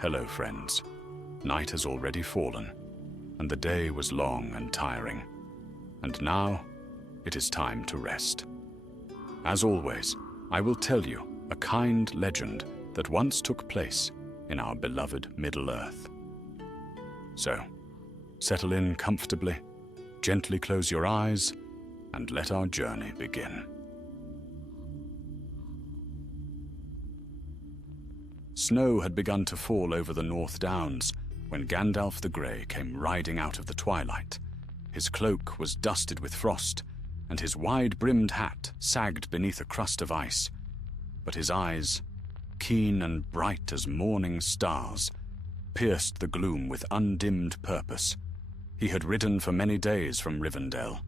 Hello, friends. Night has already fallen, and the day was long and tiring. And now, it is time to rest. As always, I will tell you a kind legend that once took place in our beloved Middle-earth. So, settle in comfortably, gently close your eyes, and let our journey begin. Snow had begun to fall over the North Downs when Gandalf the Grey came riding out of the twilight. His cloak was dusted with frost, and his wide-brimmed hat sagged beneath a crust of ice. But his eyes, keen and bright as morning stars, pierced the gloom with undimmed purpose. He had ridden for many days from Rivendell,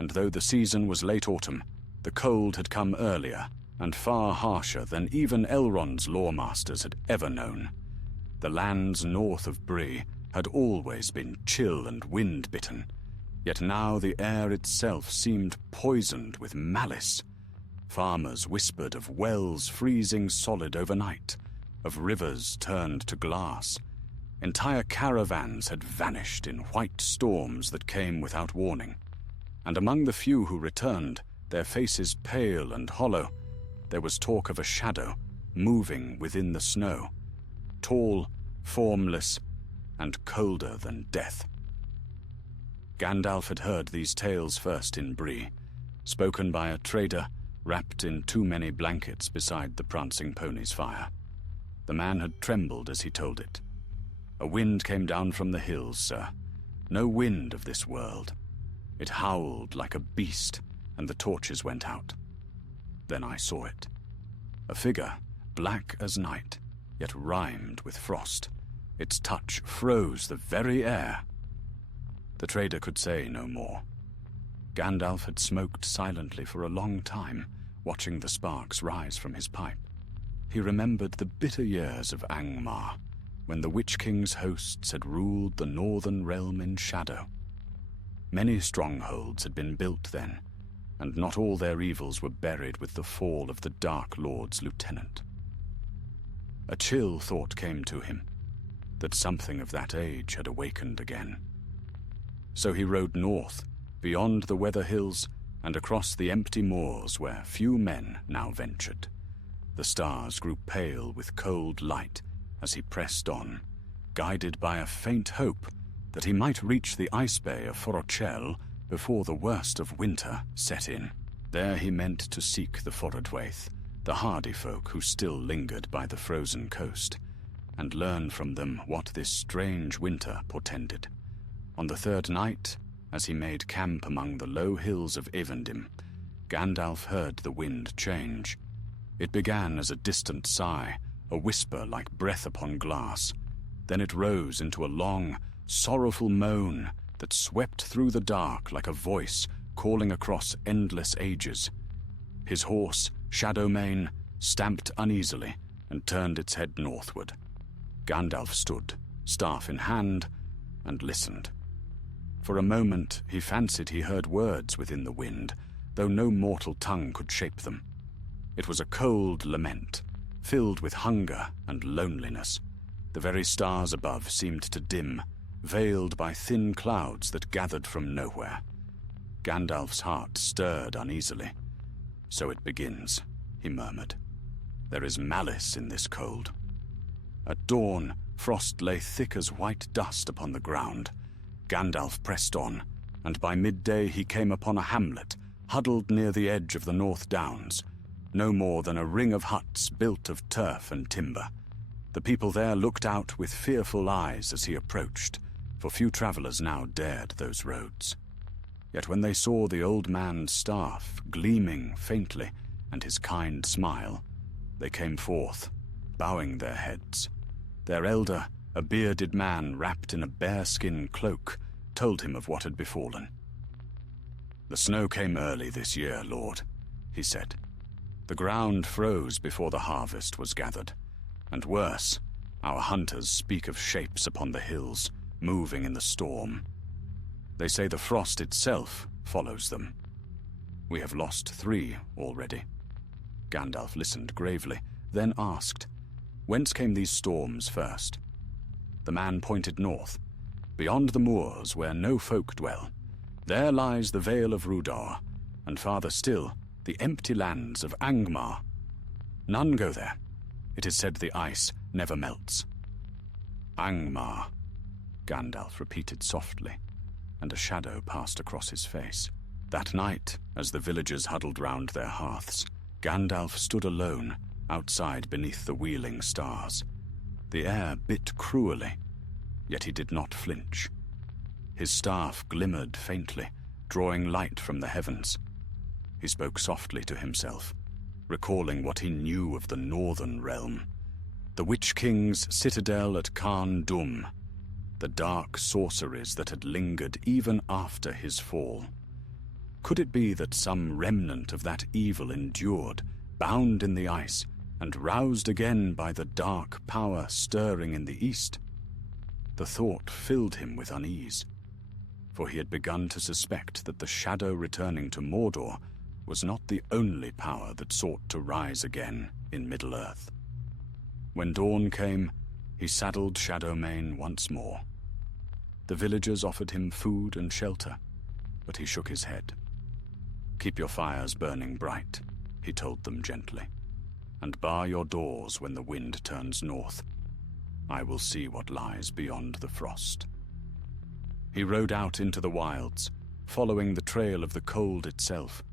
and though the season was late autumn, the cold had come earlier and far harsher than even Elrond's lawmasters had ever known. The lands north of Bree had always been chill and wind-bitten, yet now the air itself seemed poisoned with malice. Farmers whispered of wells freezing solid overnight, of rivers turned to glass. Entire caravans had vanished in white storms that came without warning, and among the few who returned, their faces pale and hollow, there was talk of a shadow moving within the snow, tall, formless, and colder than death. Gandalf had heard these tales first in Bree, spoken by a trader wrapped in too many blankets beside the prancing pony's fire. The man had trembled as he told it. A wind came down from the hills, sir. No wind of this world. It howled like a beast, and the torches went out. Then I saw it. A figure, black as night, yet rimed with frost. Its touch froze the very air. The trader could say no more. Gandalf had smoked silently for a long time, watching the sparks rise from his pipe. He remembered the bitter years of Angmar, when the Witch King's hosts had ruled the northern realm in shadow. Many strongholds had been built then, and not all their evils were buried with the fall of the Dark Lord's lieutenant. A chill thought came to him, that something of that age had awakened again. So he rode north, beyond the weather hills, and across the empty moors where few men now ventured. The stars grew pale with cold light as he pressed on, guided by a faint hope that he might reach the ice bay of Forochel before the worst of winter set in. There he meant to seek the Forodwaith, the hardy folk who still lingered by the frozen coast, and learn from them what this strange winter portended. On the third night, as he made camp among the low hills of Evendim, Gandalf heard the wind change. It began as a distant sigh, a whisper like breath upon glass. Then it rose into a long, sorrowful moan that swept through the dark like a voice calling across endless ages. His horse, Shadowmane, stamped uneasily and turned its head northward. Gandalf stood, staff in hand, and listened. For a moment he fancied he heard words within the wind, though no mortal tongue could shape them. It was a cold lament, filled with hunger and loneliness. The very stars above seemed to dim, veiled by thin clouds that gathered from nowhere. Gandalf's heart stirred uneasily. "So it begins," he murmured. "There is malice in this cold." At dawn, frost lay thick as white dust upon the ground. Gandalf pressed on, and by midday he came upon a hamlet huddled near the edge of the North Downs, no more than a ring of huts built of turf and timber. The people there looked out with fearful eyes as he approached, for few travelers now dared those roads. Yet when they saw the old man's staff gleaming faintly and his kind smile, they came forth, bowing their heads. Their elder, a bearded man wrapped in a bearskin cloak, told him of what had befallen. "The snow came early this year, Lord," he said. "The ground froze before the harvest was gathered, and worse, our hunters speak of shapes upon the hills, moving in the storm. They say the frost itself follows them. We have lost 3 already." Gandalf listened gravely, then asked, "Whence came these storms first?" The man pointed north. Beyond the moors, where no folk dwell, there lies the Vale of Rudor, and farther still, the empty lands of Angmar. None go there. It is said the ice never melts. Angmar, Gandalf repeated softly, and a shadow passed across his face. That night, as the villagers huddled round their hearths, Gandalf stood alone outside beneath the wheeling stars. The air bit cruelly, yet he did not flinch. His staff glimmered faintly, drawing light from the heavens. He spoke softly to himself, recalling what he knew of the northern realm, the Witch King's citadel at Khan Dum, the dark sorceries that had lingered even after his fall. Could it be that some remnant of that evil endured, bound in the ice, and roused again by the dark power stirring in the east? The thought filled him with unease, for he had begun to suspect that the shadow returning to Mordor was not the only power that sought to rise again in Middle-earth. When dawn came, he saddled Shadowmane once more. The villagers offered him food and shelter, but he shook his head. "Keep your fires burning bright," he told them gently, "and bar your doors when the wind turns north. I will see what lies beyond the frost." He rode out into the wilds, following the trail of the cold itself.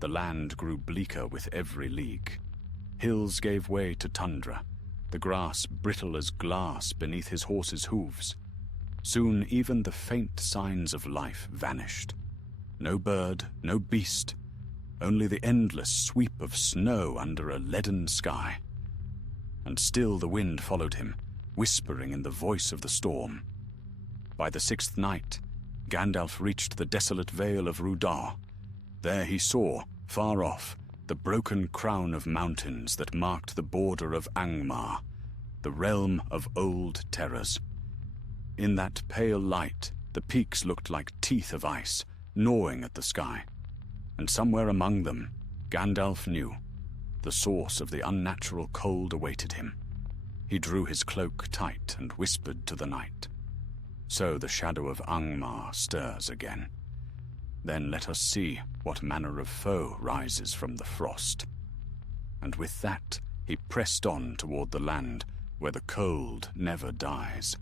The land grew bleaker with every league. Hills gave way to tundra, the grass brittle as glass beneath his horse's hooves. Soon even the faint signs of life vanished. No bird, no beast, only the endless sweep of snow under a leaden sky. And still the wind followed him, whispering in the voice of the storm. By the 6th night, Gandalf reached the desolate Vale of Rudar. There he saw, far off, the broken crown of mountains that marked the border of Angmar, the realm of old terrors. In that pale light, the peaks looked like teeth of ice, gnawing at the sky. And somewhere among them, Gandalf knew, the source of the unnatural cold awaited him. He drew his cloak tight and whispered to the night. So the shadow of Angmar stirs again. Then let us see what manner of foe rises from the frost. And with that, he pressed on toward the land where the cold never dies.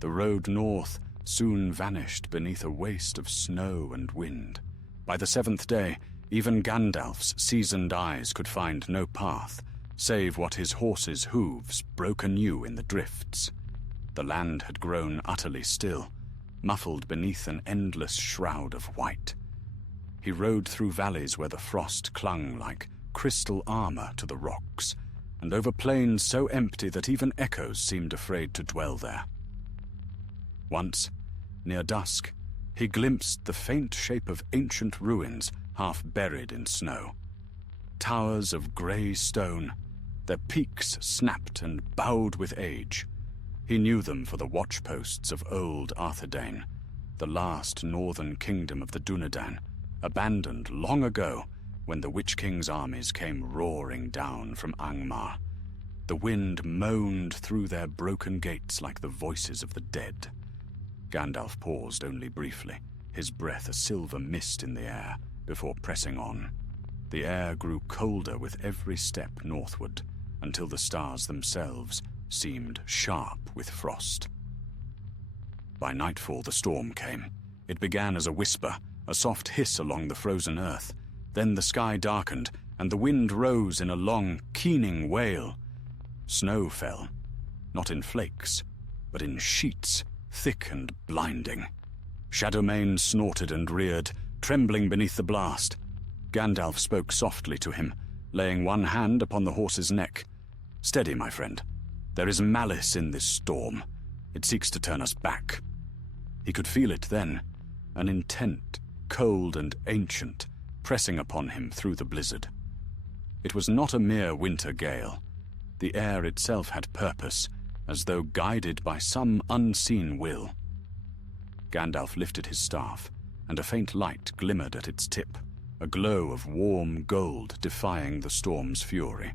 The road north soon vanished beneath a waste of snow and wind. By the 7th day, even Gandalf's seasoned eyes could find no path, save what his horse's hooves broke anew in the drifts. The land had grown utterly still, muffled beneath an endless shroud of white. He rode through valleys where the frost clung like crystal armor to the rocks, and over plains so empty that even echoes seemed afraid to dwell there. Once, near dusk, he glimpsed the faint shape of ancient ruins half buried in snow. Towers of grey stone, their peaks snapped and bowed with age. He knew them for the watchposts of old Arthedain, the last northern kingdom of the Dunedain, abandoned long ago when the Witch King's armies came roaring down from Angmar. The wind moaned through their broken gates like the voices of the dead. Gandalf paused only briefly, his breath a silver mist in the air, before pressing on. The air grew colder with every step northward, until the stars themselves seemed sharp with frost. By nightfall the storm came. It began as a whisper, a soft hiss along the frozen earth. Then the sky darkened, and the wind rose in a long, keening wail. Snow fell, not in flakes, but in sheets, thick and blinding. Shadowmane snorted and reared, trembling beneath the blast. Gandalf spoke softly to him, laying one hand upon the horse's neck. "Steady, my friend. There is malice in this storm. It seeks to turn us back." He could feel it then, an intent, cold and ancient, pressing upon him through the blizzard. It was not a mere winter gale. The air itself had purpose, as though guided by some unseen will. Gandalf lifted his staff, and a faint light glimmered at its tip, a glow of warm gold defying the storm's fury.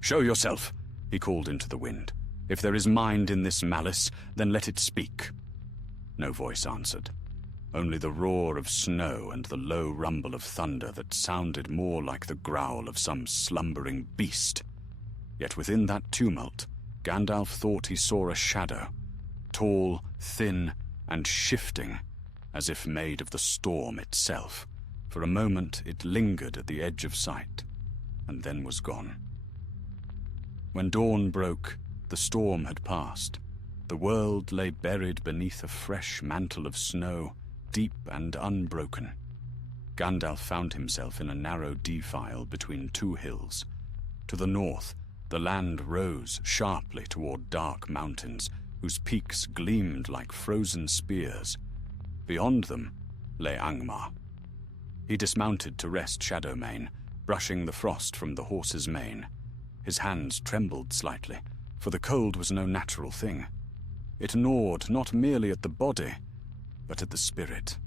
"Show yourself," he called into the wind. If there is mind in this malice, then let it speak." No voice answered. Only the roar of snow and the low rumble of thunder that sounded more like the growl of some slumbering beast. Yet within that tumult, Gandalf thought he saw a shadow, tall, thin, and shifting, as if made of the storm itself. For a moment it lingered at the edge of sight, and then was gone. When dawn broke, the storm had passed. The world lay buried beneath a fresh mantle of snow, deep and unbroken. Gandalf found himself in a narrow defile between two hills. To the north, the land rose sharply toward dark mountains, whose peaks gleamed like frozen spears. Beyond them lay Angmar. He dismounted to rest Shadowmane, brushing the frost from the horse's mane. His hands trembled slightly, for the cold was no natural thing. It gnawed not merely at the body, but at the spirit.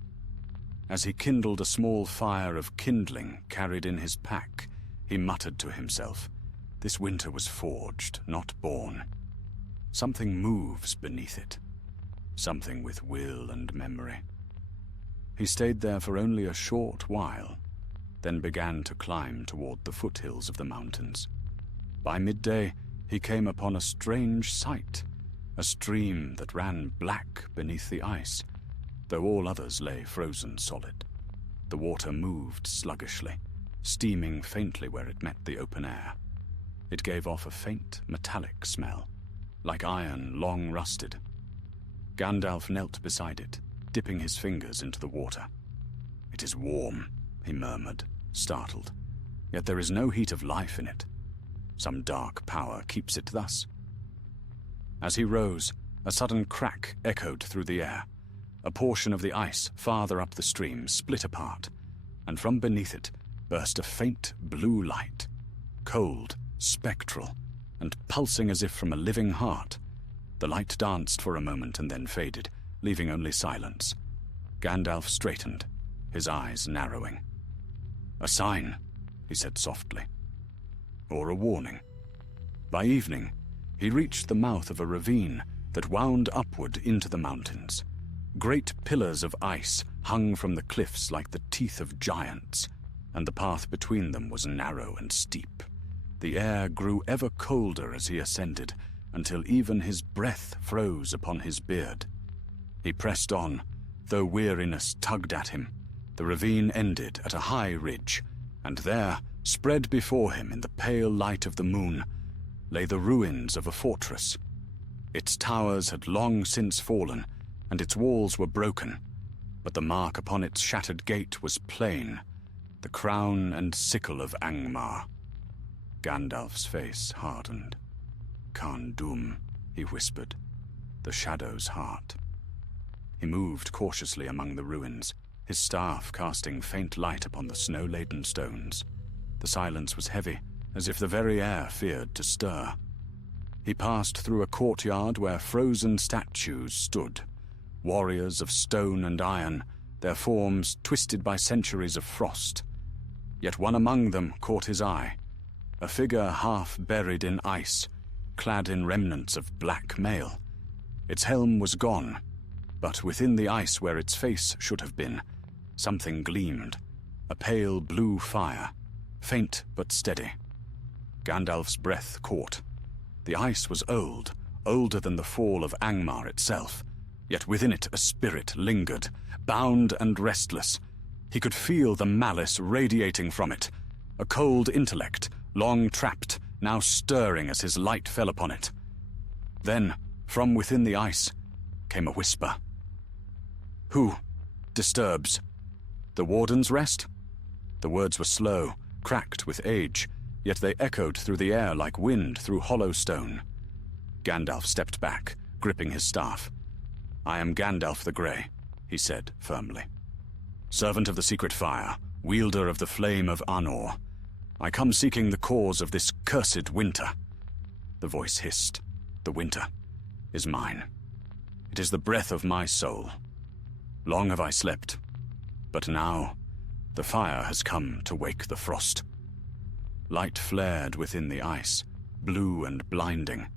As he kindled a small fire of kindling carried in his pack, he muttered to himself, "This winter was forged, not born. Something moves beneath it, something with will and memory." He stayed there for only a short while, then began to climb toward the foothills of the mountains. By midday, he came upon a strange sight, a stream that ran black beneath the ice, though all others lay frozen solid. The water moved sluggishly, steaming faintly where it met the open air. It gave off a faint metallic smell, like iron long rusted. Gandalf knelt beside it, dipping his fingers into the water. "It is warm," he murmured, startled. "Yet there is no heat of life in it. Some dark power keeps it thus." As he rose, a sudden crack echoed through the air. A portion of the ice farther up the stream split apart, and from beneath it burst a faint blue light, cold, spectral, and pulsing as if from a living heart. The light danced for a moment and then faded, leaving only silence. Gandalf straightened, his eyes narrowing. "A sign," he said softly. "Or a warning." By evening, he reached the mouth of a ravine that wound upward into the mountains. Great pillars of ice hung from the cliffs like the teeth of giants, and the path between them was narrow and steep. The air grew ever colder as he ascended, until even his breath froze upon his beard. He pressed on, though weariness tugged at him. The ravine ended at a high ridge, and there, spread before him in the pale light of the moon, lay the ruins of a fortress. Its towers had long since fallen, and its walls were broken, but the mark upon its shattered gate was plain, the crown and sickle of Angmar. Gandalf's face hardened. "Khan-Dum," he whispered, "the shadow's heart." He moved cautiously among the ruins, his staff casting faint light upon the snow-laden stones. The silence was heavy, as if the very air feared to stir. He passed through a courtyard where frozen statues stood, warriors of stone and iron, their forms twisted by centuries of frost. Yet one among them caught his eye, a figure half buried in ice, clad in remnants of black mail. Its helm was gone, but within the ice where its face should have been, something gleamed, a pale blue fire, faint but steady. Gandalf's breath caught. The ice was old, older than the fall of Angmar itself, yet within it a spirit lingered, bound and restless. He could feel the malice radiating from it, a cold intellect, long trapped, now stirring as his light fell upon it. Then, from within the ice, came a whisper. "Who disturbs? The Warden's rest?" The words were slow, cracked with age, yet they echoed through the air like wind through hollow stone. Gandalf stepped back, gripping his staff. "I am Gandalf the Grey," he said firmly. "Servant of the Secret Fire, wielder of the Flame of Anor. I come seeking the cause of this cursed winter." The voice hissed. "The winter is mine. It is the breath of my soul. Long have I slept, but now the fire has come to wake the frost." Light flared within the ice, blue and blinding.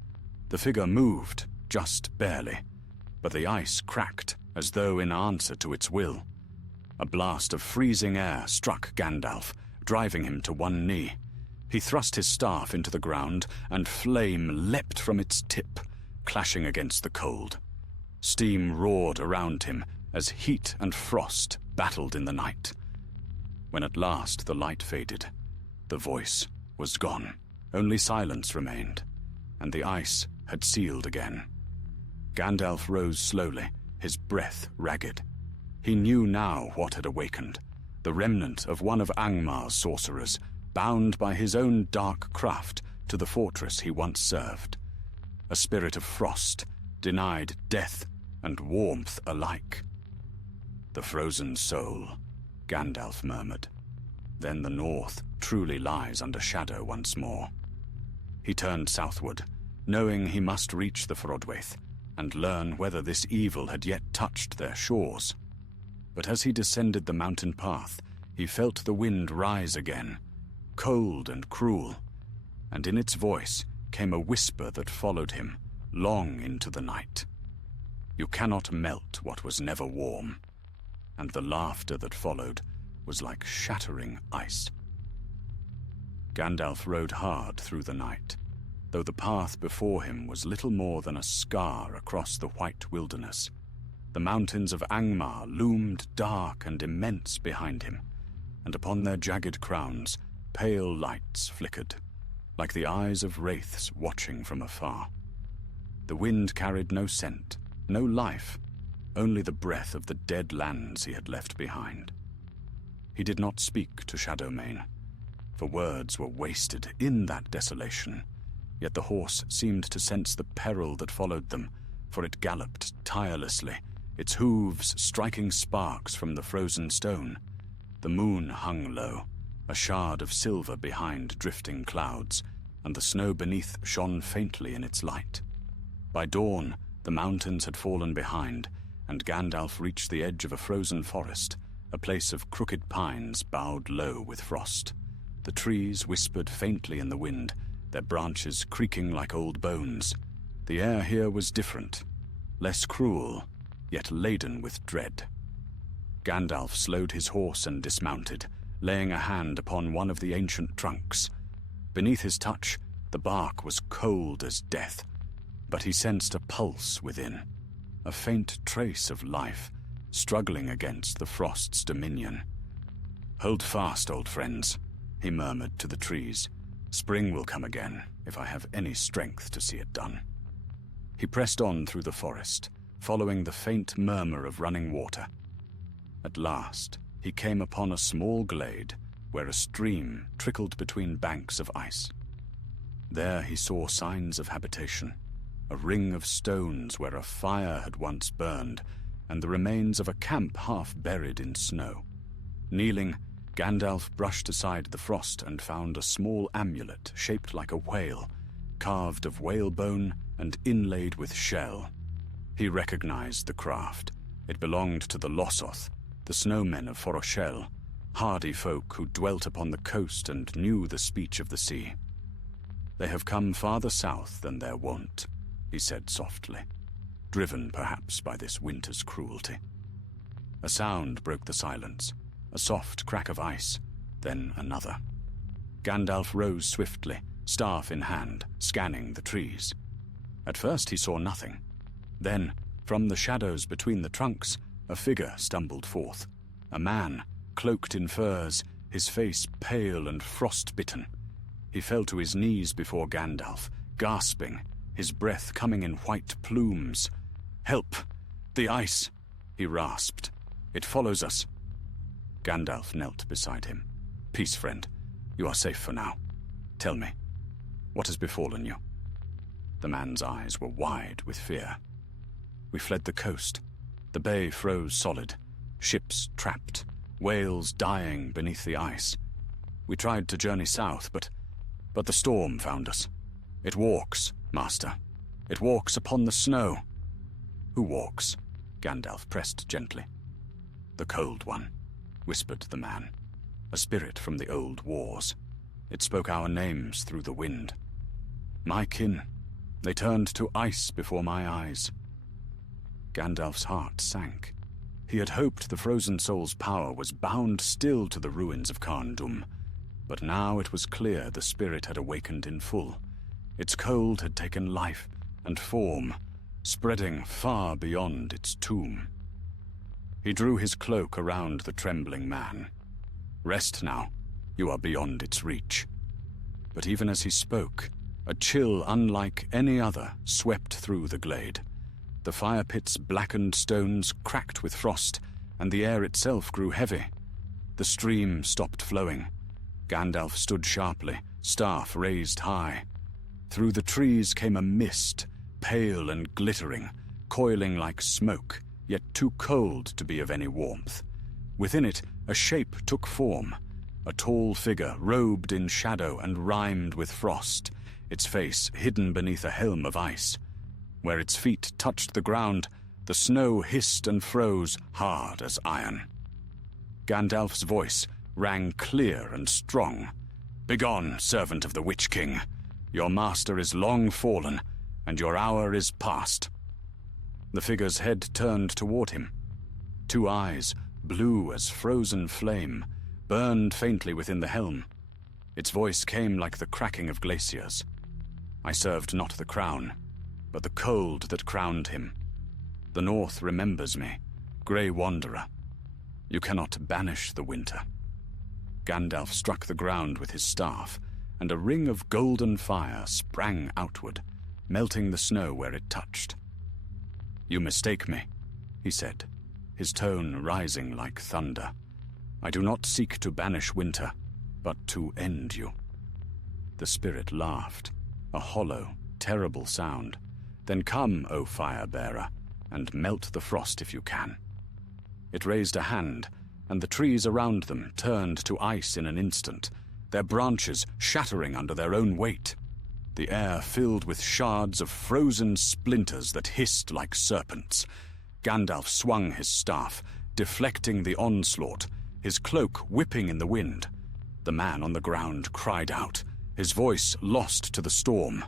The figure moved, just barely, but the ice cracked as though in answer to its will. A blast of freezing air struck Gandalf, driving him to one knee. He thrust his staff into the ground, and flame leapt from its tip, clashing against the cold. Steam roared around him as heat and frost battled in the night. When at last the light faded, the voice was gone. Only silence remained, and the ice had sealed again. Gandalf rose slowly, his breath ragged. He knew now what had awakened, the remnant of one of Angmar's sorcerers, bound by his own dark craft to the fortress he once served. A spirit of frost, denied death and warmth alike. "The frozen soul," Gandalf murmured. "Then the north truly lies under shadow once more." He turned southward, knowing he must reach the Frodwaith and learn whether this evil had yet touched their shores. But as he descended the mountain path, he felt the wind rise again, cold and cruel, and in its voice came a whisper that followed him long into the night. "You cannot melt what was never warm," and the laughter that followed was like shattering ice. Gandalf rode hard through the night, though the path before him was little more than a scar across the white wilderness. The mountains of Angmar loomed dark and immense behind him, and upon their jagged crowns pale lights flickered, like the eyes of wraiths watching from afar. The wind carried no scent, no life, only the breath of the dead lands he had left behind. He did not speak to Shadowmane, for words were wasted in that desolation, yet the horse seemed to sense the peril that followed them, for it galloped tirelessly, its hooves striking sparks from the frozen stone. The moon hung low, a shard of silver behind drifting clouds, and the snow beneath shone faintly in its light. By dawn, the mountains had fallen behind, and Gandalf reached the edge of a frozen forest, a place of crooked pines bowed low with frost. The trees whispered faintly in the wind, their branches creaking like old bones. The air here was different, less cruel, yet laden with dread. Gandalf slowed his horse and dismounted, laying a hand upon one of the ancient trunks. Beneath his touch, the bark was cold as death, but he sensed a pulse within, a faint trace of life, struggling against the frost's dominion. "Hold fast, old friends," he murmured to the trees. "Spring will come again, if I have any strength to see it done." He pressed on through the forest, following the faint murmur of running water. At last, he came upon a small glade where a stream trickled between banks of ice. There he saw signs of habitation, a ring of stones where a fire had once burned, and the remains of a camp half buried in snow. Kneeling, Gandalf brushed aside the frost and found a small amulet shaped like a whale, carved of whalebone and inlaid with shell. He recognized the craft. It belonged to the Lossoth, the snowmen of Foroshel, hardy folk who dwelt upon the coast and knew the speech of the sea. "They have come farther south than their wont," he said softly, driven perhaps by this winter's cruelty. A sound broke the silence, a soft crack of ice, then another. Gandalf rose swiftly, staff in hand, scanning the trees. At first he saw nothing. Then, from the shadows between the trunks, a figure stumbled forth. A man, cloaked in furs, his face pale and frost-bitten. He fell to his knees before Gandalf, gasping, his breath coming in white plumes. "Help! The ice!" he rasped. "It follows us." Gandalf knelt beside him. "Peace, friend. You are safe for now. Tell me, what has befallen you?" The man's eyes were wide with fear. "We fled the coast. The bay froze solid. Ships trapped. Whales dying beneath the ice. We tried to journey south, but the storm found us. It walks, master. It walks upon the snow." "Who walks?" Gandalf pressed gently. "The Cold One," whispered the man. "A spirit from the old wars. It spoke our names through the wind. My kin, They turned to ice before my eyes. Gandalf's heart sank. He had hoped the frozen soul's power was bound still to the ruins of Carn Dûm, but now it was clear the spirit had awakened in full. Its cold had taken life and form, spreading far beyond its tomb. He drew his cloak around the trembling man. "Rest now. You are beyond its reach." But even as he spoke, a chill unlike any other swept through the glade. The fire pit's blackened stones cracked with frost, and the air itself grew heavy. The stream stopped flowing. Gandalf stood sharply, staff raised high. Through the trees came a mist, pale and glittering, coiling like smoke, yet too cold to be of any warmth. Within it, a shape took form, a tall figure robed in shadow and rimed with frost, its face hidden beneath a helm of ice. Where its feet touched the ground, the snow hissed and froze hard as iron. Gandalf's voice rang clear and strong. "Begone, servant of the Witch King. Your master is long fallen, and your hour is past." The figure's head turned toward him. Two eyes, blue as frozen flame, burned faintly within the helm. Its voice came like the cracking of glaciers. "I served not the crown, but the cold that crowned him. The North remembers me, grey wanderer. You cannot banish the winter." Gandalf struck the ground with his staff, and a ring of golden fire sprang outward, melting the snow where it touched. "You mistake me," he said, his tone rising like thunder. "I do not seek to banish winter, but to end you." The spirit laughed, a hollow, terrible sound. "Then come, O fire-bearer, and melt the frost if you can." It raised a hand, and the trees around them turned to ice in an instant, their branches shattering under their own weight. The air filled with shards of frozen splinters that hissed like serpents. Gandalf swung his staff, deflecting the onslaught, his cloak whipping in the wind. The man on the ground cried out, his voice lost to the storm.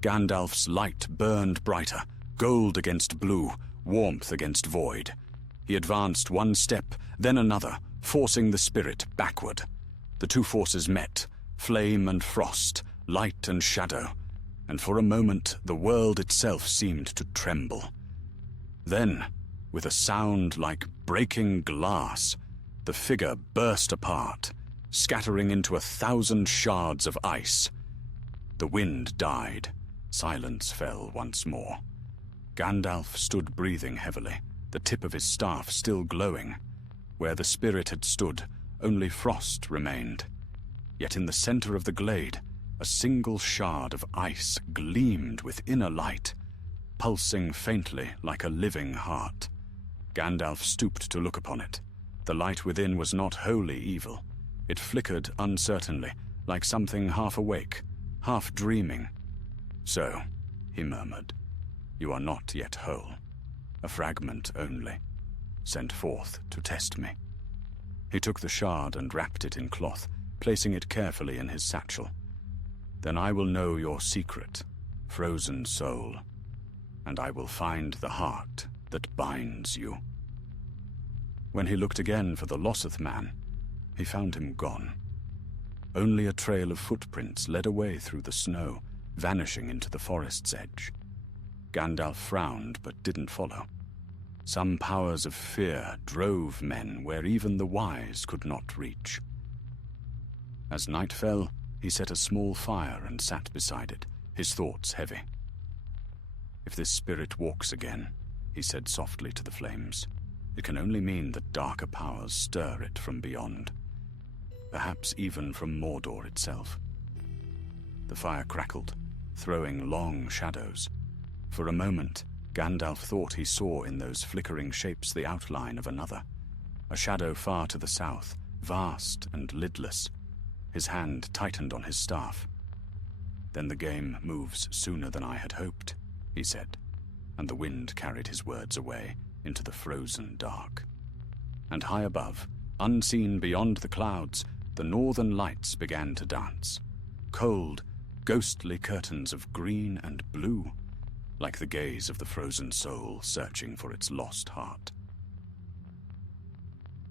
Gandalf's light burned brighter, gold against blue, warmth against void. He advanced one step, then another, forcing the spirit backward. The two forces met, flame and frost, light and shadow, and for a moment the world itself seemed to tremble. Then, with a sound like breaking glass, the figure burst apart, scattering into 1,000 shards of ice. The wind died. Silence fell once more. Gandalf stood breathing heavily, the tip of his staff still glowing. Where the spirit had stood, only frost remained. Yet in the center of the glade, a single shard of ice gleamed with inner light, pulsing faintly like a living heart. Gandalf stooped to look upon it. The light within was not wholly evil. It flickered uncertainly, like something half awake, half dreaming. "So," he murmured, "you are not yet whole. A fragment only, sent forth to test me." He took the shard and wrapped it in cloth, placing it carefully in his satchel. "Then I will know your secret, frozen soul, and I will find the heart that binds you." When he looked again for the Loseth man, he found him gone. Only a trail of footprints led away through the snow, vanishing into the forest's edge. Gandalf frowned but didn't follow. Some powers of fear drove men where even the wise could not reach. As night fell, he set a small fire and sat beside it, his thoughts heavy. "If this spirit walks again," he said softly to the flames, "it can only mean that darker powers stir it from beyond. Perhaps even from Mordor itself." The fire crackled, throwing long shadows. For a moment, Gandalf thought he saw in those flickering shapes the outline of another, a shadow far to the south, vast and lidless. His hand tightened on his staff. "Then the game moves sooner than I had hoped," he said, and the wind carried his words away into the frozen dark. And high above, unseen beyond the clouds, the northern lights began to dance. Cold, ghostly curtains of green and blue, like the gaze of the frozen soul searching for its lost heart.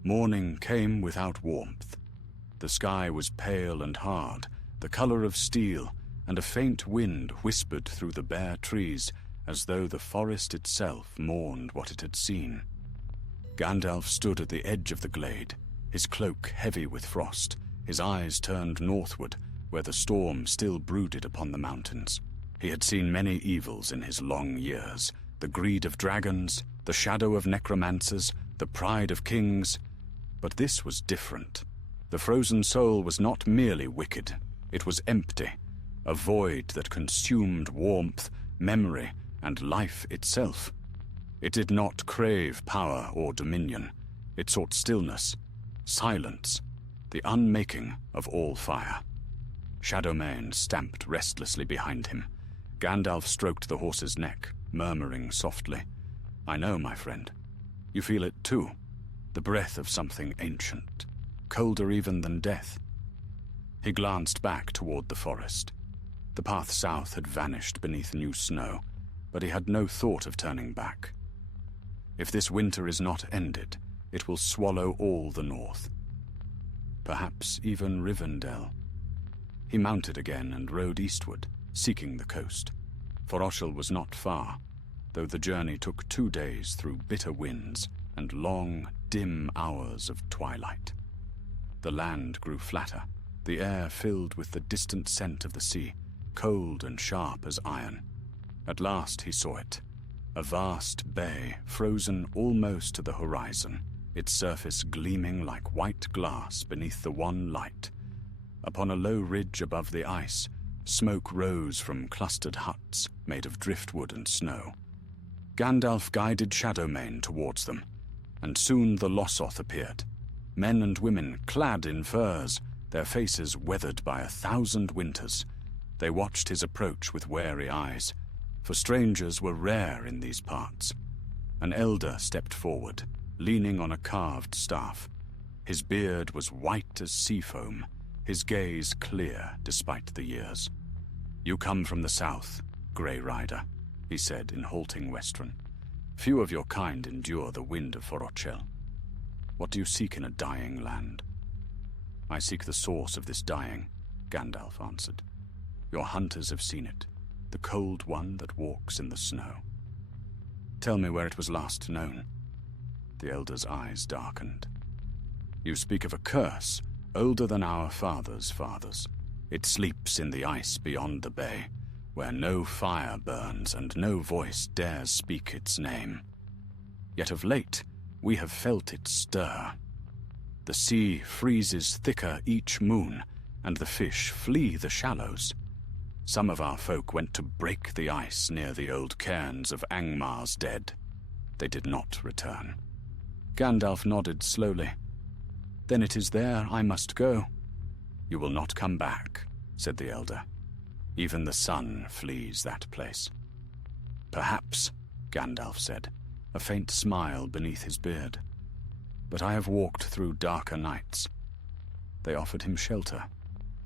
Morning came without warmth. The sky was pale and hard, the color of steel, and a faint wind whispered through the bare trees as though the forest itself mourned what it had seen. Gandalf stood at the edge of the glade, his cloak heavy with frost, his eyes turned northward, where the storm still brooded upon the mountains. He had seen many evils in his long years, the greed of dragons, the shadow of necromancers, the pride of kings. But this was different. The frozen soul was not merely wicked, it was empty, a void that consumed warmth, memory, and life itself. It did not crave power or dominion. It sought stillness, silence, the unmaking of all fire. Shadowmane stamped restlessly behind him. Gandalf stroked the horse's neck, murmuring softly, "I know, my friend. You feel it too, the breath of something ancient, colder even than death." He glanced back toward the forest. The path south had vanished beneath new snow, but he had no thought of turning back. If this winter is not ended, it will swallow all the north. Perhaps even Rivendell. He mounted again and rode eastward, seeking the coast. Foroshel was not far, though the journey took 2 days through bitter winds and long, dim hours of twilight. The land grew flatter, the air filled with the distant scent of the sea, cold and sharp as iron. At last he saw it, a vast bay frozen almost to the horizon, its surface gleaming like white glass beneath the one light. Upon a low ridge above the ice, smoke rose from clustered huts made of driftwood and snow. Gandalf guided Shadowmane towards them, and soon the Lossoth appeared, men and women clad in furs, their faces weathered by 1,000 winters. They watched his approach with wary eyes, for strangers were rare in these parts. An elder stepped forward, leaning on a carved staff. His beard was white as sea foam, his gaze clear despite the years. "You come from the south, Grey Rider," he said in halting Westron. "Few of your kind endure the wind of Forochel. What do you seek in a dying land?" "I seek the source of this dying," Gandalf answered. "Your hunters have seen it, the cold one that walks in the snow." "Tell me where it was last known." The elder's eyes darkened. "You speak of a curse, older than our fathers' fathers. It sleeps in the ice beyond the bay, where no fire burns and no voice dares speak its name. Yet of late, we have felt it stir. The sea freezes thicker each moon, and the fish flee the shallows. Some of our folk went to break the ice near the old cairns of Angmar's dead. They did not return." Gandalf nodded slowly. "Then it is there I must go." "You will not come back," said the elder. "Even the sun flees that place." "Perhaps," Gandalf said, a faint smile beneath his beard. "But I have walked through darker nights." They offered him shelter,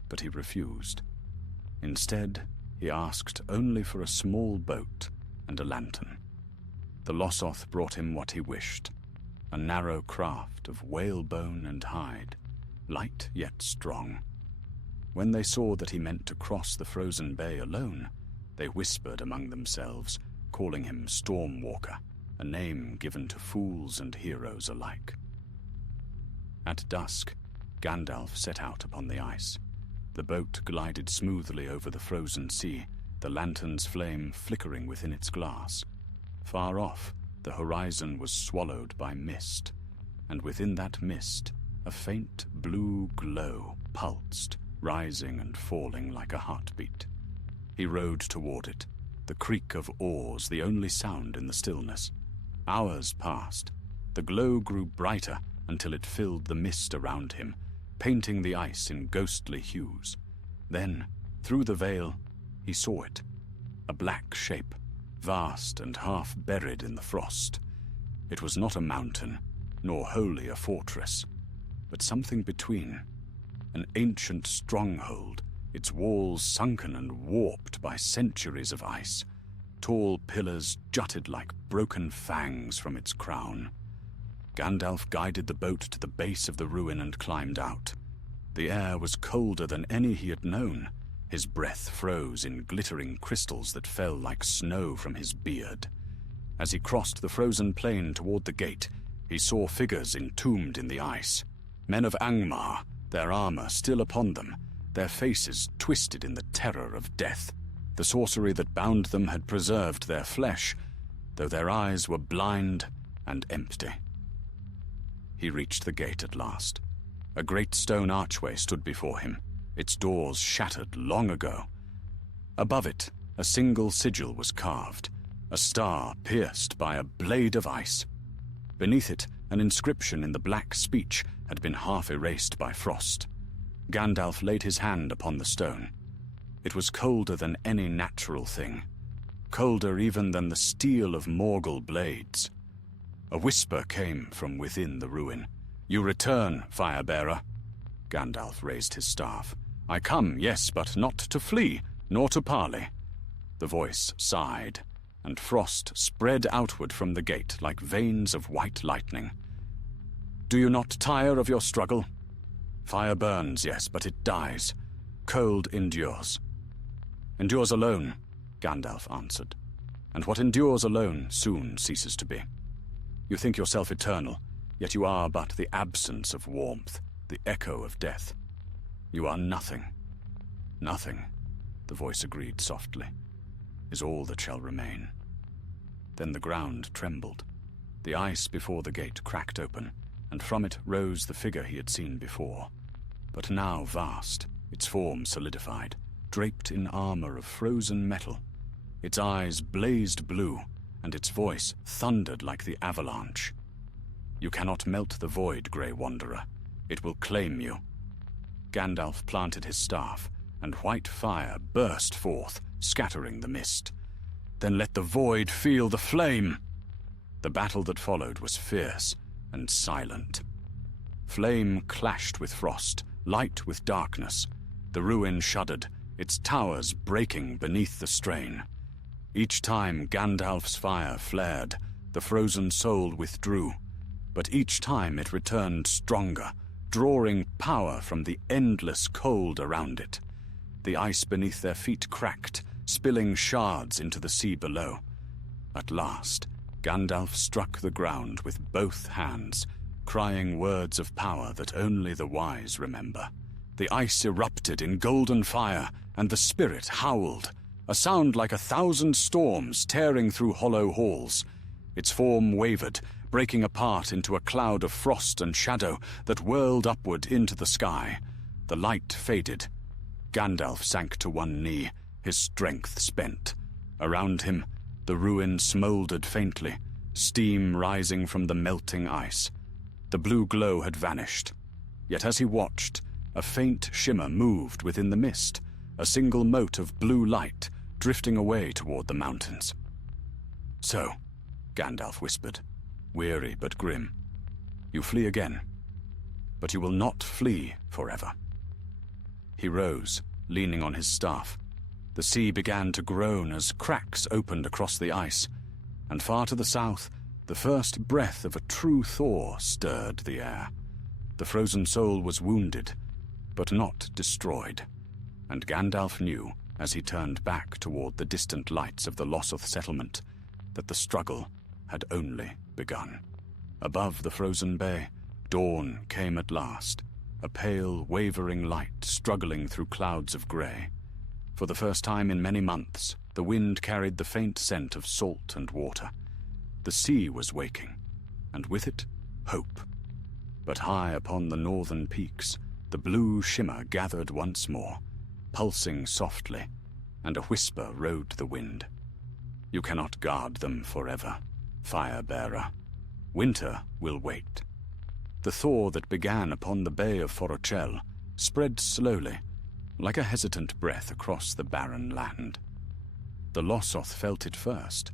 but he refused. Instead, he asked only for a small boat and a lantern. The Lossoth brought him what he wished, a narrow craft of whalebone and hide, light yet strong. When they saw that he meant to cross the frozen bay alone, they whispered among themselves, calling him Stormwalker, a name given to fools and heroes alike. At dusk, Gandalf set out upon the ice. The boat glided smoothly over the frozen sea, the lantern's flame flickering within its glass. Far off, the horizon was swallowed by mist, and within that mist, a faint blue glow pulsed, rising and falling like a heartbeat. He rowed toward it, the creak of oars the only sound in the stillness. Hours passed. The glow grew brighter until it filled the mist around him, painting the ice in ghostly hues. Then, through the veil, he saw it, a black shape, vast and half buried in the frost. It was not a mountain, nor wholly a fortress, but something between, an ancient stronghold its walls sunken and warped by centuries of ice. Tall pillars jutted like broken fangs from its crown. Gandalf guided the boat to the base of the ruin and climbed out. The air was colder than any he had known. His breath froze in glittering crystals that fell like snow from his beard. As he crossed the frozen plain toward the gate, he saw figures entombed in the ice. Men of Angmar, their armor still upon them, their faces twisted in the terror of death. The sorcery that bound them had preserved their flesh, though their eyes were blind and empty. He reached the gate at last. A great stone archway stood before him, its doors shattered long ago. Above it, a single sigil was carved, a star pierced by a blade of ice. Beneath it, an inscription in the black speech had been half erased by frost. Gandalf laid his hand upon the stone. It was colder than any natural thing, colder even than the steel of Morgul blades. A whisper came from within the ruin. "You return, Firebearer." Gandalf raised his staff. "I come, yes, but not to flee, nor to parley." The voice sighed, and frost spread outward from the gate like veins of white lightning. "Do you not tire of your struggle? Fire burns, yes, but it dies. Cold endures." "Endures alone," Gandalf answered. "And what endures alone soon ceases to be. You think yourself eternal, yet you are but the absence of warmth, the echo of death. You are nothing." "Nothing," the voice agreed softly, "is all that shall remain." Then the ground trembled. The ice before the gate cracked open, and from it rose the figure he had seen before, but now vast, its form solidified, draped in armor of frozen metal. Its eyes blazed blue, and its voice thundered like the avalanche. "You cannot melt the void, Grey Wanderer. It will claim you." Gandalf planted his staff, and white fire burst forth, scattering the mist. "Then let the void feel the flame!" The battle that followed was fierce and silent. Flame clashed with frost, light with darkness. The ruin shuddered, its towers breaking beneath the strain. Each time Gandalf's fire flared, the frozen soul withdrew, but each time it returned stronger, drawing power from the endless cold around it. The ice beneath their feet cracked, spilling shards into the sea below. At last, Gandalf struck the ground with both hands, crying words of power that only the wise remember. The ice erupted in golden fire, and the spirit howled, a sound like 1,000 storms tearing through hollow halls. Its form wavered, breaking apart into a cloud of frost and shadow that whirled upward into the sky. The light faded. Gandalf sank to one knee, his strength spent. Around him, the ruin smoldered faintly, steam rising from the melting ice. The blue glow had vanished. Yet as he watched, a faint shimmer moved within the mist, a single mote of blue light drifting away toward the mountains. "So," Gandalf whispered, weary but grim, "you flee again, but you will not flee forever." He rose, leaning on his staff. The sea began to groan as cracks opened across the ice, and far to the south, the first breath of a true thaw stirred the air. The frozen soul was wounded, but not destroyed, and Gandalf knew, as he turned back toward the distant lights of the Lossoth settlement, that the struggle had only begun. Above the frozen bay, dawn came at last, a pale, wavering light struggling through clouds of grey. For the first time in many months, the wind carried the faint scent of salt and water. The sea was waking, and with it, hope. But high upon the northern peaks, the blue shimmer gathered once more, pulsing softly, and a whisper rode the wind. "You cannot guard them forever, Fire-bearer. Winter will wait." The thaw that began upon the bay of Forochel spread slowly, like a hesitant breath across the barren land. The Lossoth felt it first,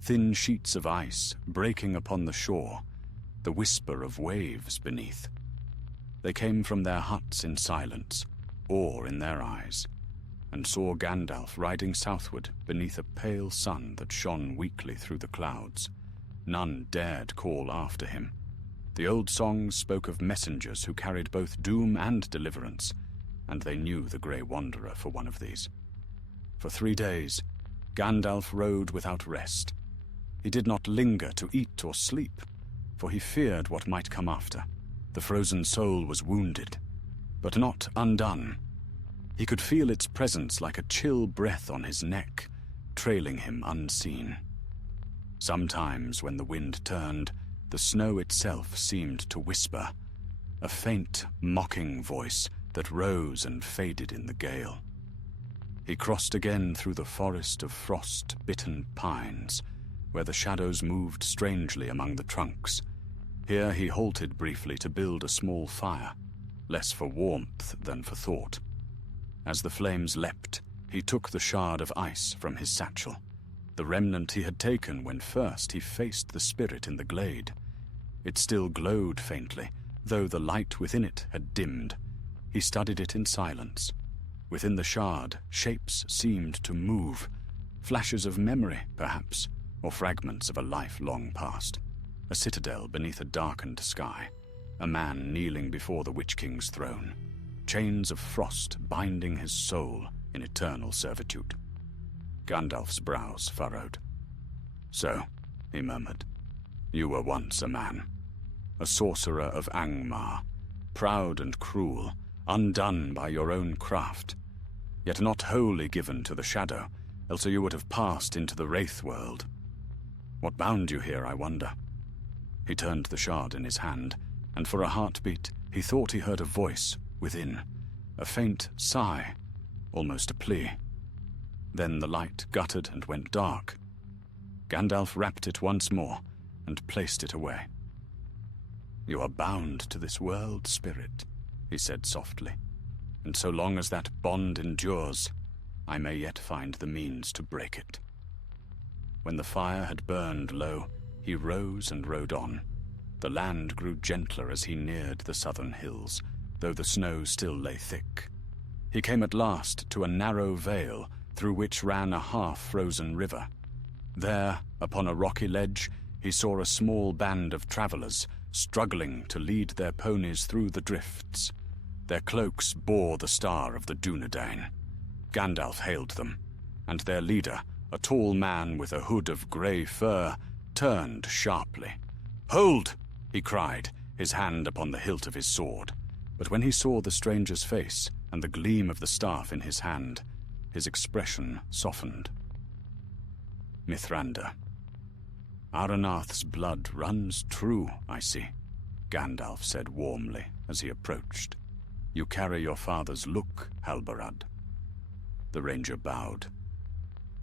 thin sheets of ice breaking upon the shore, the whisper of waves beneath. They came from their huts in silence, awe in their eyes, and saw Gandalf riding southward beneath a pale sun that shone weakly through the clouds. None dared call after him. The old songs spoke of messengers who carried both doom and deliverance, and they knew the Grey Wanderer for one of these. For 3 days, Gandalf rode without rest. He did not linger to eat or sleep, for he feared what might come after. The frozen soul was wounded, but not undone. He could feel its presence like a chill breath on his neck, trailing him unseen. Sometimes, when the wind turned, the snow itself seemed to whisper, a faint, mocking voice that rose and faded in the gale. He crossed again through the forest of frost-bitten pines, where the shadows moved strangely among the trunks. Here he halted briefly to build a small fire, less for warmth than for thought. As the flames leapt, he took the shard of ice from his satchel, the remnant he had taken when first he faced the spirit in the glade. It still glowed faintly, though the light within it had dimmed. He studied it in silence. Within the shard, shapes seemed to move, flashes of memory, perhaps, or fragments of a life long past. A citadel beneath a darkened sky, a man kneeling before the Witch King's throne, chains of frost binding his soul in eternal servitude. Gandalf's brows furrowed. "So," he murmured, "you were once a man, a sorcerer of Angmar, proud and cruel, undone by your own craft, yet not wholly given to the shadow, else you would have passed into the Wraith world. What bound you here, I wonder?" He turned the shard in his hand, and for a heartbeat he thought he heard a voice within, a faint sigh, almost a plea. Then the light guttered and went dark. Gandalf wrapped it once more and placed it away. "You are bound to this world, spirit," he said softly, "and so long as that bond endures, I may yet find the means to break it." When the fire had burned low, he rose and rode on. The land grew gentler as he neared the southern hills, though the snow still lay thick. He came at last to a narrow vale through which ran a half-frozen river. There, upon a rocky ledge, he saw a small band of travelers struggling to lead their ponies through the drifts. Their cloaks bore the star of the Dunedain. Gandalf hailed them, and their leader, a tall man with a hood of grey fur, turned sharply. "Hold!" he cried, his hand upon the hilt of his sword. But when he saw the stranger's face and the gleam of the staff in his hand, his expression softened. "Mithrandir, Aranarth's blood runs true, I see," Gandalf said warmly as he approached. "You carry your father's look, Halbarad." The ranger bowed.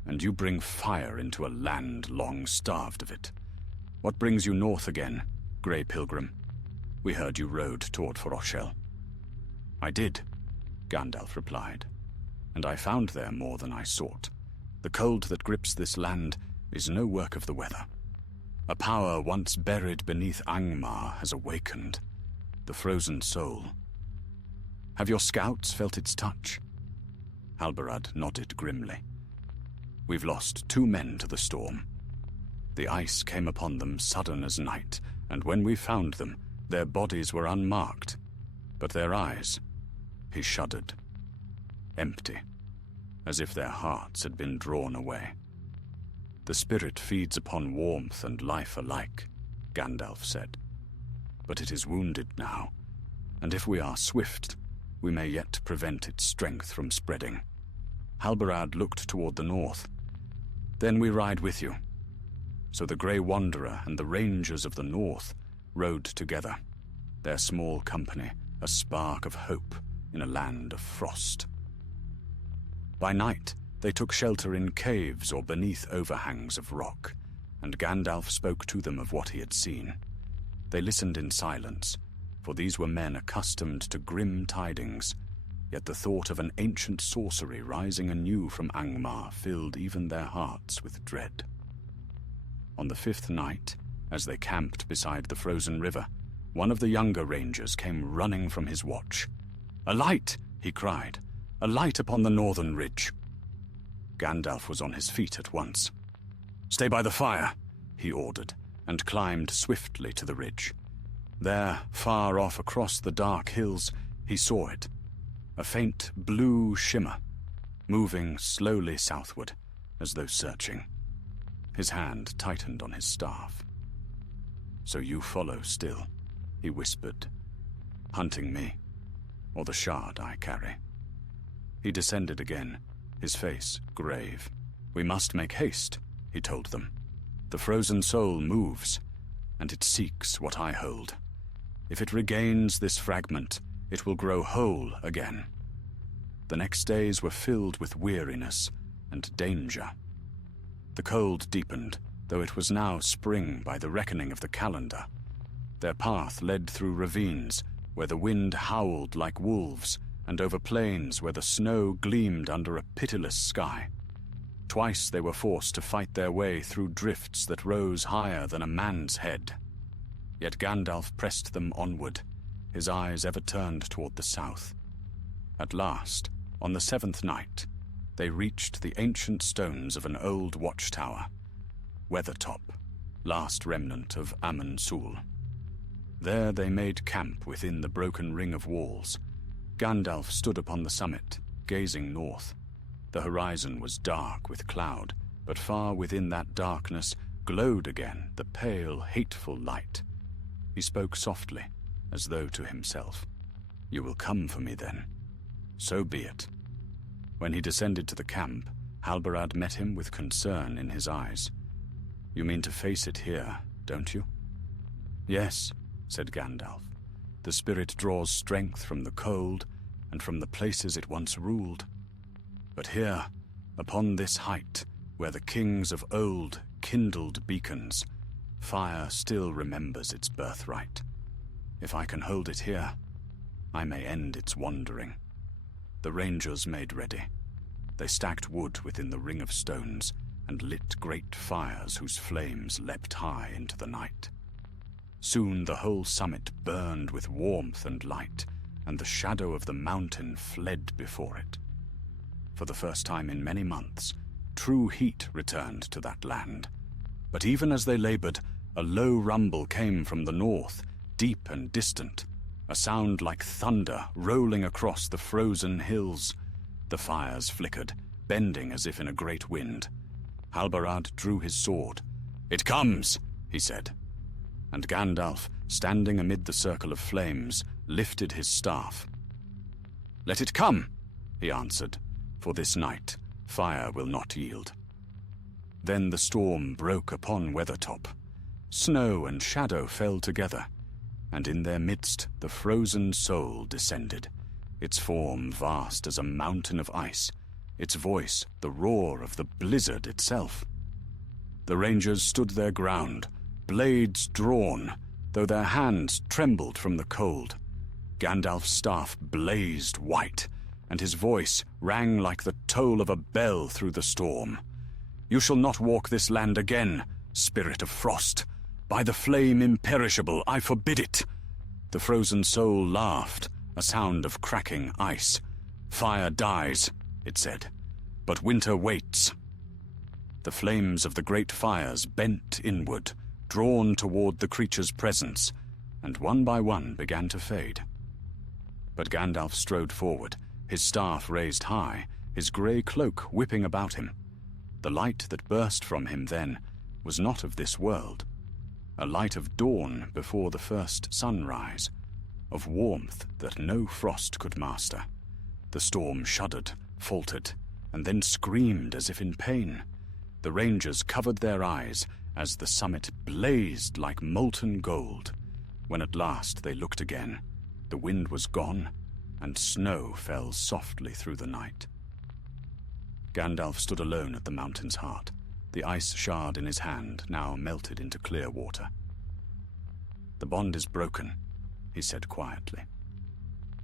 "And you bring fire into a land long starved of it. What brings you north again, Grey Pilgrim? We heard you rode toward Foroshel." "I did," Gandalf replied, "and I found there more than I sought. The cold that grips this land is no work of the weather. A power once buried beneath Angmar has awakened, the frozen soul. Have your scouts felt its touch?" Halbarad nodded grimly. "We've lost 2 men to the storm. The ice came upon them sudden as night, and when we found them, their bodies were unmarked, but their eyes," he shuddered, "empty, as if their hearts had been drawn away." "The spirit feeds upon warmth and life alike," Gandalf said. "But it is wounded now, and if we are swift, we may yet prevent its strength from spreading." Halbarad looked toward the north. "Then we ride with you." So the Grey Wanderer and the Rangers of the North rode together, their small company a spark of hope in a land of frost. By night, they took shelter in caves or beneath overhangs of rock, and Gandalf spoke to them of what he had seen. They listened in silence, for these were men accustomed to grim tidings, yet the thought of an ancient sorcery rising anew from Angmar filled even their hearts with dread. On the 5th night, as they camped beside the frozen river, one of the younger rangers came running from his watch. "A light!" he cried. "A light upon the northern ridge." Gandalf was on his feet at once. "Stay by the fire," he ordered, and climbed swiftly to the ridge. There, far off across the dark hills, he saw it, a faint blue shimmer, moving slowly southward, as though searching. His hand tightened on his staff. "So you follow still," he whispered, "hunting me, or the shard I carry." He descended again, his face grave. "We must make haste," he told them. "The frozen soul moves, and it seeks what I hold. If it regains this fragment, it will grow whole again." The next days were filled with weariness and danger. The cold deepened, though it was now spring by the reckoning of the calendar. Their path led through ravines, where the wind howled like wolves, and over plains where the snow gleamed under a pitiless sky. Twice they were forced to fight their way through drifts that rose higher than a man's head. Yet Gandalf pressed them onward, his eyes ever turned toward the south. At last, on the 7th night, they reached the ancient stones of an old watchtower, Weathertop, last remnant of Amun-Sul. There they made camp within the broken ring of walls. Gandalf stood upon the summit, gazing north. The horizon was dark with cloud, but far within that darkness glowed again the pale, hateful light. He spoke softly, as though to himself. "You will come for me then. So be it." When he descended to the camp, Halbarad met him with concern in his eyes. "You mean to face it here, don't you?" "Yes," said Gandalf. "The spirit draws strength from the cold and from the places it once ruled. But here, upon this height, where the kings of old kindled beacons, fire still remembers its birthright. If I can hold it here, I may end its wandering." The rangers made ready. They stacked wood within the ring of stones and lit great fires whose flames leapt high into the night. Soon the whole summit burned with warmth and light, and the shadow of the mountain fled before it. For the first time in many months, true heat returned to that land. But even as they labored, a low rumble came from the north, deep and distant, a sound like thunder rolling across the frozen hills. The fires flickered, bending as if in a great wind. Halbarad drew his sword. "It comes," he said. And Gandalf, standing amid the circle of flames, lifted his staff. "Let it come," he answered, "for this night fire will not yield." Then the storm broke upon Weathertop. Snow and shadow fell together, and in their midst the frozen soul descended, its form vast as a mountain of ice, its voice the roar of the blizzard itself. The rangers stood their ground, blades drawn, though their hands trembled from the cold. Gandalf's staff blazed white, and his voice rang like the toll of a bell through the storm. "You shall not walk this land again, spirit of frost. By the flame imperishable, I forbid it." The frozen soul laughed, a sound of cracking ice. "Fire dies," it said, "but winter waits." The flames of the great fires bent inward, drawn toward the creature's presence, and one by one began to fade. But Gandalf strode forward, his staff raised high, his grey cloak whipping about him. The light that burst from him then was not of this world, a light of dawn before the first sunrise, of warmth that no frost could master. The storm shuddered, faltered, and then screamed as if in pain. The rangers covered their eyes as the summit blazed like molten gold. When at last they looked again, the wind was gone, and snow fell softly through the night. Gandalf stood alone at the mountain's heart, the ice shard in his hand now melted into clear water. "The bond is broken," he said quietly,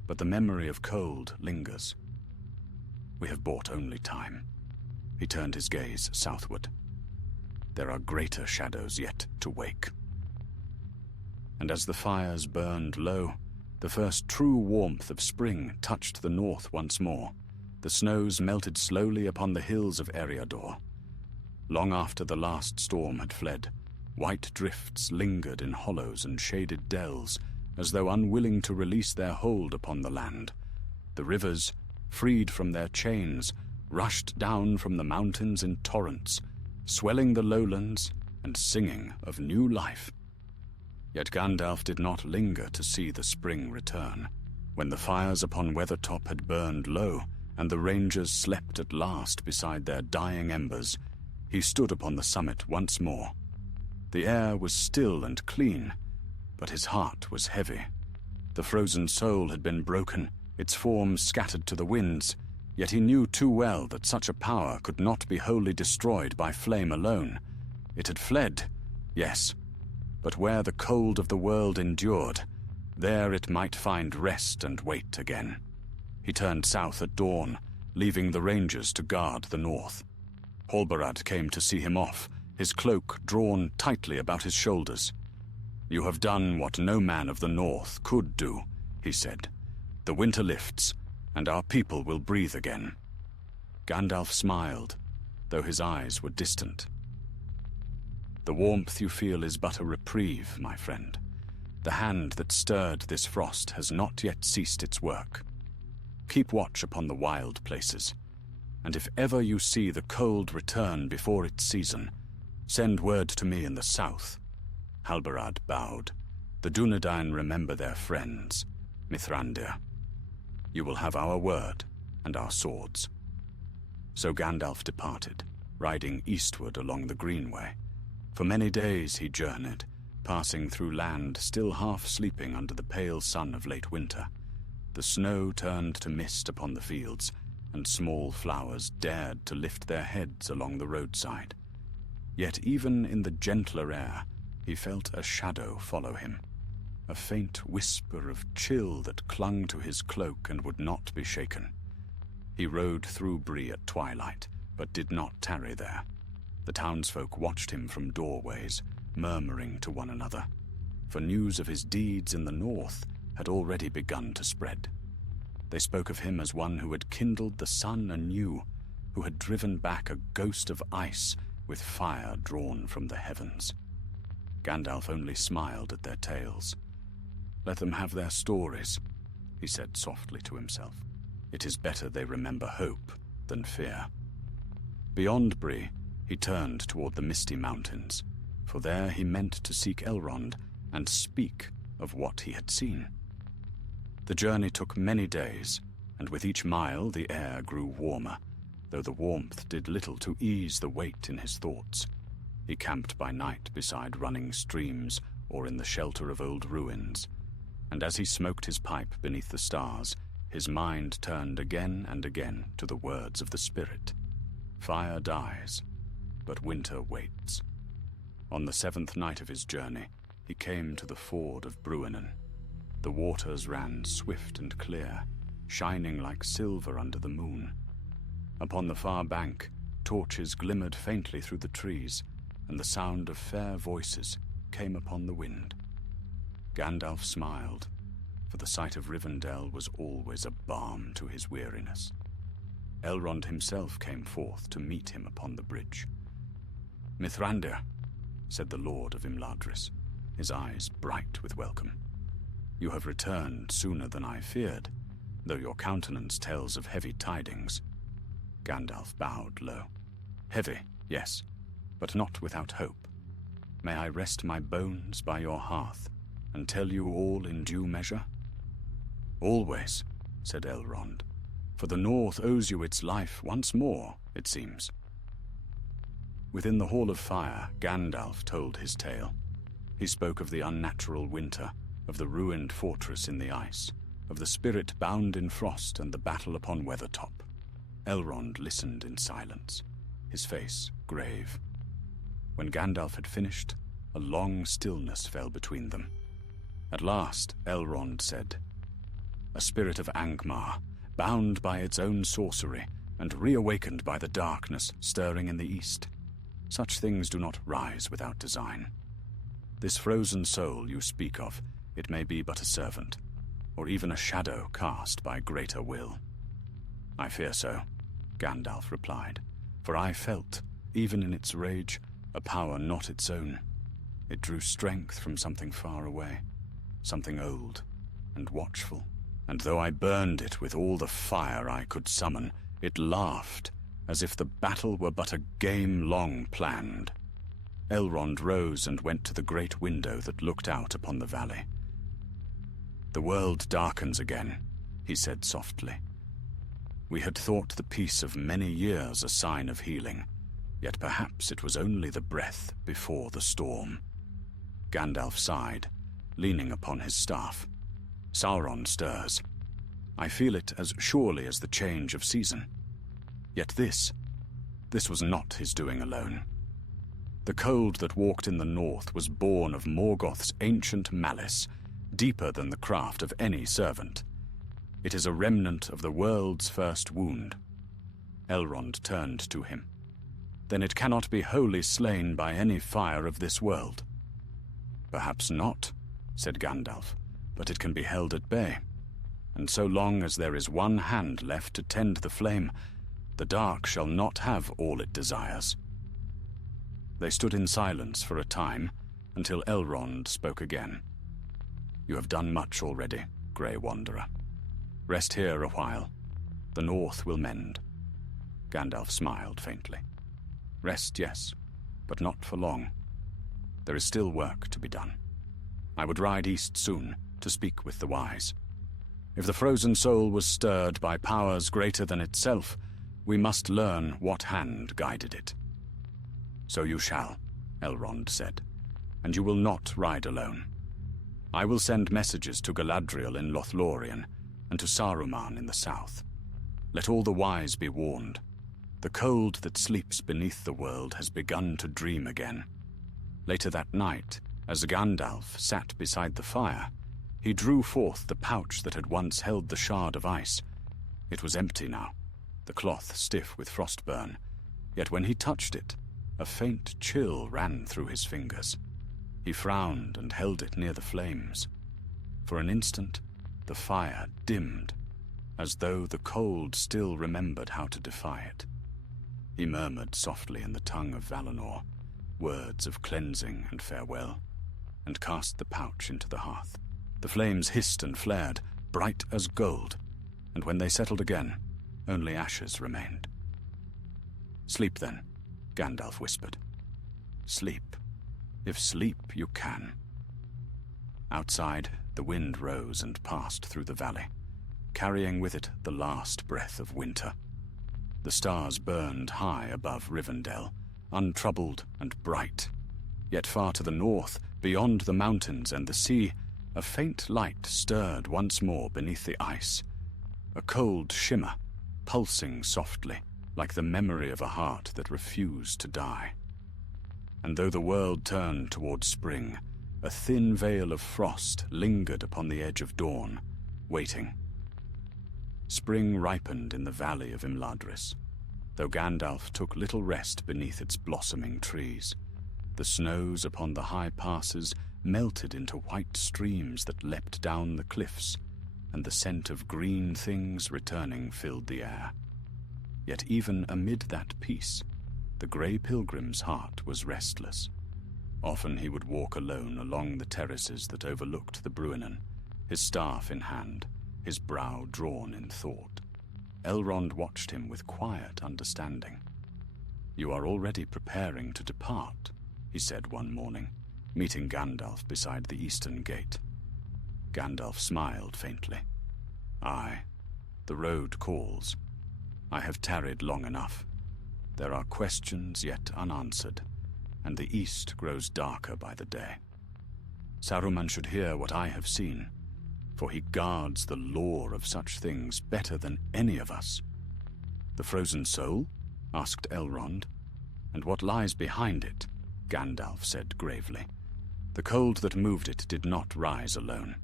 "but the memory of cold lingers. We have bought only time." He turned his gaze southward. "There are greater shadows yet to wake." And as the fires burned low, The first true warmth of spring touched the north once more. The snows melted slowly upon the hills of Eriador. Long after the last storm had fled, white drifts lingered in hollows and shaded dells, as though unwilling to release their hold upon the land. The rivers, freed from their chains, rushed down from the mountains in torrents, swelling the lowlands and singing of new life. Yet Gandalf did not linger to see the spring return. When the fires upon Weathertop had burned low, and the rangers slept at last beside their dying embers, he stood upon the summit once more. The air was still and clean, but his heart was heavy. The frozen soul had been broken, its form scattered to the winds, yet he knew too well that such a power could not be wholly destroyed by flame alone. It had fled, yes, but where the cold of the world endured, there it might find rest and wait again. He turned south at dawn, leaving the rangers to guard the north. Halbarad came to see him off, his cloak drawn tightly about his shoulders. "You have done what no man of the north could do," he said. "The winter lifts, and our people will breathe again." Gandalf smiled, though his eyes were distant. "The warmth you feel is but a reprieve, my friend. The hand that stirred this frost has not yet ceased its work. Keep watch upon the wild places, and if ever you see the cold return before its season, send word to me in the south." Halbarad bowed. "The Dunedain remember their friends, Mithrandir. You will have our word and our swords." So Gandalf departed, riding eastward along the Greenway. For many days he journeyed, passing through land still half sleeping under the pale sun of late winter. The snow turned to mist upon the fields, and small flowers dared to lift their heads along the roadside. Yet even in the gentler air, he felt a shadow follow him, a faint whisper of chill that clung to his cloak and would not be shaken. He rode through Bree at twilight, but did not tarry there. The townsfolk watched him from doorways, murmuring to one another, for news of his deeds in the north had already begun to spread. They spoke of him as one who had kindled the sun anew, who had driven back a ghost of ice with fire drawn from the heavens. Gandalf only smiled at their tales. "Let them have their stories," he said softly to himself. "It is better they remember hope than fear." Beyond Bree, he turned toward the misty mountains, for there he meant to seek Elrond and speak of what he had seen. The journey took many days, and with each mile the air grew warmer, though the warmth did little to ease the weight in his thoughts. He camped by night beside running streams or in the shelter of old ruins, and as he smoked his pipe beneath the stars, his mind turned again and again to the words of the spirit. Fire dies, but winter waits. On the 7th night of his journey, he came to the ford of Bruinen. The waters ran swift and clear, shining like silver under the moon. Upon the far bank, torches glimmered faintly through the trees, and the sound of fair voices came upon the wind. Gandalf smiled, for the sight of Rivendell was always a balm to his weariness. Elrond himself came forth to meet him upon the bridge. "Mithrandir," said the Lord of Imladris, his eyes bright with welcome. "You have returned sooner than I feared, though your countenance tells of heavy tidings." Gandalf bowed low. "Heavy, yes, but not without hope. May I rest my bones by your hearth and tell you all in due measure?" "Always," said Elrond, "for the North owes you its life once more, it seems." Within the Hall of Fire, Gandalf told his tale. He spoke of the unnatural winter, of the ruined fortress in the ice, of the spirit bound in frost and the battle upon Weathertop. Elrond listened in silence, his face grave. When Gandalf had finished, a long stillness fell between them. At last, Elrond said, "A spirit of Angmar, bound by its own sorcery, and reawakened by the darkness stirring in the east. Such things do not rise without design. This frozen soul you speak of, it may be but a servant. or even a shadow cast by greater will. I fear so, Gandalf replied, for I felt, even in its rage, a power not its own. It drew strength from something far away, something old and watchful, and though I burned it with all the fire I could summon, it laughed, as if the battle were but a game long planned. Elrond rose and went to the great window that looked out upon the valley. "The world darkens again," he said softly. "We had thought the peace of many years a sign of healing, yet perhaps it was only the breath before the storm." Gandalf sighed, leaning upon his staff. "Sauron stirs. I feel it as surely as the change of season. Yet this was not his doing alone. The cold that walked in the north was born of Morgoth's ancient malice, deeper than the craft of any servant. It is a remnant of the world's first wound." Elrond turned to him. "Then it cannot be wholly slain by any fire of this world." "Perhaps not," said Gandalf, "but it can be held at bay. And so long as there is one hand left to tend the flame, the dark shall not have all it desires." They stood in silence for a time, until Elrond spoke again. "You have done much already, Grey Wanderer. Rest here a while. The north will mend." Gandalf smiled faintly. "Rest, yes, but not for long. There is still work to be done. I would ride east soon to speak with the wise. If the frozen soul was stirred by powers greater than itself, we must learn what hand guided it." "So you shall," Elrond said, "and you will not ride alone. I will send messages to Galadriel in Lothlorien and to Saruman in the south. Let all the wise be warned. The cold that sleeps beneath the world has begun to dream again." Later that night, as Gandalf sat beside the fire, he drew forth the pouch that had once held the shard of ice. It was empty now, the cloth stiff with frostburn, yet when he touched it, a faint chill ran through his fingers. He frowned and held it near the flames. For an instant, the fire dimmed, as though the cold still remembered how to defy it. He murmured softly in the tongue of Valinor, words of cleansing and farewell, and cast the pouch into the hearth. The flames hissed and flared, bright as gold, and when they settled again, only ashes remained. "Sleep then," Gandalf whispered. "Sleep, if sleep you can." Outside, the wind rose and passed through the valley, carrying with it the last breath of winter. The stars burned high above Rivendell, untroubled and bright. Yet far to the north, beyond the mountains and the sea, a faint light stirred once more beneath the ice, a cold shimmer, pulsing softly, like the memory of a heart that refused to die. And though the world turned toward spring, a thin veil of frost lingered upon the edge of dawn, waiting. Spring ripened in the valley of Imladris, though Gandalf took little rest beneath its blossoming trees. The snows upon the high passes melted into white streams that leapt down the cliffs, and the scent of green things returning filled the air. Yet even amid that peace, the grey pilgrim's heart was restless. Often he would walk alone along the terraces that overlooked the Bruinen, his staff in hand, his brow drawn in thought. Elrond watched him with quiet understanding. "You are already preparing to depart," he said one morning, meeting Gandalf beside the eastern gate. Gandalf smiled faintly. "Aye, the road calls. I have tarried long enough. There are questions yet unanswered, and the east grows darker by the day. Saruman should hear what I have seen, for he guards the lore of such things better than any of us." "The frozen soul?" asked Elrond. "And what lies behind it?" Gandalf said gravely. "The cold that moved it did not rise alone.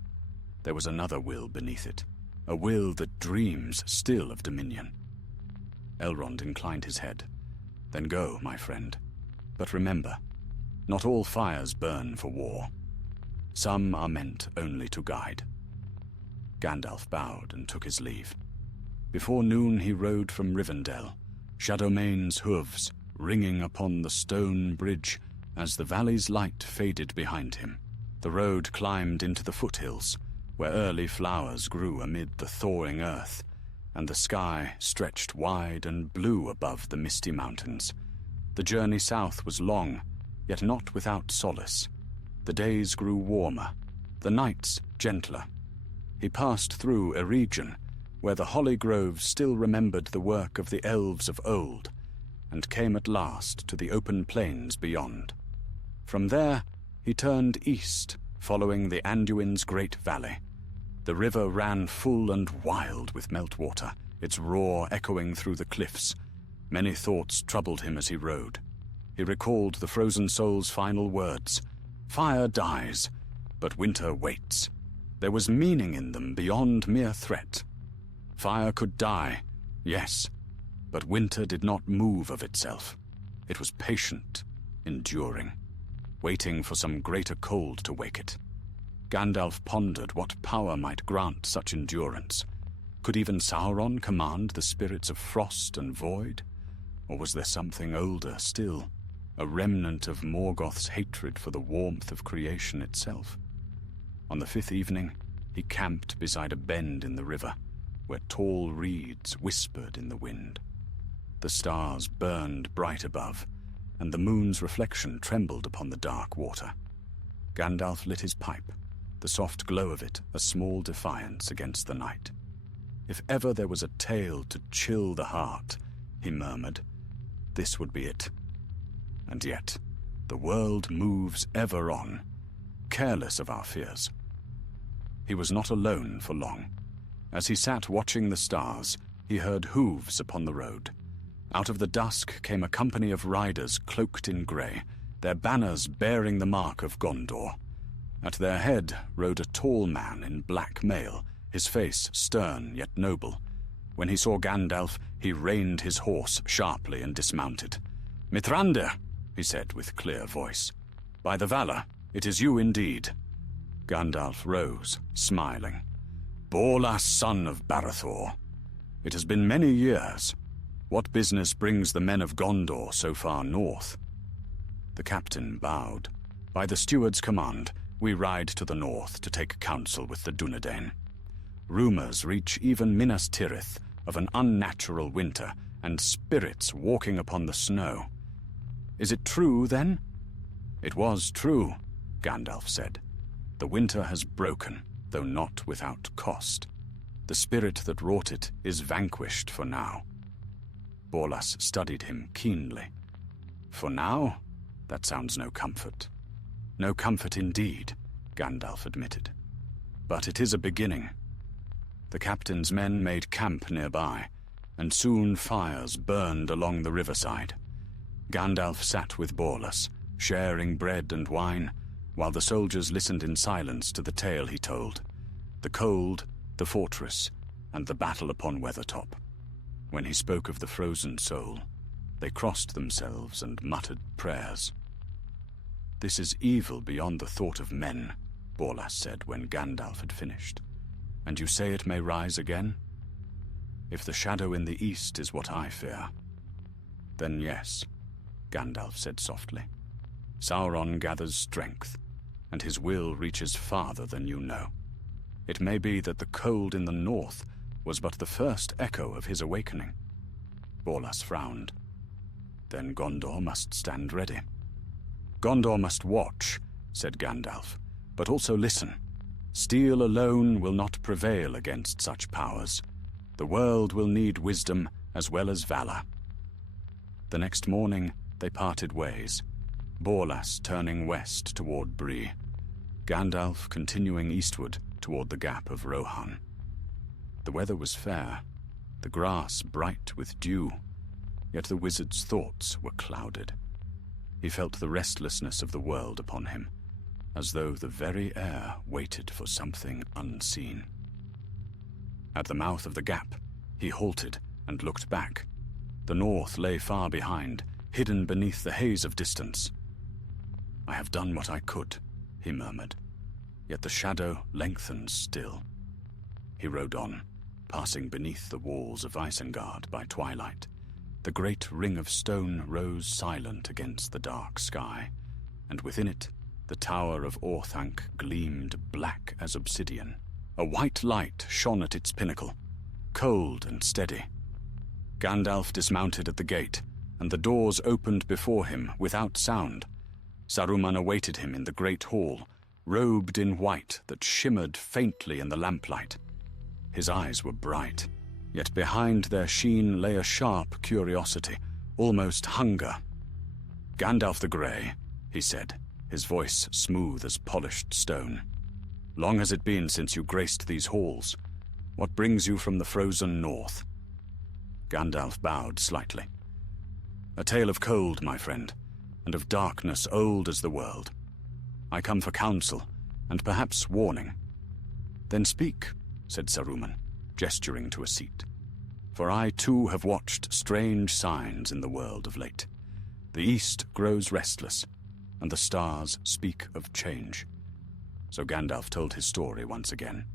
There was another will beneath it, a will that dreams still of dominion." Elrond inclined his head. "Then go, my friend. But remember, not all fires burn for war. Some are meant only to guide." Gandalf bowed and took his leave. Before noon he rode from Rivendell, Shadowmane's hooves ringing upon the stone bridge as the valley's light faded behind him. The road climbed into the foothills, where early flowers grew amid the thawing earth, and the sky stretched wide and blue above the misty mountains. The journey south was long, yet not without solace. The days grew warmer, the nights gentler. He passed through a region where the holly groves still remembered the work of the elves of old, and came at last to the open plains beyond. From there, he turned east, following the Anduin's great valley. The river ran full and wild with meltwater, its roar echoing through the cliffs. Many thoughts troubled him as he rode. He recalled the frozen soul's final words. Fire dies, but winter waits. There was meaning in them beyond mere threat. Fire could die, yes, but winter did not move of itself. It was patient, enduring, waiting for some greater cold to wake it. Gandalf pondered what power might grant such endurance. Could even Sauron command the spirits of frost and void? Or was there something older still, a remnant of Morgoth's hatred for the warmth of creation itself? On the fifth evening, he camped beside a bend in the river, where tall reeds whispered in the wind. The stars burned bright above, and the moon's reflection trembled upon the dark water. Gandalf lit his pipe, the soft glow of it a small defiance against the night. If ever there was a tale to chill the heart, he murmured, this would be it. And yet, the world moves ever on, careless of our fears. He was not alone for long. As he sat watching the stars, he heard hooves upon the road. Out of the dusk came a company of riders cloaked in grey, their banners bearing the mark of Gondor. At their head rode a tall man in black mail, his face stern yet noble. When he saw Gandalf, he reined his horse sharply and dismounted. "Mithrandir," he said with clear voice. "By the valor, it is you indeed." Gandalf rose, smiling. "Borlas, son of Barathor. It has been many years. What business brings the men of Gondor so far north?" The captain bowed. "By the steward's command, we ride to the north to take counsel with the Dunedain. Rumors reach even Minas Tirith of an unnatural winter and spirits walking upon the snow. Is it true, then?" "It was true," Gandalf said. "The winter has broken, though not without cost. The spirit that wrought it is vanquished for now." Borlas studied him keenly. "For now? That sounds no comfort." "No comfort indeed," Gandalf admitted. "But it is a beginning." The captain's men made camp nearby, and soon fires burned along the riverside. Gandalf sat with Borlas, sharing bread and wine, while the soldiers listened in silence to the tale he told. The cold, the fortress, and the battle upon Weathertop. When he spoke of the frozen soul, they crossed themselves and muttered prayers. "This is evil beyond the thought of men," Borlas said when Gandalf had finished. "And you say it may rise again? If the shadow in the east is what I fear, then yes," Gandalf said softly. "Sauron gathers strength, and his will reaches farther than you know. It may be that the cold in the north was but the first echo of his awakening." Borlas frowned. "Then Gondor must stand ready." "Gondor must watch," said Gandalf, "but also listen. Steel alone will not prevail against such powers. The world will need wisdom as well as valor." The next morning they parted ways, Borlas turning west toward Bree, Gandalf continuing eastward toward the Gap of Rohan. The weather was fair, the grass bright with dew, yet the wizard's thoughts were clouded. He felt the restlessness of the world upon him, as though the very air waited for something unseen. At the mouth of the gap, he halted and looked back. The north lay far behind, hidden beneath the haze of distance. "I have done what I could," he murmured, yet the shadow lengthens still. he rode on, passing beneath the walls of Isengard by twilight. The great ring of stone rose silent against the dark sky, and within it the tower of Orthanc gleamed black as obsidian. A white light shone at its pinnacle, cold and steady. Gandalf dismounted at the gate, and the doors opened before him without sound. Saruman awaited him in the great hall, robed in white that shimmered faintly in the lamplight. His eyes were bright, yet behind their sheen lay a sharp curiosity, almost hunger. "Gandalf the Grey," he said, his voice smooth as polished stone. "Long has it been since you graced these halls. What brings you from the frozen north?" Gandalf bowed slightly. "A tale of cold, my friend, and of darkness old as the world. I come for counsel, and perhaps warning." "Then speak," said Saruman, gesturing to a seat. "For I too have watched strange signs in the world of late. The east grows restless, and the stars speak of change." So Gandalf told his story once again.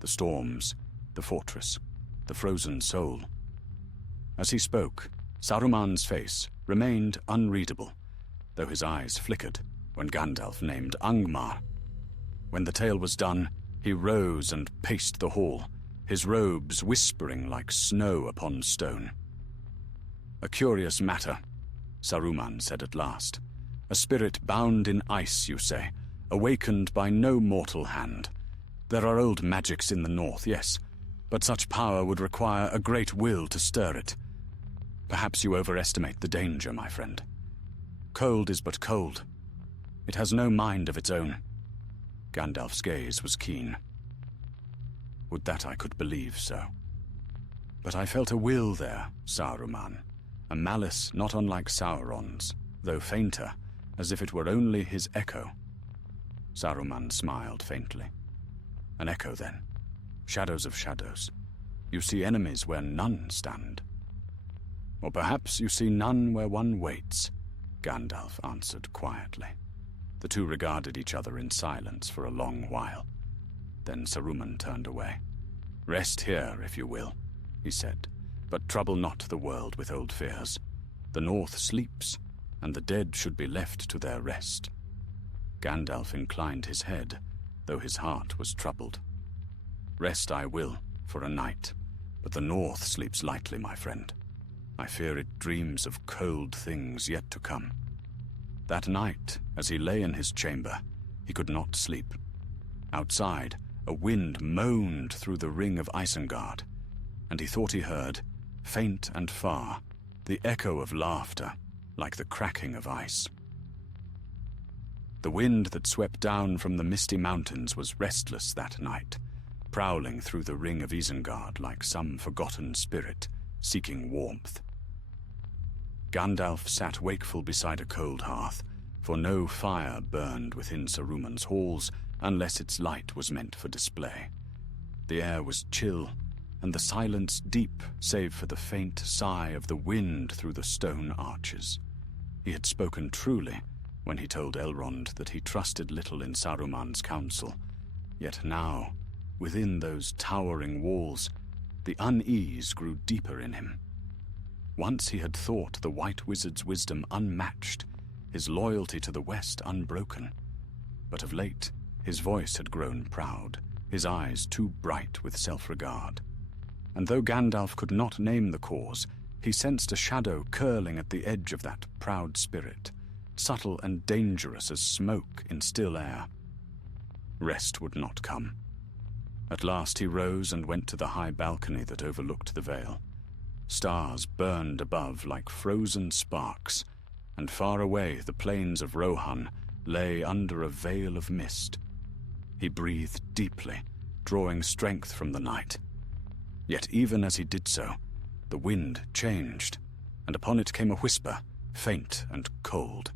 The storms, the fortress, the frozen soul. As he spoke, Saruman's face remained unreadable, though his eyes flickered when Gandalf named Angmar. When the tale was done, he rose and paced the hall, his robes whispering like snow upon stone. "A curious matter," Saruman said at last. "A spirit bound in ice, you say, awakened by no mortal hand. There are old magics in the north, yes, but such power would require a great will to stir it. Perhaps you overestimate the danger, my friend. Cold is but cold. It has no mind of its own." Gandalf's gaze was keen. "Would that I could believe so. But I felt a will there, Saruman, a malice not unlike Sauron's, though fainter, as if it were only his echo." Saruman smiled faintly. "An echo, then. Shadows of shadows. You see enemies where none stand." "Or perhaps you see none where one waits," Gandalf answered quietly. The two regarded each other in silence for a long while. Then Saruman turned away. "Rest here, if you will," he said, "but trouble not the world with old fears. The north sleeps, and the dead should be left to their rest." Gandalf inclined his head, though his heart was troubled. "Rest I will, for a night, but the north sleeps lightly, my friend. I fear it dreams of cold things yet to come." That night, as he lay in his chamber, he could not sleep. Outside, a wind moaned through the ring of Isengard, and he thought he heard, faint and far, the echo of laughter, like the cracking of ice. The wind that swept down from the misty mountains was restless that night, prowling through the ring of Isengard like some forgotten spirit, seeking warmth. Gandalf sat wakeful beside a cold hearth, for no fire burned within Saruman's halls unless its light was meant for display. The air was chill, and the silence deep save for the faint sigh of the wind through the stone arches. He had spoken truly when he told Elrond that he trusted little in Saruman's counsel, yet now, within those towering walls, the unease grew deeper in him. Once he had thought the White Wizard's wisdom unmatched, his loyalty to the West unbroken. But of late, his voice had grown proud, his eyes too bright with self-regard. And though Gandalf could not name the cause, he sensed a shadow curling at the edge of that proud spirit, subtle and dangerous as smoke in still air. Rest would not come. At last he rose and went to the high balcony that overlooked the vale. Stars burned above like frozen sparks, and far away the plains of Rohan lay under a veil of mist. He breathed deeply, drawing strength from the night. Yet even as he did so, the wind changed, and upon it came a whisper, faint and cold.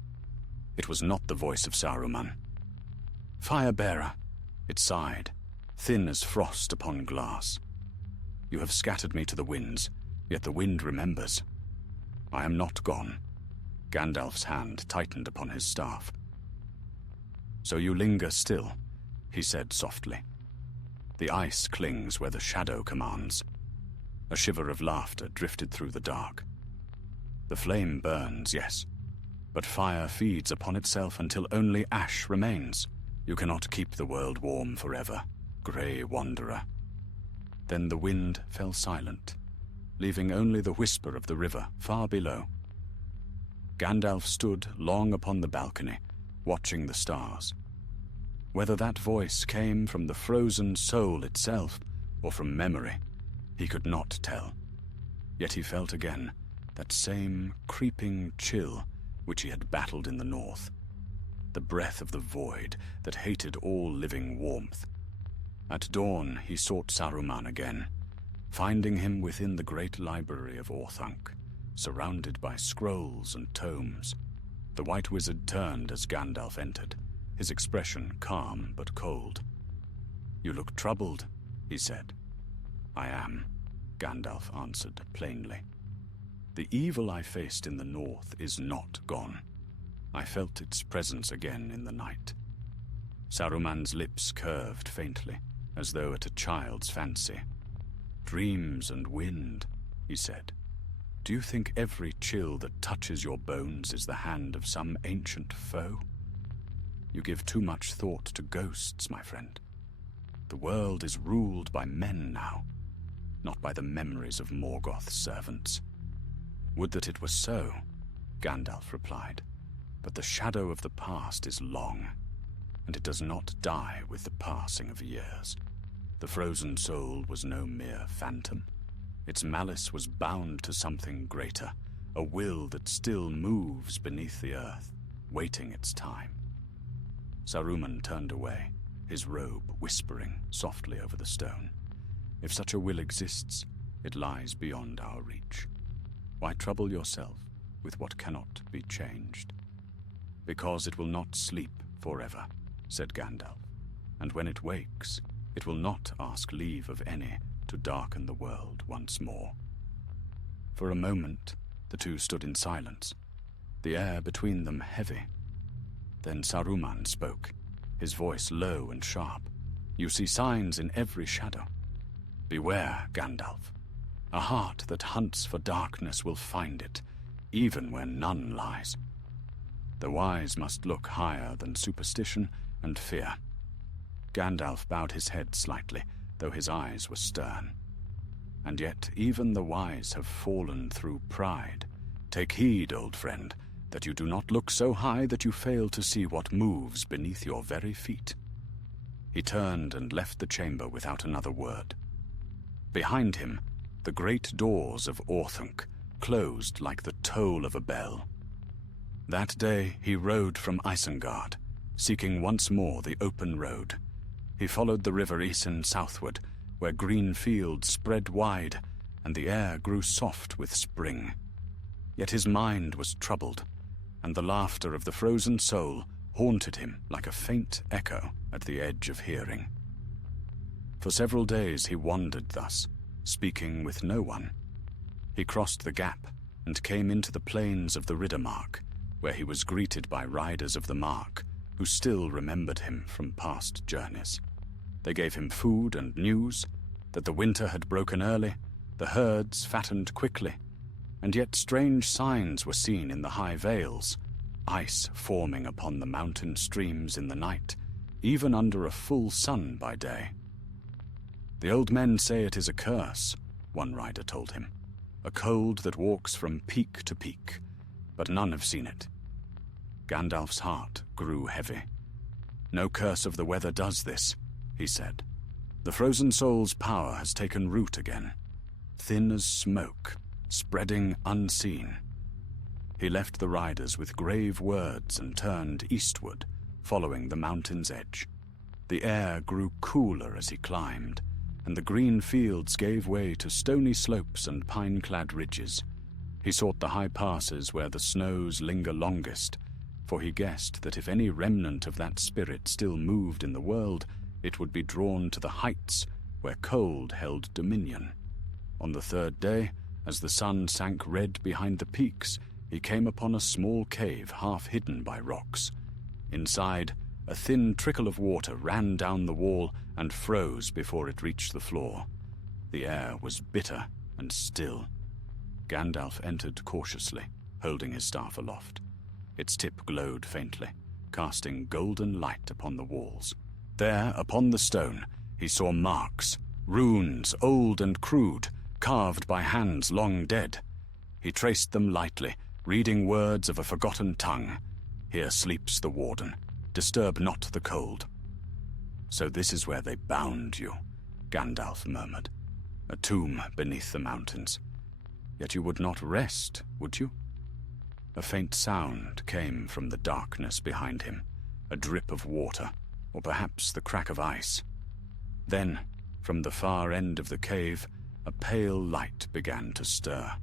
It was not the voice of Saruman. "Firebearer," it sighed, thin as frost upon glass. "You have scattered me to the winds, yet the wind remembers. I am not gone." Gandalf's hand tightened upon his staff. "So you linger still," he said softly. The ice clings where the shadow commands. A shiver of laughter drifted through the dark. The flame burns, yes, but fire feeds upon itself until only ash remains. You cannot keep the world warm forever, grey wanderer. Then the wind fell silent, leaving only the whisper of the river far below. Gandalf stood long upon the balcony, watching the stars. Whether that voice came from the frozen soul itself or from memory, he could not tell. Yet he felt again that same creeping chill which he had battled in the north, the breath of the void that hated all living warmth. At dawn he sought Saruman again, finding him within the great library of Orthanc, surrounded by scrolls and tomes. The White Wizard turned as Gandalf entered, his expression calm but cold. "You look troubled," he said. "I am," Gandalf answered plainly. "The evil I faced in the north is not gone. I felt its presence again in the night." Saruman's lips curved faintly, as though at a child's fancy. "Dreams and wind," he said. "Do you think every chill that touches your bones is the hand of some ancient foe? You give too much thought to ghosts, my friend. The world is ruled by men now, not by the memories of Morgoth's servants." "Would that it were so," Gandalf replied. "But the shadow of the past is long, and it does not die with the passing of years. The frozen soul was no mere phantom. Its malice was bound to something greater, a will that still moves beneath the earth, waiting its time." Saruman turned away, his robe whispering softly over the stone. "If such a will exists, it lies beyond our reach. Why trouble yourself with what cannot be changed?" "Because it will not sleep forever," said Gandalf, "and when it wakes, it will not ask leave of any to darken the world once more." For a moment, the two stood in silence, the air between them heavy. Then Saruman spoke, his voice low and sharp. "You see signs in every shadow. Beware, Gandalf. A heart that hunts for darkness will find it, even where none lies. The wise must look higher than superstition and fear." Gandalf bowed his head slightly, though his eyes were stern. "And yet even the wise have fallen through pride. Take heed, old friend, that you do not look so high that you fail to see what moves beneath your very feet." He turned and left the chamber without another word. Behind him, the great doors of Orthanc closed like the toll of a bell. That day he rode from Isengard, seeking once more the open road. He followed the river Isen southward, where green fields spread wide, and the air grew soft with spring. Yet his mind was troubled, and the laughter of the frozen soul haunted him like a faint echo at the edge of hearing. For several days he wandered thus, speaking with no one. He crossed the gap and came into the plains of the Riddermark, where he was greeted by riders of the Mark, who still remembered him from past journeys. They gave him food and news, that the winter had broken early, the herds fattened quickly, and yet strange signs were seen in the high vales, ice forming upon the mountain streams in the night, even under a full sun by day. "The old men say it is a curse," one rider told him, "a cold that walks from peak to peak, but none have seen it." Gandalf's heart grew heavy. "No curse of the weather does this," he said. "The frozen soul's power has taken root again, thin as smoke, spreading unseen." He left the riders with grave words and turned eastward, following the mountain's edge. The air grew cooler as he climbed, and the green fields gave way to stony slopes and pine-clad ridges. He sought the high passes where the snows linger longest, for he guessed that if any remnant of that spirit still moved in the world, it would be drawn to the heights where cold held dominion. On the third day, as the sun sank red behind the peaks, he came upon a small cave half hidden by rocks. Inside, a thin trickle of water ran down the wall and froze before it reached the floor. The air was bitter and still. Gandalf entered cautiously, holding his staff aloft. Its tip glowed faintly, casting golden light upon the walls. There, upon the stone, he saw marks, runes old and crude, carved by hands long dead. He traced them lightly, reading words of a forgotten tongue. "Here sleeps the warden. Disturb not the cold." "So this is where they bound you," Gandalf murmured. "A tomb beneath the mountains. Yet you would not rest, would you?" A faint sound came from the darkness behind him, a drip of water, or perhaps the crack of ice. Then, from the far end of the cave, a pale light began to stir.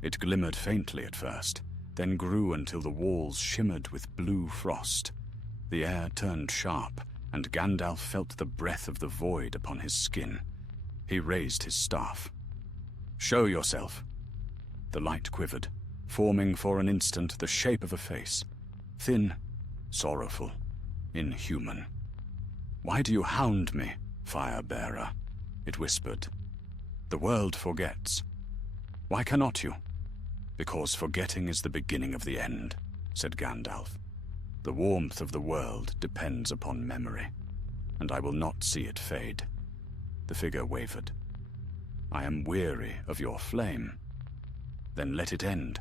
It glimmered faintly at first, then grew until the walls shimmered with blue frost. The air turned sharp, and Gandalf felt the breath of the void upon his skin. He raised his staff. "Show yourself." The light quivered, forming for an instant the shape of a face, thin, sorrowful, inhuman. "Why do you hound me, fire-bearer?" it whispered. "The world forgets. Why cannot you?" "Because forgetting is the beginning of the end," said Gandalf. "The warmth of the world depends upon memory, and I will not see it fade." The figure wavered. "I am weary of your flame." "Then let it end,"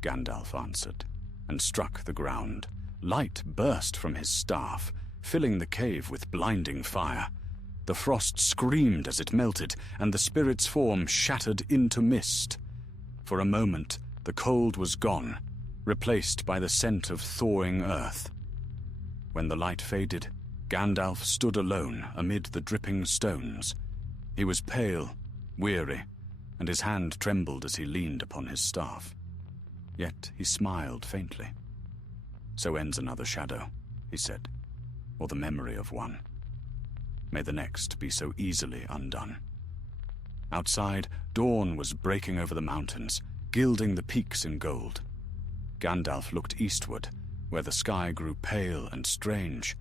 Gandalf answered, and struck the ground. Light burst from his staff, filling the cave with blinding fire. The frost screamed as it melted, and the spirit's form shattered into mist. For a moment, the cold was gone, replaced by the scent of thawing earth. When the light faded, Gandalf stood alone amid the dripping stones. He was pale, weary, and his hand trembled as he leaned upon his staff. Yet he smiled faintly. "So ends another shadow," he said, "or the memory of one. May the next be so easily undone." Outside, dawn was breaking over the mountains, gilding the peaks in gold. Gandalf looked eastward, where the sky grew pale and strange.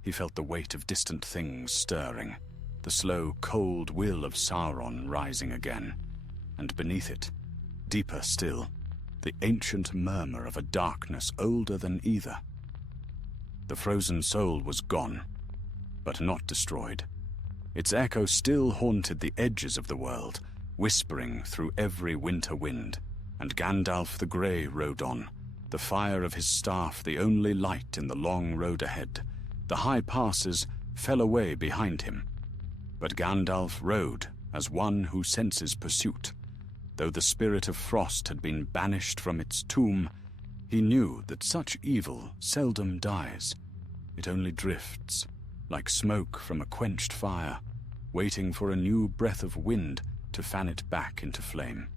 He felt the weight of distant things stirring, the slow, cold will of Sauron rising again, and beneath it, deeper still, the ancient murmur of a darkness older than either. The frozen soul was gone, but not destroyed. Its echo still haunted the edges of the world, whispering through every winter wind. And Gandalf the Grey rode on, the fire of his staff the only light in the long road ahead. The high passes fell away behind him. But Gandalf rode as one who senses pursuit. Though the spirit of frost had been banished from its tomb, he knew that such evil seldom dies. It only drifts, like smoke from a quenched fire, waiting for a new breath of wind to fan it back into flame.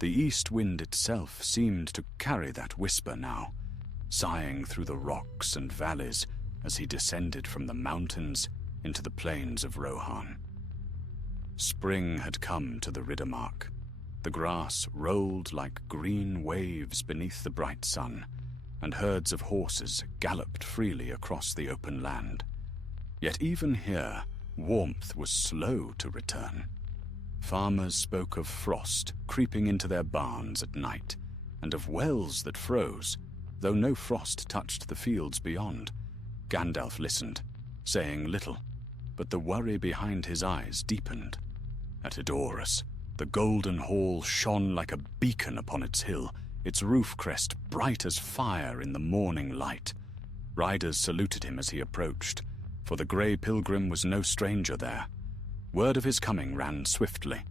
The east wind itself seemed to carry that whisper now, sighing through the rocks and valleys as he descended from the mountains into the plains of Rohan. Spring had come to the Riddermark. The grass rolled like green waves beneath the bright sun, and herds of horses galloped freely across the open land. Yet even here, warmth was slow to return. Farmers spoke of frost creeping into their barns at night, and of wells that froze, though no frost touched the fields beyond. Gandalf listened, saying little, but the worry behind his eyes deepened. At Edoras, the golden hall shone like a beacon upon its hill, its roof crest bright as fire in the morning light. Riders saluted him as he approached, for the grey pilgrim was no stranger there. Word of his coming ran swiftly,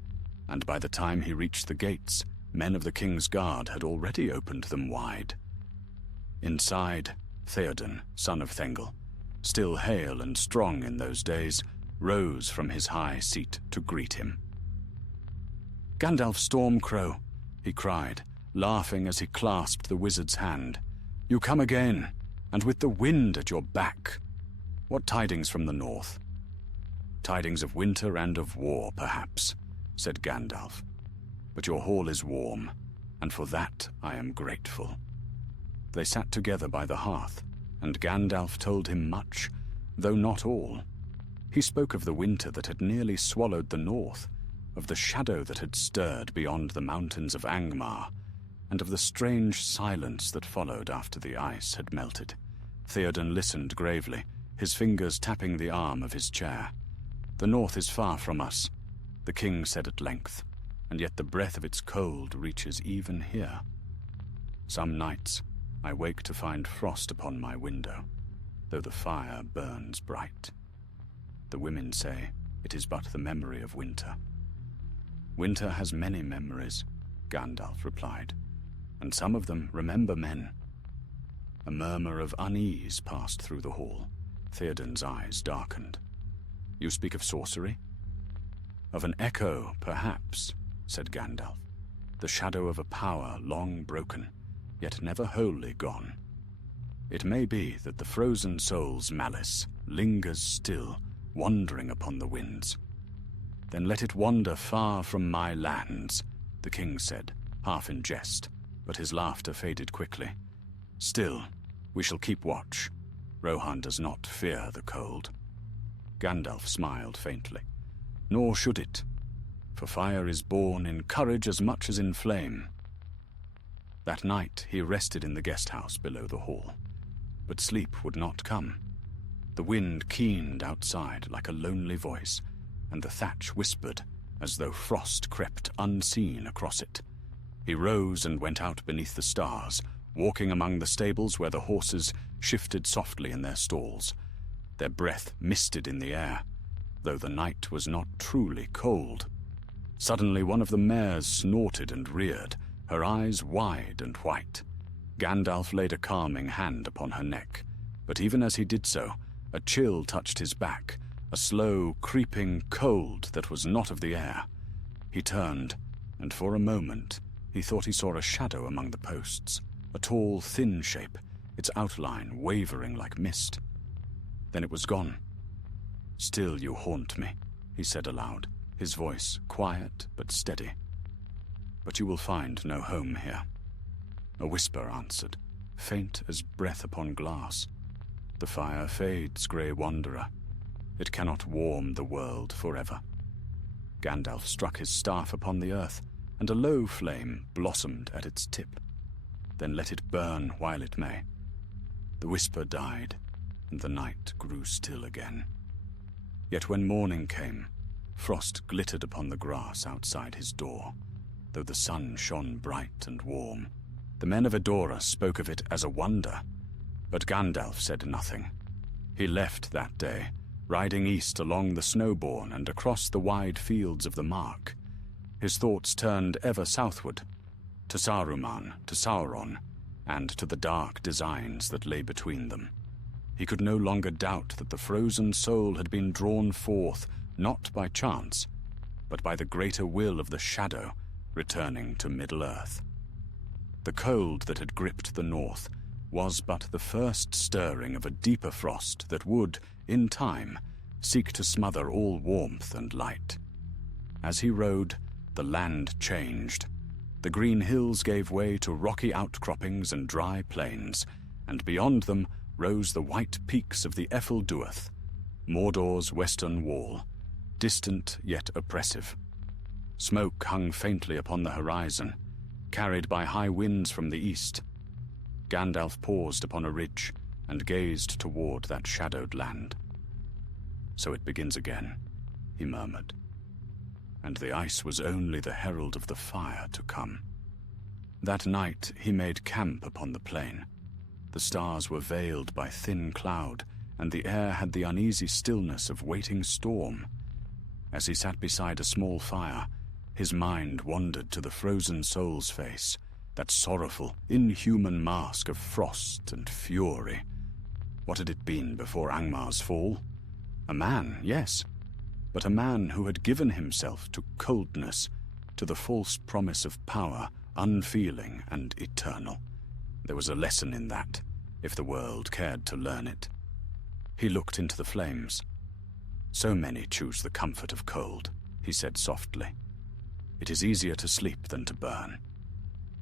and by the time he reached the gates, men of the king's guard had already opened them wide. Inside, Theoden, son of Thengel, still hale and strong in those days, rose from his high seat to greet him. "Gandalf Stormcrow," he cried, laughing as he clasped the wizard's hand. "You come again, and with the wind at your back. What tidings from the north?" "Tidings of winter and of war, perhaps," said Gandalf. "But your hall is warm, and for that I am grateful." They sat together by the hearth, and Gandalf told him much, though not all. He spoke of the winter that had nearly swallowed the north, of the shadow that had stirred beyond the mountains of Angmar, and of the strange silence that followed after the ice had melted. Theoden listened gravely, his fingers tapping the arm of his chair. "The north is far from us," the king said at length, "and yet the breath of its cold reaches even here. Some nights I wake to find frost upon my window, though the fire burns bright. The women say it is but the memory of winter." "Winter has many memories," Gandalf replied, "and some of them remember men." A murmur of unease passed through the hall. Theoden's eyes darkened. "You speak of sorcery?" "Of an echo, perhaps," said Gandalf. "The shadow of a power long broken, yet never wholly gone. It may be that the frozen soul's malice lingers still, wandering upon the winds." "Then let it wander far from my lands," the king said, half in jest, but his laughter faded quickly. "Still, we shall keep watch. Rohan does not fear the cold." Gandalf smiled faintly. "Nor should it, for fire is born in courage as much as in flame." That night he rested in the guest house below the hall, but sleep would not come. The wind keened outside like a lonely voice, and the thatch whispered as though frost crept unseen across it. He rose and went out beneath the stars, walking among the stables where the horses shifted softly in their stalls. Their breath misted in the air, though the night was not truly cold. Suddenly one of the mares snorted and reared, her eyes wide and white. Gandalf laid a calming hand upon her neck, but even as he did so, a chill touched his back, a slow, creeping cold that was not of the air. He turned, and for a moment he thought he saw a shadow among the posts, a tall, thin shape, its outline wavering like mist. Then it was gone. "Still you haunt me," he said aloud, his voice quiet but steady. "But you will find no home here." A whisper answered, faint as breath upon glass. "The fire fades, grey wanderer. It cannot warm the world forever." Gandalf struck his staff upon the earth, and a low flame blossomed at its tip. "Then let it burn while it may." The whisper died, and the night grew still again. Yet when morning came, frost glittered upon the grass outside his door, though the sun shone bright and warm. The men of Edora spoke of it as a wonder, but Gandalf said nothing. He left that day, riding east along the Snowbourne and across the wide fields of the Mark. His thoughts turned ever southward, to Saruman, to Sauron, and to the dark designs that lay between them. He could no longer doubt that the frozen soul had been drawn forth not by chance, but by the greater will of the shadow returning to Middle-earth. The cold that had gripped the north was but the first stirring of a deeper frost that would, in time, seek to smother all warmth and light. As he rode, the land changed. The green hills gave way to rocky outcroppings and dry plains, and beyond them rose the white peaks of the Ephel-Duath, Mordor's western wall, distant yet oppressive. Smoke hung faintly upon the horizon, carried by high winds from the east. Gandalf paused upon a ridge and gazed toward that shadowed land. "So it begins again," he murmured. And the ice was only the herald of the fire to come. That night he made camp upon the plain. The stars were veiled by thin cloud, and the air had the uneasy stillness of waiting storm. As he sat beside a small fire, his mind wandered to the frozen soul's face, that sorrowful, inhuman mask of frost and fury. What had it been before Angmar's fall? A man, yes, but a man who had given himself to coldness, to the false promise of power, unfeeling and eternal. There was a lesson in that, if the world cared to learn it. He looked into the flames. "So many choose the comfort of cold," he said softly. "It is easier to sleep than to burn."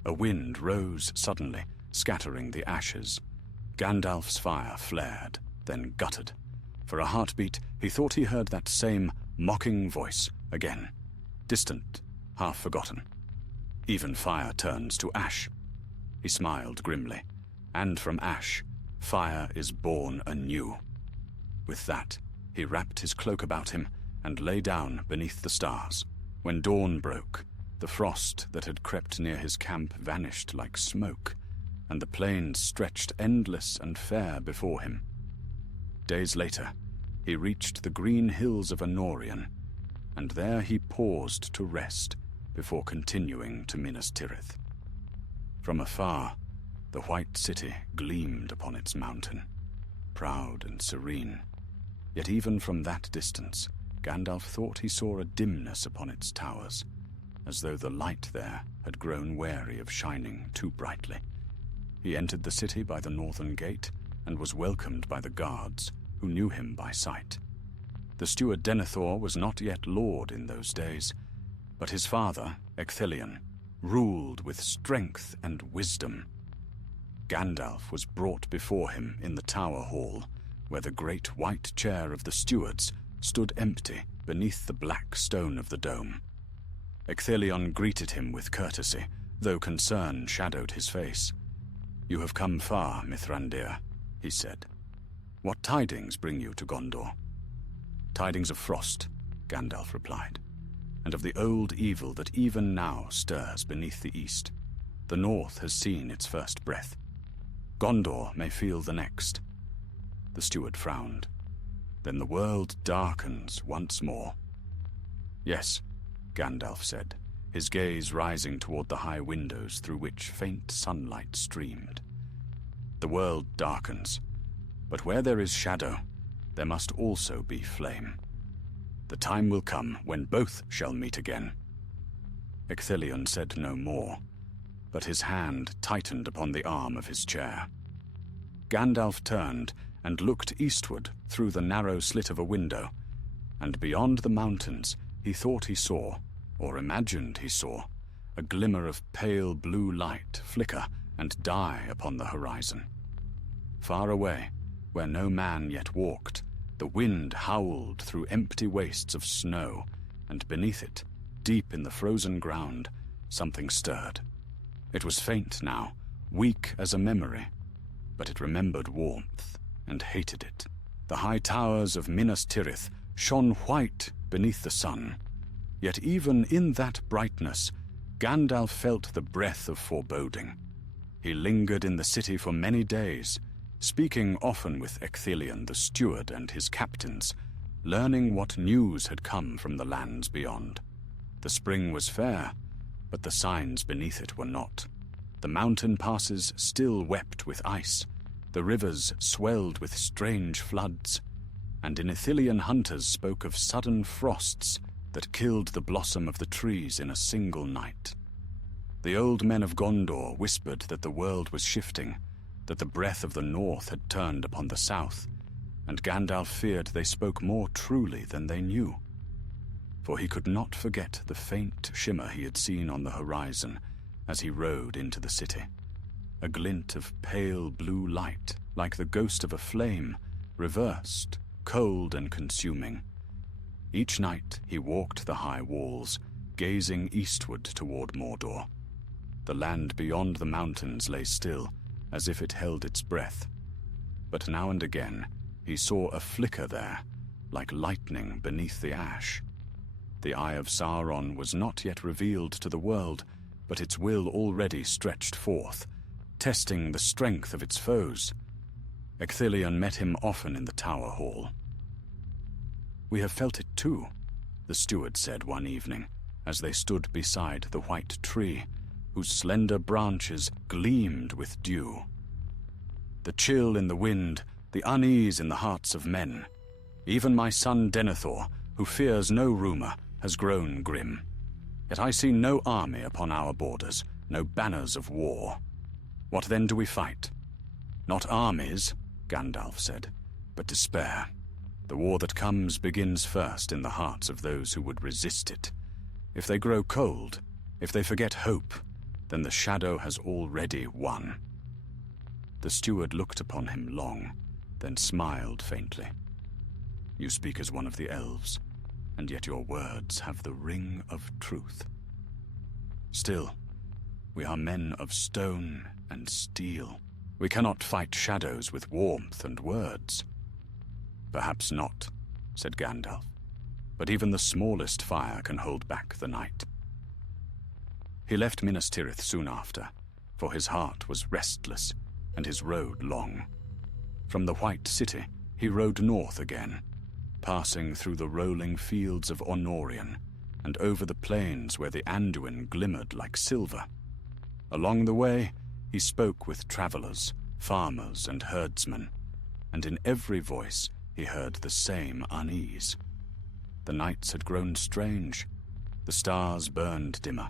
A wind rose suddenly, scattering the ashes. Gandalf's fire flared, then guttered. For a heartbeat, he thought he heard that same mocking voice again, distant, half forgotten. Even fire turns to ash. He smiled grimly, and from ash, fire is born anew. With that, he wrapped his cloak about him and lay down beneath the stars. When dawn broke, the frost that had crept near his camp vanished like smoke, and the plains stretched endless and fair before him. Days later, he reached the green hills of Anorion, and there he paused to rest before continuing to Minas Tirith. From afar, the white city gleamed upon its mountain, proud and serene. Yet even from that distance, Gandalf thought he saw a dimness upon its towers, as though the light there had grown wary of shining too brightly. He entered the city by the northern gate and was welcomed by the guards, who knew him by sight. The steward Denethor was not yet lord in those days, but his father, Ecthelion, ruled with strength and wisdom. Gandalf was brought before him in the tower hall, where the great white chair of the stewards stood empty beneath the black stone of the dome. Ecthelion greeted him with courtesy, though concern shadowed his face. "You have come far, Mithrandir," he said. "What tidings bring you to Gondor?" "Tidings of frost," Gandalf replied, "and of the old evil that even now stirs beneath the east. The north has seen its first breath. Gondor may feel the next." The steward frowned. "Then the world darkens once more." "Yes," Gandalf said, his gaze rising toward the high windows through which faint sunlight streamed. "The world darkens, but where there is shadow, there must also be flame. The time will come when both shall meet again." Ecthelion said no more, but his hand tightened upon the arm of his chair. Gandalf turned and looked eastward through the narrow slit of a window, and beyond the mountains he thought he saw, or imagined he saw, a glimmer of pale blue light flicker and die upon the horizon. Far away, where no man yet walked, the wind howled through empty wastes of snow, and beneath it, deep in the frozen ground, something stirred. It was faint now, weak as a memory, but it remembered warmth and hated it. The high towers of Minas Tirith shone white beneath the sun, yet even in that brightness, Gandalf felt the breath of foreboding. He lingered in the city for many days, speaking often with Ecthelion the steward and his captains, learning what news had come from the lands beyond. The spring was fair, but the signs beneath it were not. The mountain passes still wept with ice, the rivers swelled with strange floods, and Ithilien hunters spoke of sudden frosts that killed the blossom of the trees in a single night. The old men of Gondor whispered that the world was shifting, that the breath of the north had turned upon the south, and Gandalf feared they spoke more truly than they knew. For he could not forget the faint shimmer he had seen on the horizon as he rode into the city. A glint of pale blue light, like the ghost of a flame, reversed, cold and consuming. Each night he walked the high walls, gazing eastward toward Mordor. The land beyond the mountains lay still, as if it held its breath. But now and again he saw a flicker there, like lightning beneath the ash. The eye of Sauron was not yet revealed to the world, but its will already stretched forth, testing the strength of its foes. Ecthelion met him often in the tower hall. "We have felt it too," the steward said one evening, as they stood beside the white tree, whose slender branches gleamed with dew. "The chill in the wind, the unease in the hearts of men. Even my son Denethor, who fears no rumor, has grown grim. Yet I see no army upon our borders, no banners of war. What then do we fight? Not armies," Gandalf said, "but despair. The war that comes begins first in the hearts of those who would resist it. If they grow cold, if they forget hope, then the shadow has already won." The steward looked upon him long, then smiled faintly. You speak as one of the elves, and yet your words have the ring of truth. Still, we are men of stone and steel. We cannot fight shadows with warmth and words. Perhaps not, said Gandalf, but even the smallest fire can hold back the night. He left Minas Tirith soon after, for his heart was restless and his road long. From the White City he rode north again, passing through the rolling fields of Honorian and over the plains where the Anduin glimmered like silver. Along the way he spoke with travelers, farmers and herdsmen, and in every voice he heard the same unease. The nights had grown strange. The stars burned dimmer.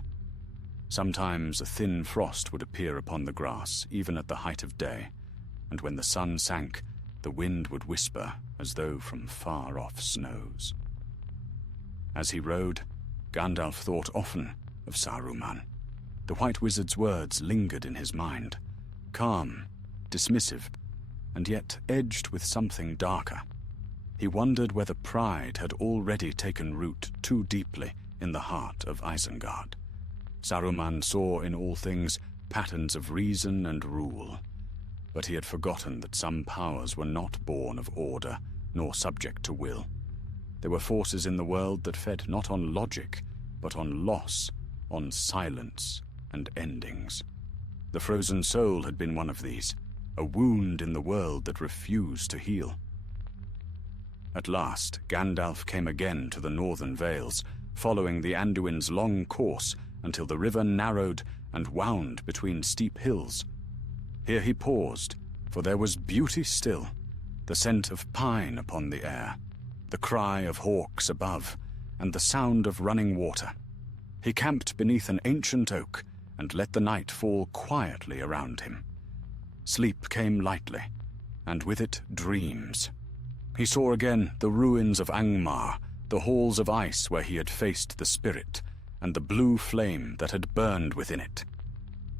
Sometimes a thin frost would appear upon the grass, even at the height of day, and when the sun sank, the wind would whisper as though from far-off snows. As he rode, Gandalf thought often of Saruman. The White Wizard's words lingered in his mind, calm, dismissive, and yet edged with something darker. He wondered whether pride had already taken root too deeply in the heart of Isengard. Saruman saw in all things patterns of reason and rule, but he had forgotten that some powers were not born of order nor subject to will. There were forces in the world that fed not on logic, but on loss, on silence and endings. The frozen soul had been one of these, a wound in the world that refused to heal. At last, Gandalf came again to the northern vales, following the Anduin's long course until the river narrowed and wound between steep hills. Here he paused, for there was beauty still, the scent of pine upon the air, the cry of hawks above, and the sound of running water. He camped beneath an ancient oak and let the night fall quietly around him. Sleep came lightly, and with it dreams. He saw again the ruins of Angmar, the halls of ice where he had faced the spirit, and the blue flame that had burned within it.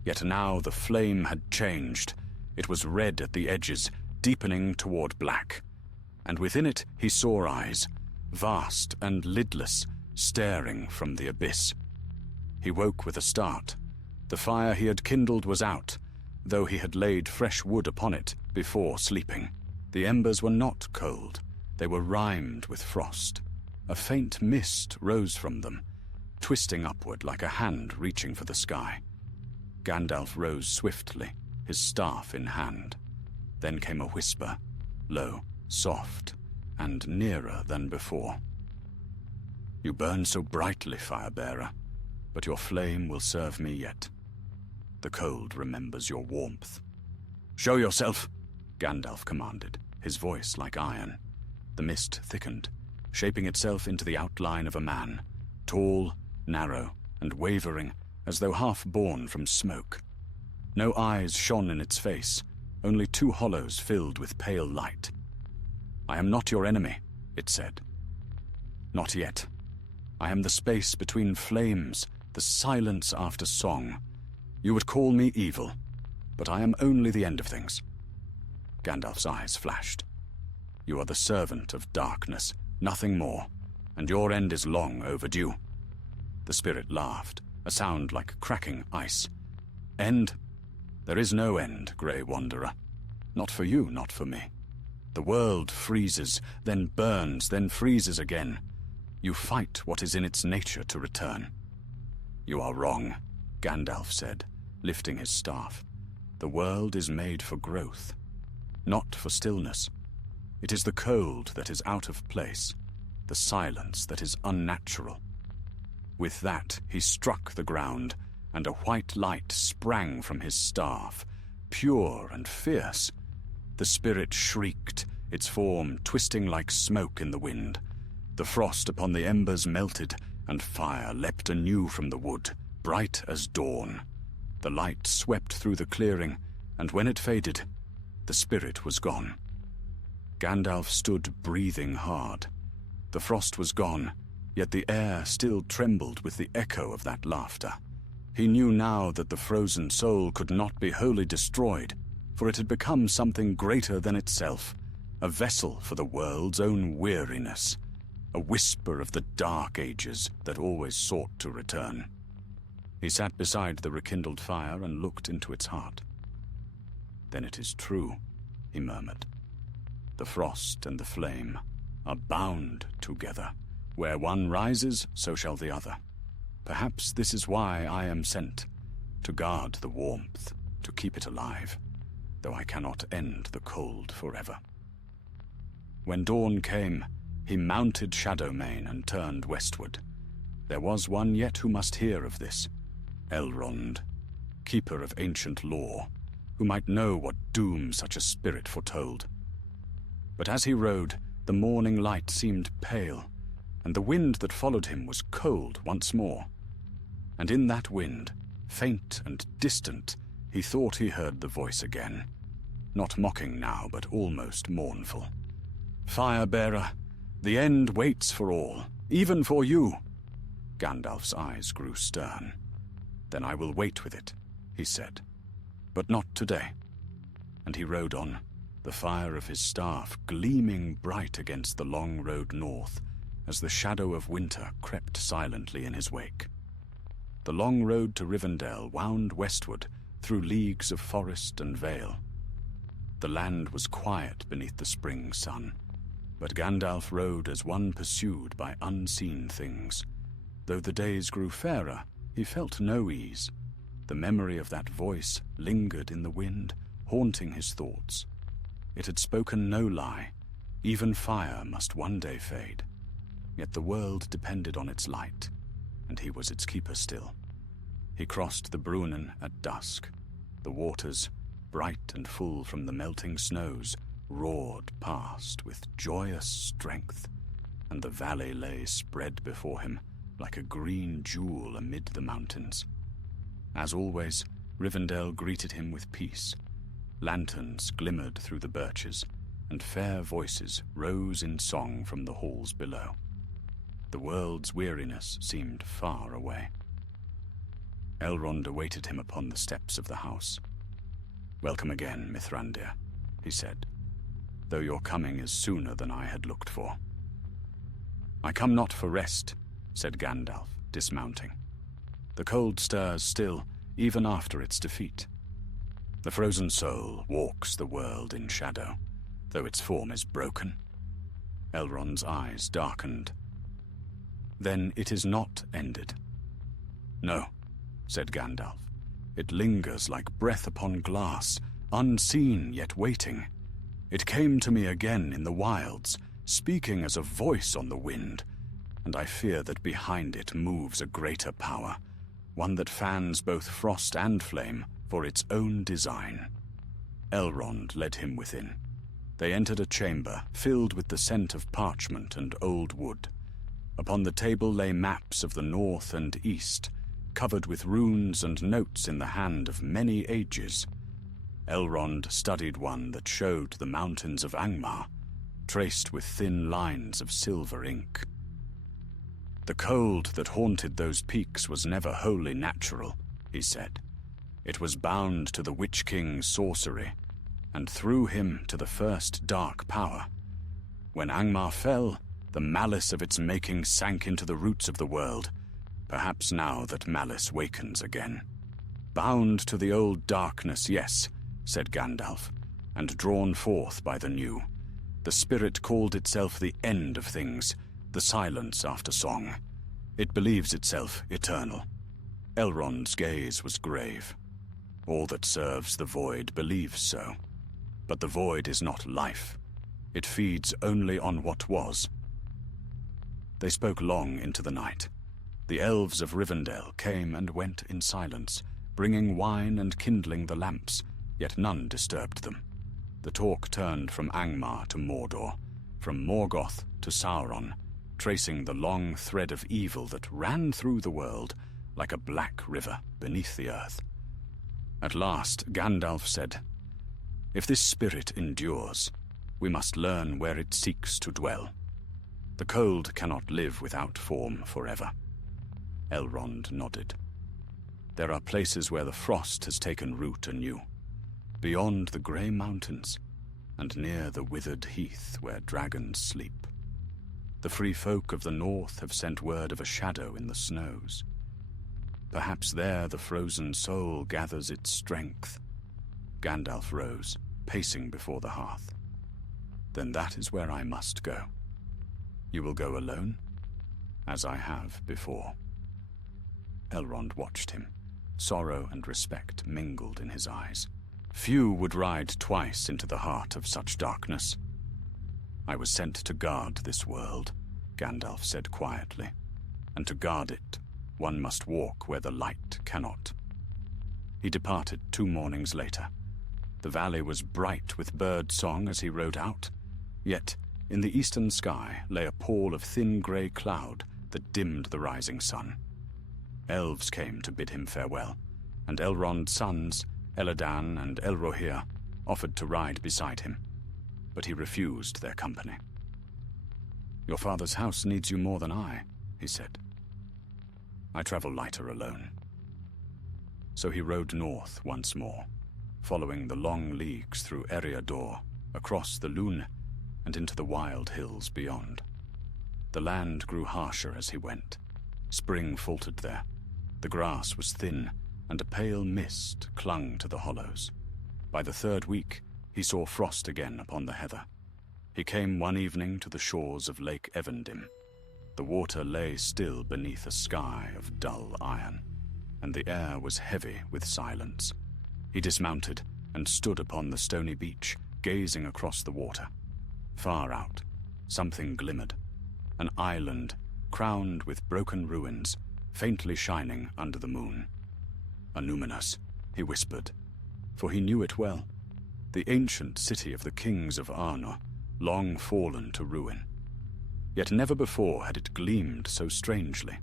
Yet now the flame had changed. It was red at the edges, deepening toward black. And within it he saw eyes, vast and lidless, staring from the abyss. He woke with a start. The fire he had kindled was out, though he had laid fresh wood upon it before sleeping. The embers were not cold. They were rimed with frost. A faint mist rose from them, twisting upward like a hand reaching for the sky. Gandalf rose swiftly, his staff in hand. Then came a whisper, low, soft, and nearer than before. You burn so brightly, Firebearer, but your flame will serve me yet. The cold remembers your warmth. Show yourself, Gandalf commanded, his voice like iron. The mist thickened, shaping itself into the outline of a man, tall, narrow, and wavering, as though half born from smoke. No eyes shone in its face, only two hollows filled with pale light. I am not your enemy, it said. Not yet. I am the space between flames, the silence after song. You would call me evil, but I am only the end of things. Gandalf's eyes flashed. You are the servant of darkness, nothing more, and your end is long overdue. The spirit laughed, a sound like cracking ice. End? There is no end, Grey Wanderer. Not for you, not for me. The world freezes, then burns, then freezes again. You fight what is in its nature to return. You are wrong, Gandalf said, lifting his staff. The world is made for growth, not for stillness. It is the cold that is out of place, the silence that is unnatural. With that, he struck the ground, and a white light sprang from his staff, pure and fierce. The spirit shrieked, its form twisting like smoke in the wind. The frost upon the embers melted, and fire leapt anew from the wood, bright as dawn. The light swept through the clearing, and when it faded, the spirit was gone. Gandalf stood breathing hard. The frost was gone, yet the air still trembled with the echo of that laughter. He knew now that the frozen soul could not be wholly destroyed. for it had become something greater than itself, a vessel for the world's own weariness, a whisper of the dark ages that always sought to return. He sat beside the rekindled fire and looked into its heart. "Then it is true," he murmured. "The frost and the flame are bound together. Where one rises, so shall the other. Perhaps this is why I am sent, to guard the warmth, to keep it alive, though I cannot end the cold forever." When dawn came, he mounted Shadowmane and turned westward. There was one yet who must hear of this, Elrond, keeper of ancient lore, who might know what doom such a spirit foretold. But as he rode, the morning light seemed pale, and the wind that followed him was cold once more. And in that wind, faint and distant, he thought he heard the voice again, not mocking now, but almost mournful. "Fire-bearer, the end waits for all, even for you." Gandalf's eyes grew stern. "Then I will wait with it," he said, "but not today." And he rode on, the fire of his staff gleaming bright against the long road north, as the shadow of winter crept silently in his wake. The long road to Rivendell wound westward through leagues of forest and vale. The land was quiet beneath the spring sun, but Gandalf rode as one pursued by unseen things. Though the days grew fairer, he felt no ease. The memory of that voice lingered in the wind, haunting his thoughts. It had spoken no lie. Even fire must one day fade. Yet the world depended on its light, and he was its keeper still. He crossed the Brunnen at dusk. The waters, bright and full from the melting snows, roared past with joyous strength, and the valley lay spread before him like a green jewel amid the mountains. As always, Rivendell greeted him with peace. Lanterns glimmered through the birches, and fair voices rose in song from the halls below. The world's weariness seemed far away. Elrond awaited him upon the steps of the house. "Welcome again, Mithrandir," he said, "though your coming is sooner than I had looked for." "I come not for rest," said Gandalf, dismounting. "The cold stirs still, even after its defeat. The frozen soul walks the world in shadow, though its form is broken." Elrond's eyes darkened. "Then it is not ended?" "No," said Gandalf. "It lingers like breath upon glass, unseen yet waiting. It came to me again in the wilds, speaking as a voice on the wind, and I fear that behind it moves a greater power, one that fans both frost and flame for its own design." Elrond led him within. They entered a chamber filled with the scent of parchment and old wood. Upon the table lay maps of the north and east, covered with runes and notes in the hand of many ages. Elrond studied one that showed the mountains of Angmar, traced with thin lines of silver ink. "The cold that haunted those peaks was never wholly natural," he said. "It was bound to the Witch King's sorcery, and through him to the first dark power. When Angmar fell, the malice of its making sank into the roots of the world. Perhaps now that malice wakens again. Bound to the old darkness, yes," said Gandalf, "and drawn forth by the new. The spirit called itself the end of things, the silence after song. It believes itself eternal." Elrond's gaze was grave. "All that serves the void believes so. But the void is not life. It feeds only on what was." They spoke long into the night. The elves of Rivendell came and went in silence, bringing wine and kindling the lamps, yet none disturbed them. The talk turned from Angmar to Mordor, from Morgoth to Sauron, tracing the long thread of evil that ran through the world like a black river beneath the earth. At last Gandalf said, "If this spirit endures, we must learn where it seeks to dwell. The cold cannot live without form forever." Elrond nodded. "There are places where the frost has taken root anew. beyond the grey mountains, and near the withered heath where dragons sleep. The free folk of the north have sent word of a shadow in the snows. Perhaps there the frozen soul gathers its strength. Gandalf rose, pacing before the hearth. Then that is where I must go. You will go alone, as I have before. Elrond watched him. Sorrow and respect mingled in his eyes. Few would ride twice into the heart of such darkness. I was sent to guard this world, Gandalf said quietly, and to guard it, one must walk where the light cannot. He departed 2 mornings later. The valley was bright with bird song as he rode out, yet in the eastern sky lay a pall of thin grey cloud that dimmed the rising sun. Elves came to bid him farewell, and Elrond's sons, Elladan and Elrohir, offered to ride beside him, but he refused their company. "Your father's house needs you more than I," he said. "I travel lighter alone." So he rode north once more, following the long leagues through Eriador, across the Lune, and into the wild hills beyond. The land grew harsher as he went. Spring faltered there. The grass was thin, and a pale mist clung to the hollows. By the 3rd week, he saw frost again upon the heather. He came one evening to the shores of Lake Evendim. The water lay still beneath a sky of dull iron, and the air was heavy with silence. He dismounted and stood upon the stony beach, gazing across the water. Far out, something glimmered. An island, crowned with broken ruins, faintly shining under the moon. "Annúminas," he whispered, for he knew it well. The ancient city of the kings of Arnor, long fallen to ruin. Yet never before had it gleamed so strangely.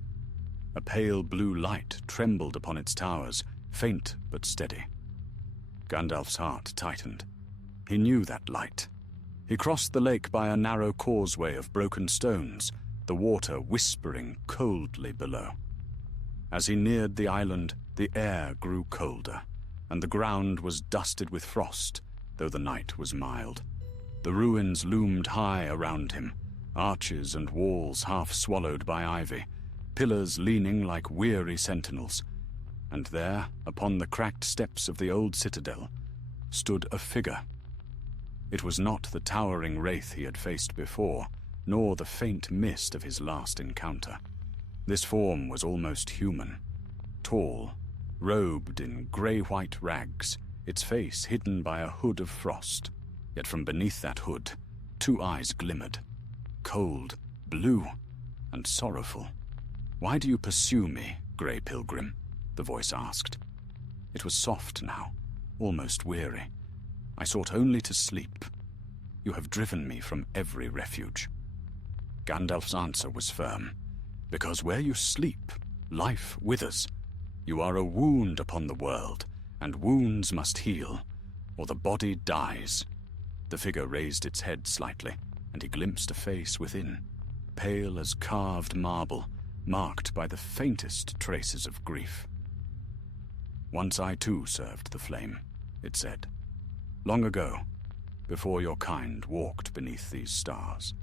A pale blue light trembled upon its towers, faint but steady. Gandalf's heart tightened. He knew that light. He crossed the lake by a narrow causeway of broken stones, the water whispering coldly below. As he neared the island, the air grew colder, and the ground was dusted with frost, though the night was mild. The ruins loomed high around him, arches and walls half swallowed by ivy, pillars leaning like weary sentinels. And there, upon the cracked steps of the old citadel, stood a figure. It was not the towering wraith he had faced before, nor the faint mist of his last encounter. This form was almost human, tall, robed in grey-white rags, its face hidden by a hood of frost. Yet from beneath that hood, 2 eyes glimmered, cold, blue, and sorrowful. "Why do you pursue me, grey pilgrim?" the voice asked. It was soft now, almost weary. "I sought only to sleep. You have driven me from every refuge." Gandalf's answer was firm. "Because where you sleep, life withers. You are a wound upon the world, and wounds must heal, or the body dies." The figure raised its head slightly, and he glimpsed a face within, pale as carved marble, marked by the faintest traces of grief. "Once I too served the flame," it said. "Long ago, before your kind walked beneath these stars.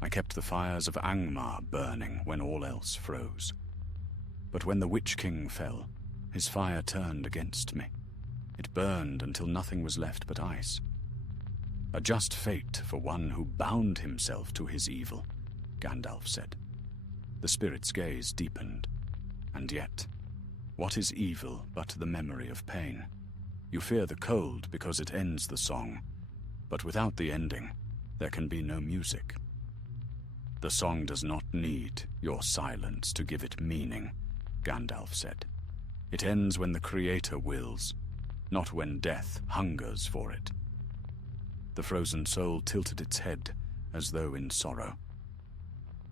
I kept the fires of Angmar burning when all else froze. But when the Witch King fell, his fire turned against me. It burned until nothing was left but ice. A just fate for one who bound himself to his evil," Gandalf said. The spirit's gaze deepened. "And yet, what is evil but the memory of pain? You fear the cold because it ends the song, but without the ending, there can be no music. The song does not need your silence to give it meaning," Gandalf said. "It ends when the Creator wills, not when death hungers for it." The frozen soul tilted its head, as though in sorrow.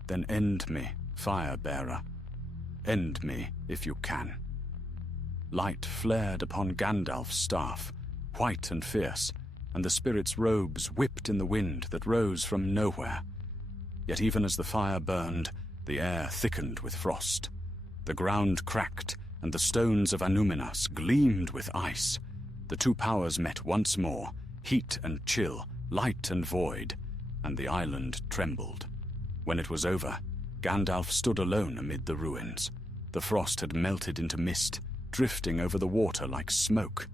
"Then end me, fire-bearer. End me, if you can." Light flared upon Gandalf's staff, white and fierce, and the spirit's robes whipped in the wind that rose from nowhere. Yet even as the fire burned, the air thickened with frost. The ground cracked, and the stones of Annúminas gleamed with ice. The two powers met once more, heat and chill, light and void, and the island trembled. When it was over, Gandalf stood alone amid the ruins. The frost had melted into mist, drifting over the water like smoke.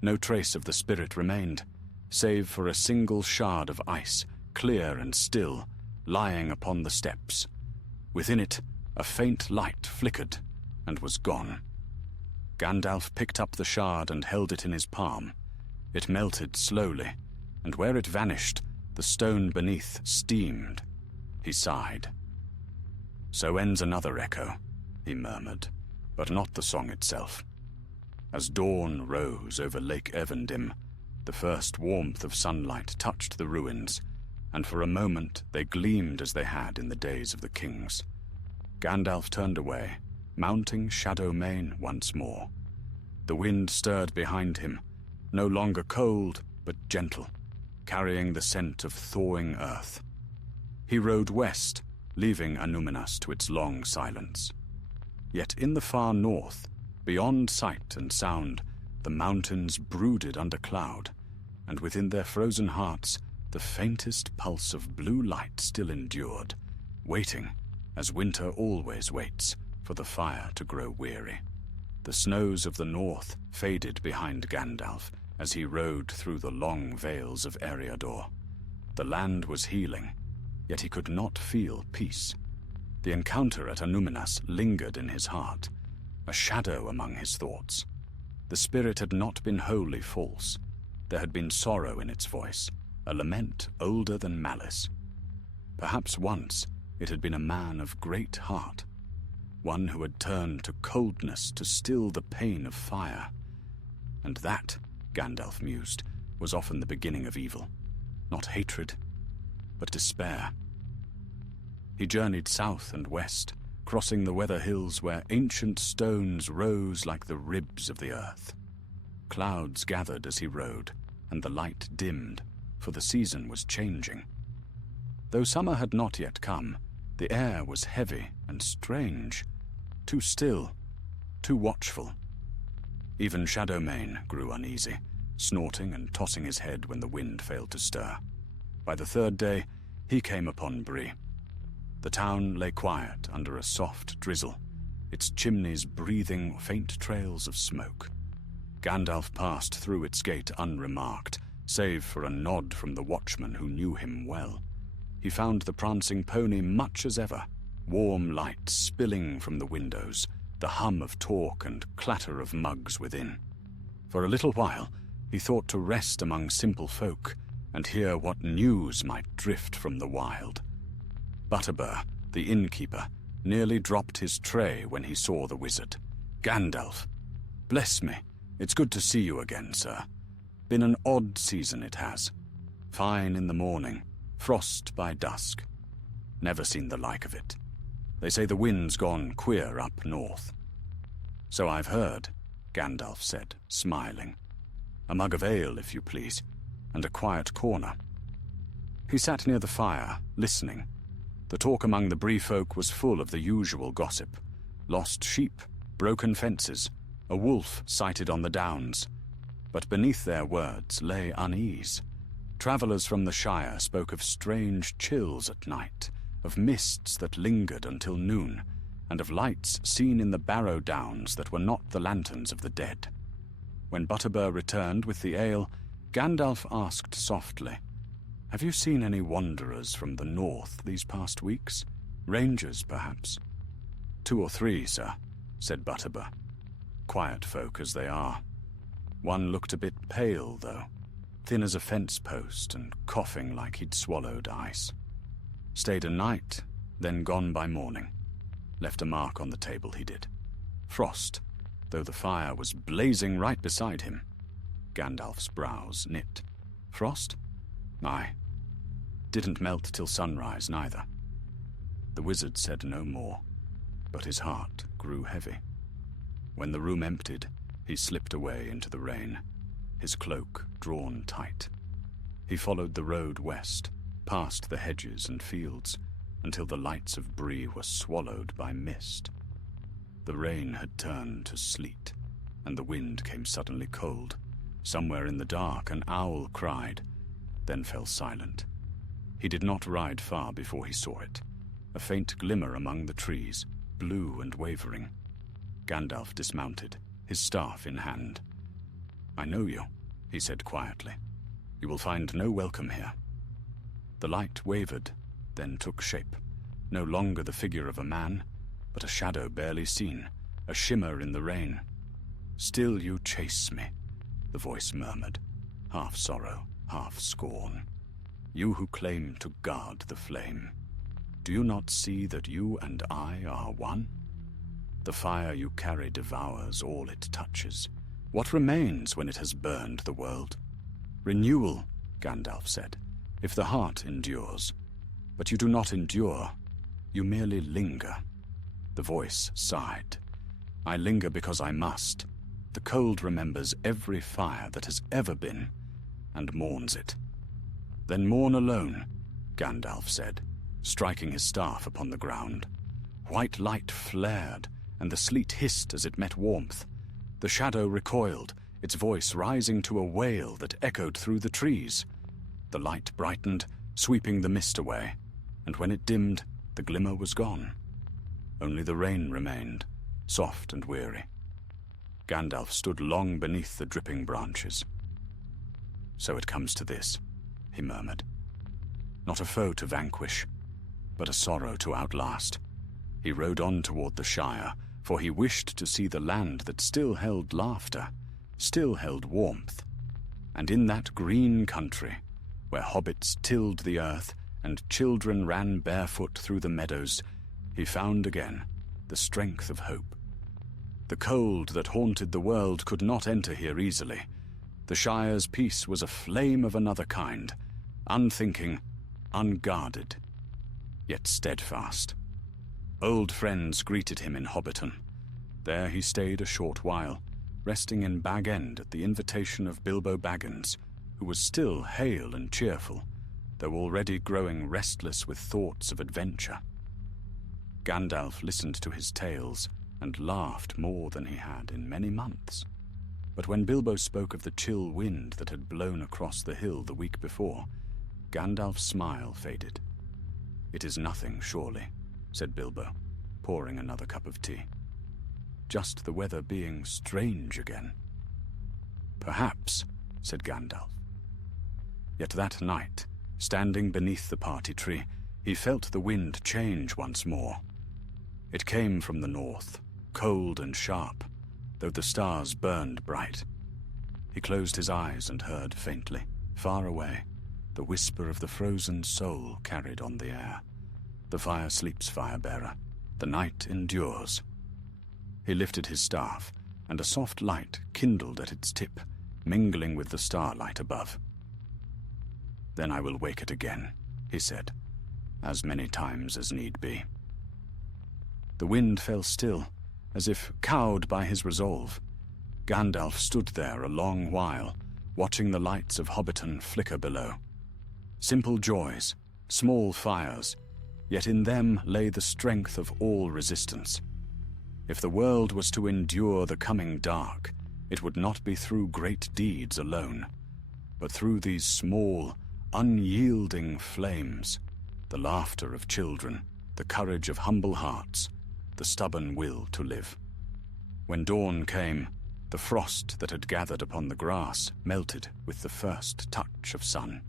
No trace of the spirit remained, save for a single shard of ice, clear and still, lying upon the steps. Within it, a faint light flickered and was gone. Gandalf picked up the shard and held it in his palm. It melted slowly, and where it vanished, the stone beneath steamed. He sighed. "So ends another echo," he murmured, but not the song itself. As dawn rose over Lake Evendim, the first warmth of sunlight touched the ruins, and for a moment they gleamed as they had in the days of the kings. Gandalf turned away, mounting Shadowmane once more. The wind stirred behind him, no longer cold but gentle, carrying the scent of thawing earth. He rode west, leaving Annúminas to its long silence. Yet in the far north, beyond sight and sound, the mountains brooded under cloud, and within their frozen hearts the faintest pulse of blue light still endured, waiting, as winter always waits, for the fire to grow weary. The snows of the north faded behind Gandalf as he rode through the long vales of Eriador. The land was healing, yet he could not feel peace. The encounter at Annúminas lingered in his heart, a shadow among his thoughts. The spirit had not been wholly false. There had been sorrow in its voice, a lament older than malice. Perhaps once it had been a man of great heart, one who had turned to coldness to still the pain of fire. And that, Gandalf mused, was often the beginning of evil. Not hatred, but despair. He journeyed south and west, crossing the weather hills where ancient stones rose like the ribs of the earth. Clouds gathered as he rode, and the light dimmed, for the season was changing. Though summer had not yet come, the air was heavy and strange, too still, too watchful. Even Shadowmane grew uneasy, snorting and tossing his head when the wind failed to stir. By the third day, he came upon Bree. The town lay quiet under a soft drizzle, its chimneys breathing faint trails of smoke. Gandalf passed through its gate unremarked, save for a nod from the watchman who knew him well. He found the prancing pony much as ever, warm light spilling from the windows, the hum of talk and clatter of mugs within. For a little while, he thought to rest among simple folk and hear what news might drift from the wild. Butterbur, the innkeeper, nearly dropped his tray when he saw the wizard. "Gandalf, bless me, it's good to see you again, sir. Been an odd season it has. Fine in the morning, frost by dusk. Never seen the like of it. They say the wind's gone queer up north." "So I've heard," Gandalf said, smiling. "A mug of ale, if you please, and a quiet corner." He sat near the fire, listening. The talk among the Bree folk was full of the usual gossip. Lost sheep, broken fences, a wolf sighted on the downs. But beneath their words lay unease. Travellers from the Shire spoke of strange chills at night, of mists that lingered until noon, and of lights seen in the Barrow Downs that were not the lanterns of the dead. When Butterbur returned with the ale, Gandalf asked softly, "Have you seen any wanderers from the north these past weeks? Rangers, perhaps?" "2 or 3, sir," said Butterbur. "Quiet folk as they are. One looked a bit pale, though, thin as a fence post and coughing like he'd swallowed ice. Stayed a night, then gone by morning. Left a mark on the table, he did. Frost, though the fire was blazing right beside him." Gandalf's brows knit. "Frost? Aye. Didn't melt till sunrise, neither." The wizard said no more, but his heart grew heavy. When the room emptied, he slipped away into the rain, his cloak drawn tight. He followed the road west, past the hedges and fields, until the lights of Bree were swallowed by mist. The rain had turned to sleet, and the wind came suddenly cold, Somewhere in the dark an owl cried, then fell silent. He did not ride far before he saw it, a faint glimmer among the trees, blue and wavering. Gandalf dismounted, his staff in hand. "I know you," he said quietly. "You will find no welcome here." The light wavered, then took shape, no longer the figure of a man, but a shadow barely seen, a shimmer in the rain. "Still you chase me," the voice murmured, half sorrow, half scorn. "You who claim to guard the flame. Do you not see that you and I are one? The fire you carry devours all it touches. What remains when it has burned the world? Renewal," Gandalf said, "if the heart endures. But you do not endure, you merely linger." The voice sighed. "I linger because I must. The cold remembers every fire that has ever been, and mourns it." "Then mourn alone," Gandalf said, striking his staff upon the ground. White light flared, and the sleet hissed as it met warmth. The shadow recoiled, its voice rising to a wail that echoed through the trees. The light brightened, sweeping the mist away, and when it dimmed, the glimmer was gone. Only the rain remained, soft and weary. Gandalf stood long beneath the dripping branches. "So it comes to this," he murmured. "Not a foe to vanquish, but a sorrow to outlast." He rode on toward the Shire, for he wished to see the land that still held laughter, still held warmth. And in that green country, where hobbits tilled the earth and children ran barefoot through the meadows, he found again the strength of hope. The cold that haunted the world could not enter here easily. The Shire's peace was a flame of another kind, unthinking, unguarded, yet steadfast. Old friends greeted him in Hobbiton. There he stayed a short while, resting in Bag End at the invitation of Bilbo Baggins, who was still hale and cheerful, though already growing restless with thoughts of adventure. Gandalf listened to his tales and laughed more than he had in many months. But when Bilbo spoke of the chill wind that had blown across the hill the week before, Gandalf's smile faded. "It is nothing, surely," said Bilbo, pouring another cup of tea. "Just the weather being strange again." "Perhaps," said Gandalf. Yet that night, standing beneath the party tree, he felt the wind change once more. It came from the north, cold and sharp, though the stars burned bright. He closed his eyes and heard faintly, far away, the whisper of the frozen soul carried on the air. "The fire sleeps, fire-bearer. The night endures." He lifted his staff, and a soft light kindled at its tip, mingling with the starlight above. "Then I will wake it again," he said, "as many times as need be." The wind fell still, as if cowed by his resolve. Gandalf stood there a long while, watching the lights of Hobbiton flicker below. Simple joys, small fires, yet in them lay the strength of all resistance. If the world was to endure the coming dark, it would not be through great deeds alone, but through these small, unyielding flames, the laughter of children, the courage of humble hearts, the stubborn will to live. When dawn came, the frost that had gathered upon the grass melted with the first touch of sun.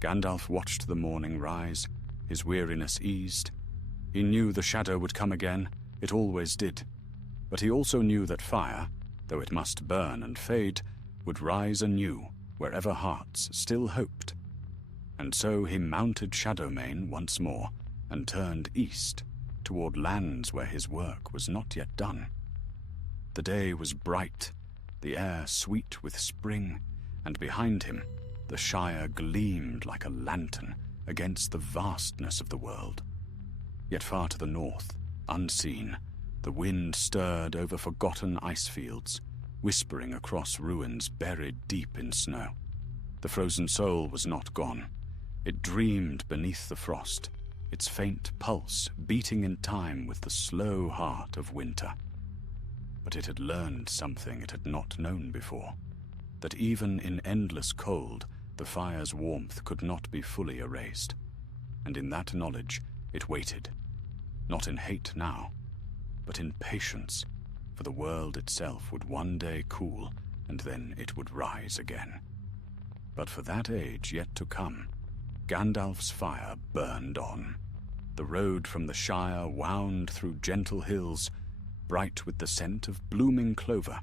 Gandalf watched the morning rise, his weariness eased. He knew the shadow would come again, it always did, but he also knew that fire, though it must burn and fade, would rise anew wherever hearts still hoped. And so he mounted Shadowmane once more and turned east, toward lands where his work was not yet done. The day was bright, the air sweet with spring, and behind him the Shire gleamed like a lantern against the vastness of the world. Yet far to the north, unseen, the wind stirred over forgotten ice fields, whispering across ruins buried deep in snow. The frozen soul was not gone. It dreamed beneath the frost, its faint pulse beating in time with the slow heart of winter. But it had learned something it had not known before. that even in endless cold, the fire's warmth could not be fully erased. And in that knowledge, it waited, not in hate now, but in patience, for the world itself would one day cool, and then it would rise again. But for that age yet to come, Gandalf's fire burned on. The road from the Shire wound through gentle hills, bright with the scent of blooming clover.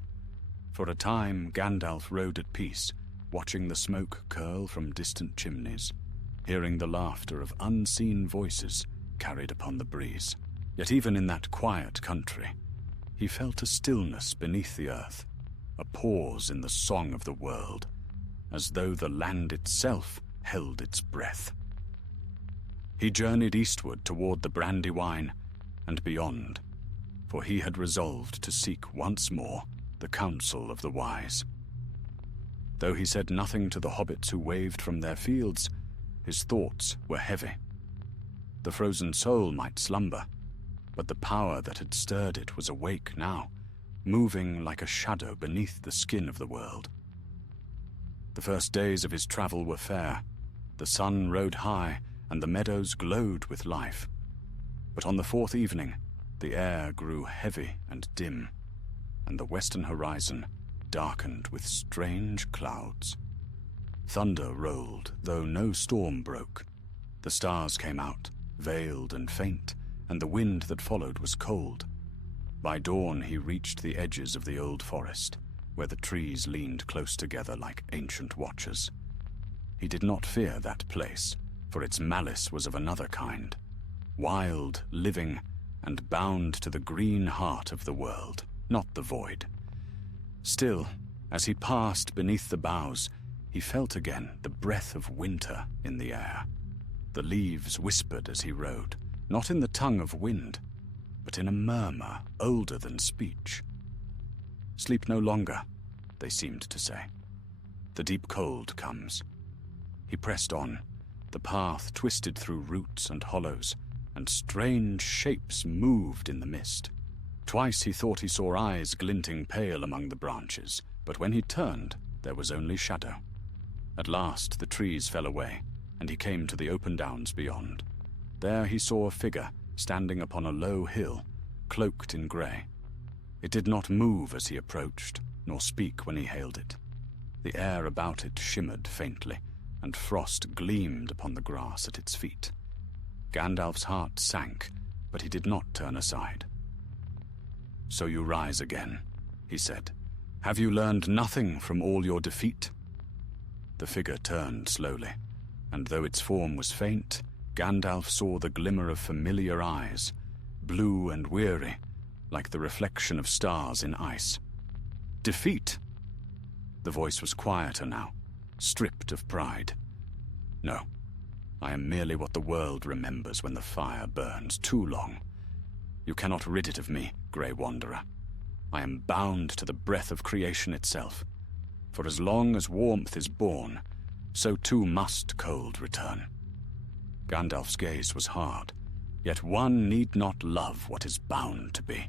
For a time, Gandalf rode at peace, watching the smoke curl from distant chimneys, hearing the laughter of unseen voices carried upon the breeze. Yet even in that quiet country, he felt a stillness beneath the earth, a pause in the song of the world, as though the land itself held its breath. He journeyed eastward toward the Brandywine and beyond, for he had resolved to seek once more the counsel of the wise. Though he said nothing to the hobbits who waved from their fields, his thoughts were heavy. The frozen soul might slumber, but the power that had stirred it was awake now, moving like a shadow beneath the skin of the world. The first days of his travel were fair. The sun rode high, and the meadows glowed with life. But on the fourth evening, the air grew heavy and dim, and the western horizon darkened with strange clouds. Thunder rolled, though no storm broke. The stars came out, veiled and faint, and the wind that followed was cold. By dawn he reached the edges of the old forest, where the trees leaned close together like ancient watchers. He did not fear that place, for its malice was of another kind, wild, living, and bound to the green heart of the world, not the void. Still, as he passed beneath the boughs, he felt again the breath of winter in the air. The leaves whispered as he rode, not in the tongue of wind, but in a murmur older than speech. Sleep no longer, they seemed to say. The deep cold comes. He pressed on. The path twisted through roots and hollows, and strange shapes moved in the mist. Twice he thought he saw eyes glinting pale among the branches, but when he turned, there was only shadow. At last the trees fell away, and he came to the open downs beyond. There he saw a figure standing upon a low hill, cloaked in grey. It did not move as he approached, nor speak when he hailed it. The air about it shimmered faintly, and frost gleamed upon the grass at its feet. Gandalf's heart sank, but he did not turn aside. "So you rise again," he said. "Have you learned nothing from all your defeat?" The figure turned slowly, and though its form was faint, Gandalf saw the glimmer of familiar eyes, blue and weary, like the reflection of stars in ice. "Defeat?" The voice was quieter now, stripped of pride. "No, I am merely what the world remembers when the fire burns too long. You cannot rid it of me, Grey Wanderer. I am bound to the breath of creation itself. For as long as warmth is born, so too must cold return." Gandalf's gaze was hard, yet one need not love what is bound to be.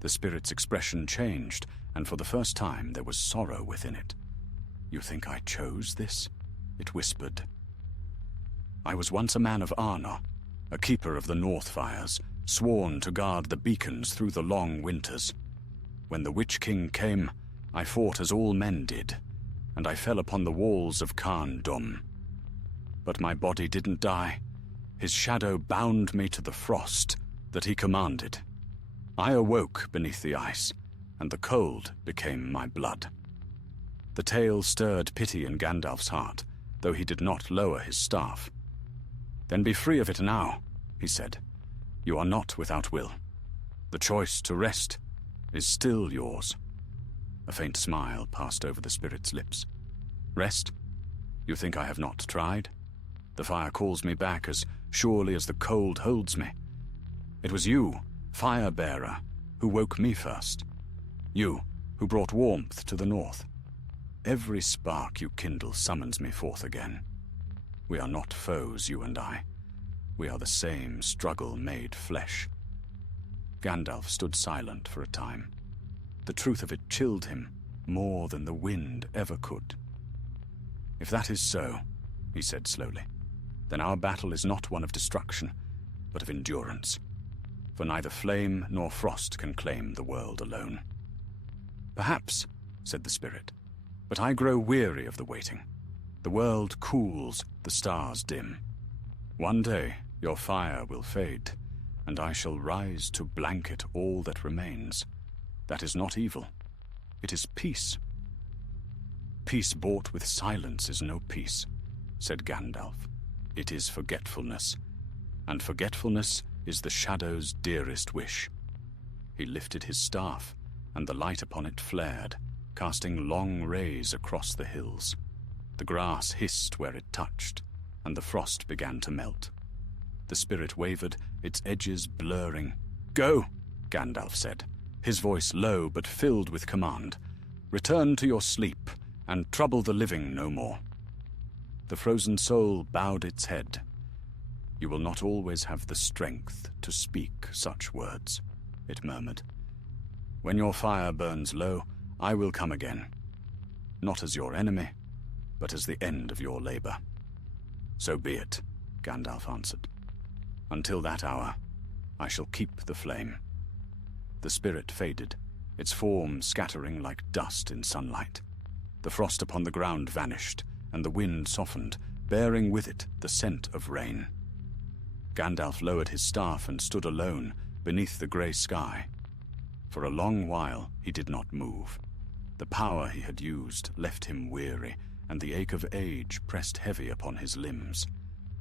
The spirit's expression changed, and for the first time there was sorrow within it. "You think I chose this?" it whispered. "I was once a man of Arda, a keeper of the North Fires, sworn to guard the beacons through the long winters. When the Witch King came, I fought as all men did, and I fell upon the walls of Khan Dum. But my body didn't die. His shadow bound me to the frost that he commanded. I awoke beneath the ice, and the cold became my blood." The tale stirred pity in Gandalf's heart, though he did not lower his staff. "Then be free of it now," he said. "You are not without will. The choice to rest is still yours." A faint smile passed over the spirit's lips. "Rest? You think I have not tried? The fire calls me back as surely as the cold holds me. It was you, fire-bearer, who woke me first. You, who brought warmth to the north. Every spark you kindle summons me forth again. We are not foes, you and I. We are the same struggle made flesh." Gandalf stood silent for a time. The truth of it chilled him, more than the wind ever could. If that is so, he said slowly, then our battle is not one of destruction, but of endurance. For neither flame nor frost can claim the world alone. Perhaps, said the spirit, but I grow weary of the waiting. The world cools, the stars dim. One day your fire will fade, and I shall rise to blanket all that remains. That is not evil. It is peace. Peace bought with silence is no peace, said Gandalf. It is forgetfulness, and forgetfulness is the shadow's dearest wish. He lifted his staff, and the light upon it flared, casting long rays across the hills. The grass hissed where it touched, and the frost began to melt. The spirit wavered, its edges blurring. "Go," Gandalf said, his voice low but filled with command. "Return to your sleep, and trouble the living no more." The frozen soul bowed its head. "You will not always have the strength to speak such words," it murmured. "When your fire burns low, I will come again, not as your enemy, but as the end of your labor." "So be it," Gandalf answered. "Until that hour, I shall keep the flame." The spirit faded, its form scattering like dust in sunlight. The frost upon the ground vanished, and the wind softened, bearing with it the scent of rain. Gandalf lowered his staff and stood alone beneath the grey sky. For a long while he did not move. The power he had used left him weary, and the ache of age pressed heavy upon his limbs.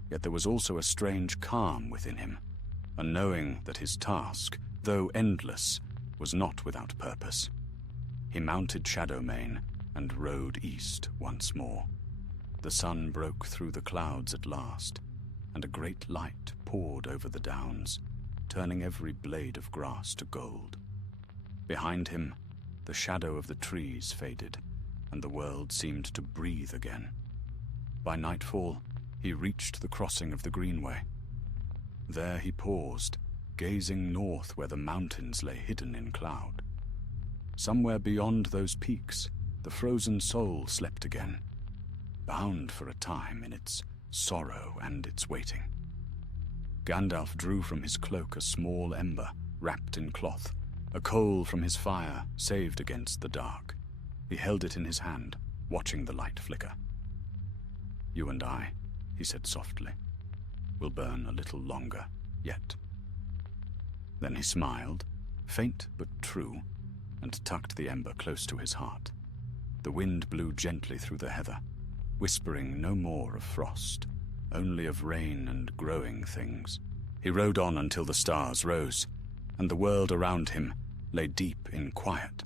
Yet there was also a strange calm within him, a knowing that his task, though endless, was not without purpose. He mounted Shadowmane and rode east once more. The sun broke through the clouds at last, and a great light poured over the downs, turning every blade of grass to gold. Behind him, the shadow of the trees faded, and the world seemed to breathe again. By nightfall, he reached the crossing of the Greenway. There he paused, gazing north where the mountains lay hidden in cloud. Somewhere beyond those peaks, the frozen soul slept again, bound for a time in its sorrow and its waiting. Gandalf drew from his cloak a small ember wrapped in cloth, a coal from his fire saved against the dark. He held it in his hand, watching the light flicker. "You and I," he said softly, "will burn a little longer yet." Then he smiled, faint but true, and tucked the ember close to his heart. The wind blew gently through the heather, whispering no more of frost, only of rain and growing things. He rode on until the stars rose, and the world around him lay deep in quiet.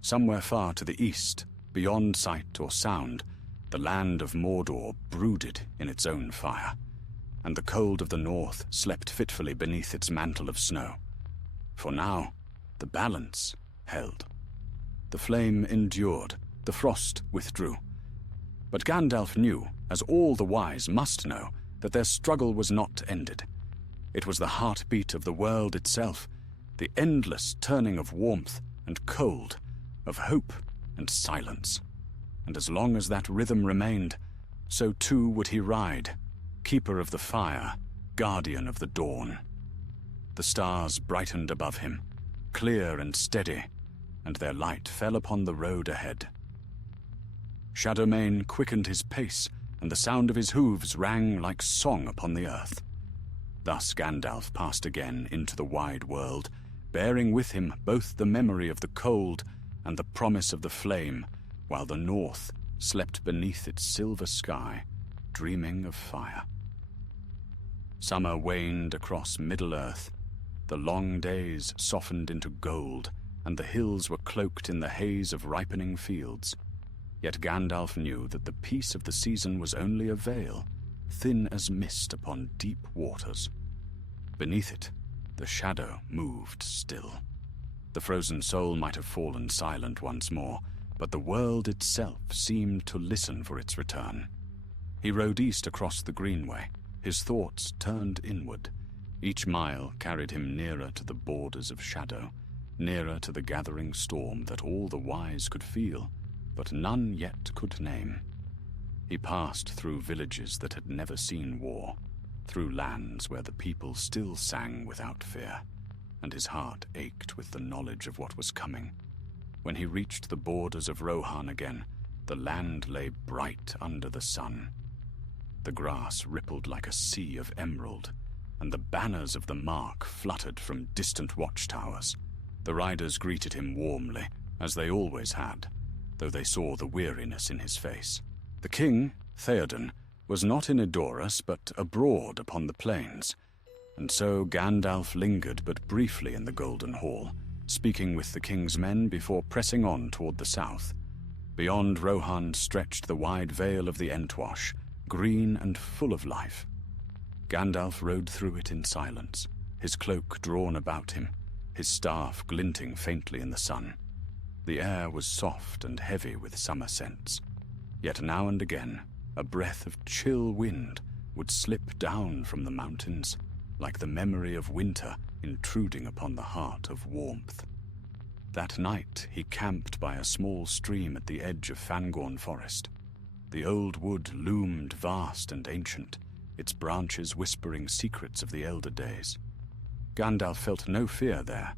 Somewhere far to the east, beyond sight or sound, the land of Mordor brooded in its own fire, and the cold of the north slept fitfully beneath its mantle of snow. For now, the balance held. The flame endured, the frost withdrew. But Gandalf knew, as all the wise must know, that their struggle was not ended. It was the heartbeat of the world itself, the endless turning of warmth and cold, of hope and silence. And as long as that rhythm remained, so too would he ride, keeper of the fire, guardian of the dawn. The stars brightened above him, clear and steady, and their light fell upon the road ahead. Shadowmane quickened his pace, and the sound of his hooves rang like song upon the earth. Thus Gandalf passed again into the wide world, bearing with him both the memory of the cold and the promise of the flame, while the north slept beneath its silver sky, dreaming of fire. Summer waned across Middle-earth. The long days softened into gold, and the hills were cloaked in the haze of ripening fields. Yet Gandalf knew that the peace of the season was only a veil, thin as mist upon deep waters. Beneath it, the shadow moved still. The frozen soul might have fallen silent once more, but the world itself seemed to listen for its return. He rode east across the Greenway, his thoughts turned inward. Each mile carried him nearer to the borders of shadow, nearer to the gathering storm that all the wise could feel, but none yet could name. He passed through villages that had never seen war, through lands where the people still sang without fear, and his heart ached with the knowledge of what was coming. When he reached the borders of Rohan again, the land lay bright under the sun. The grass rippled like a sea of emerald, and the banners of the mark fluttered from distant watchtowers. The riders greeted him warmly, as they always had, though they saw the weariness in his face. The king, Theoden, was not in Edoras but abroad upon the plains, and so Gandalf lingered but briefly in the Golden Hall, speaking with the king's men before pressing on toward the south. Beyond Rohan stretched the wide vale of the Entwash, green and full of life. Gandalf rode through it in silence, his cloak drawn about him, his staff glinting faintly in the sun. The air was soft and heavy with summer scents, yet now and again a breath of chill wind would slip down from the mountains, like the memory of winter intruding upon the heart of warmth. That night he camped by a small stream at the edge of Fangorn Forest. The old wood loomed vast and ancient, its branches whispering secrets of the elder days. Gandalf felt no fear there.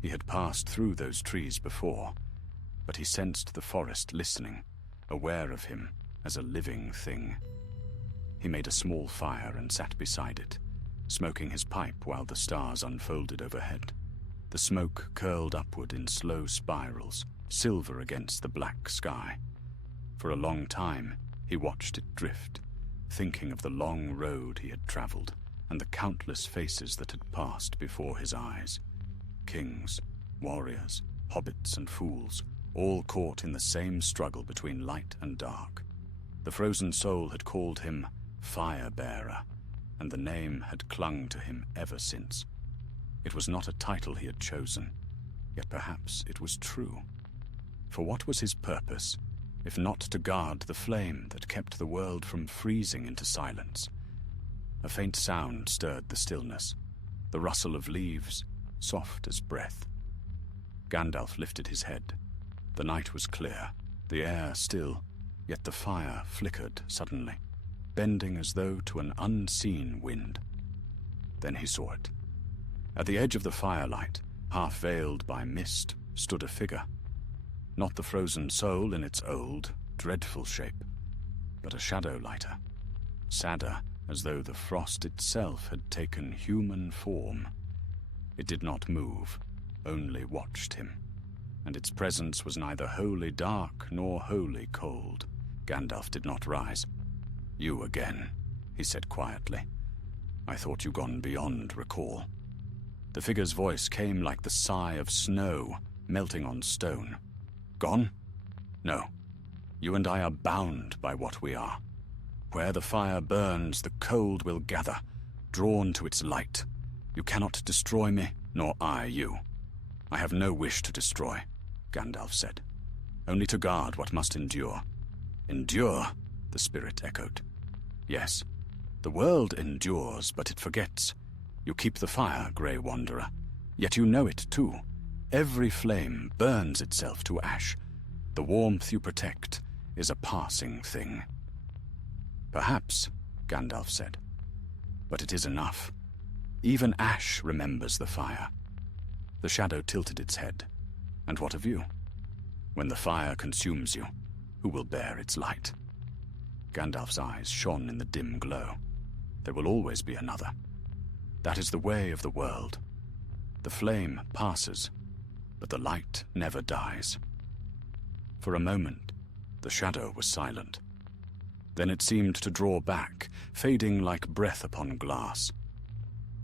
He had passed through those trees before, but he sensed the forest listening, aware of him as a living thing. He made a small fire and sat beside it, smoking his pipe while the stars unfolded overhead. The smoke curled upward in slow spirals, silver against the black sky. For a long time, he watched it drift, thinking of the long road he had traveled and the countless faces that had passed before his eyes. Kings, warriors, hobbits and fools, all caught in the same struggle between light and dark. The frozen soul had called him Fire-Bearer, and the name had clung to him ever since. It was not a title he had chosen, yet perhaps it was true. For what was his purpose, if not to guard the flame that kept the world from freezing into silence? A faint sound stirred the stillness, the rustle of leaves, soft as breath. Gandalf lifted his head. The night was clear, the air still, yet the fire flickered suddenly, bending as though to an unseen wind. Then he saw it. At the edge of the firelight, half veiled by mist, stood a figure. Not the frozen soul in its old, dreadful shape, but a shadow lighter, sadder as though the frost itself had taken human form. It did not move, only watched him, and its presence was neither wholly dark nor wholly cold. Gandalf did not rise. "You again," he said quietly. "I thought you gone beyond recall." The figure's voice came like the sigh of snow melting on stone. "Gone? No. You and I are bound by what we are. Where the fire burns, the cold will gather, drawn to its light. You cannot destroy me, nor I you." "I have no wish to destroy," Gandalf said. "Only to guard what must endure." "Endure?" the spirit echoed. "Yes. The world endures, but it forgets. You keep the fire, Grey Wanderer, yet you know it too. Every flame burns itself to ash. The warmth you protect is a passing thing." "Perhaps," Gandalf said, "but it is enough. Even ash remembers the fire." The shadow tilted its head. "And what of you? When the fire consumes you, who will bear its light?" Gandalf's eyes shone in the dim glow. "There will always be another. That is the way of the world. The flame passes, but the light never dies." For a moment, the shadow was silent. Then it seemed to draw back, fading like breath upon glass.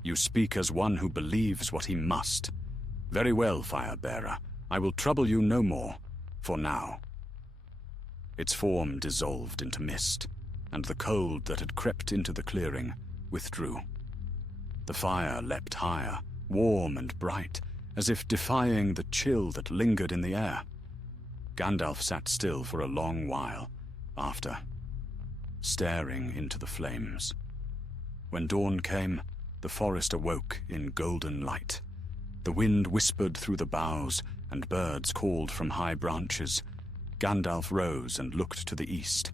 "You speak as one who believes what he must. Very well, Fire-Bearer. I will trouble you no more, for now." Its form dissolved into mist, and the cold that had crept into the clearing withdrew. The fire leapt higher, warm and bright, as if defying the chill that lingered in the air. Gandalf sat still for a long while after, staring into the flames. When dawn came, the forest awoke in golden light. The wind whispered through the boughs, and birds called from high branches. Gandalf rose and looked to the east.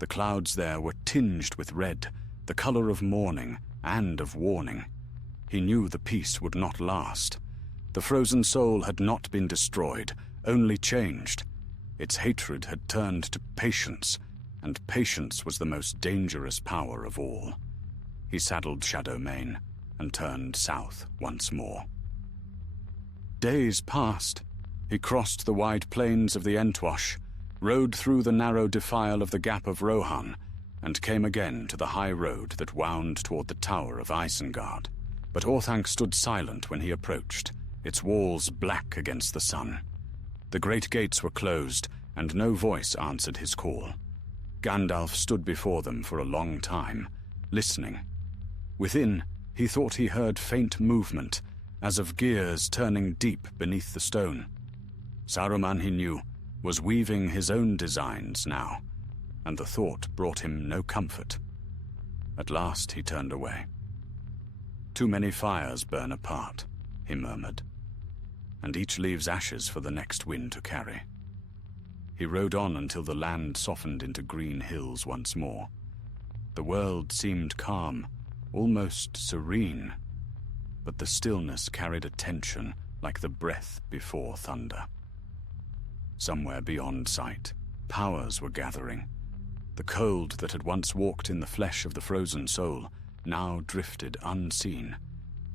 The clouds there were tinged with red, the color of morning and of warning. He knew the peace would not last. The frozen soul had not been destroyed, only changed. Its hatred had turned to patience, and patience was the most dangerous power of all. He saddled Shadowmane and turned south once more. Days passed. He crossed the wide plains of the Entwash, rode through the narrow defile of the Gap of Rohan, and came again to the high road that wound toward the Tower of Isengard. But Orthanc stood silent when he approached, its walls black against the sun. The great gates were closed, and no voice answered his call. Gandalf stood before them for a long time, listening. Within, he thought he heard faint movement, as of gears turning deep beneath the stone. Saruman, he knew, was weaving his own designs now, and the thought brought him no comfort. At last he turned away. "Too many fires burn apart," he murmured, "and each leaves ashes for the next wind to carry." He rode on until the land softened into green hills once more. The world seemed calm, almost serene, but the stillness carried a tension like the breath before thunder. Somewhere beyond sight, powers were gathering. The cold that had once walked in the flesh of the frozen soul now drifted unseen,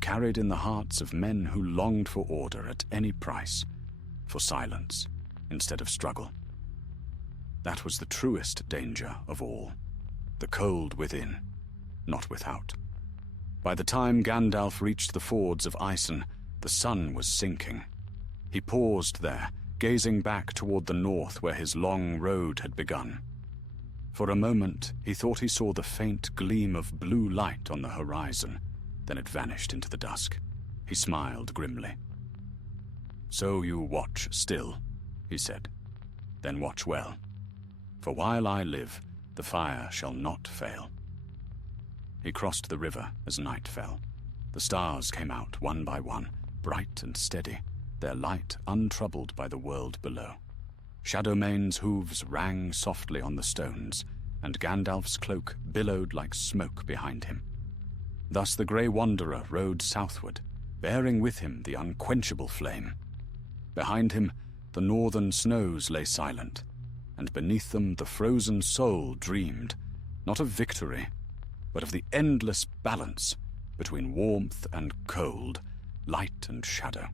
carried in the hearts of men who longed for order at any price, for silence instead of struggle. That was the truest danger of all, the cold within, not without. By the time Gandalf reached the fords of Isen, the sun was sinking. He paused there, gazing back toward the north where his long road had begun. For a moment, he thought he saw the faint gleam of blue light on the horizon, then it vanished into the dusk. He smiled grimly. "So you watch still," he said. "Then watch well. For while I live, the fire shall not fail." He crossed the river as night fell. The stars came out one by one, bright and steady, their light untroubled by the world below. Shadowmane's hooves rang softly on the stones, and Gandalf's cloak billowed like smoke behind him. Thus the grey wanderer rode southward, bearing with him the unquenchable flame. Behind him, the northern snows lay silent, and beneath them the frozen soul dreamed, not of victory, but of the endless balance between warmth and cold, light and shadow.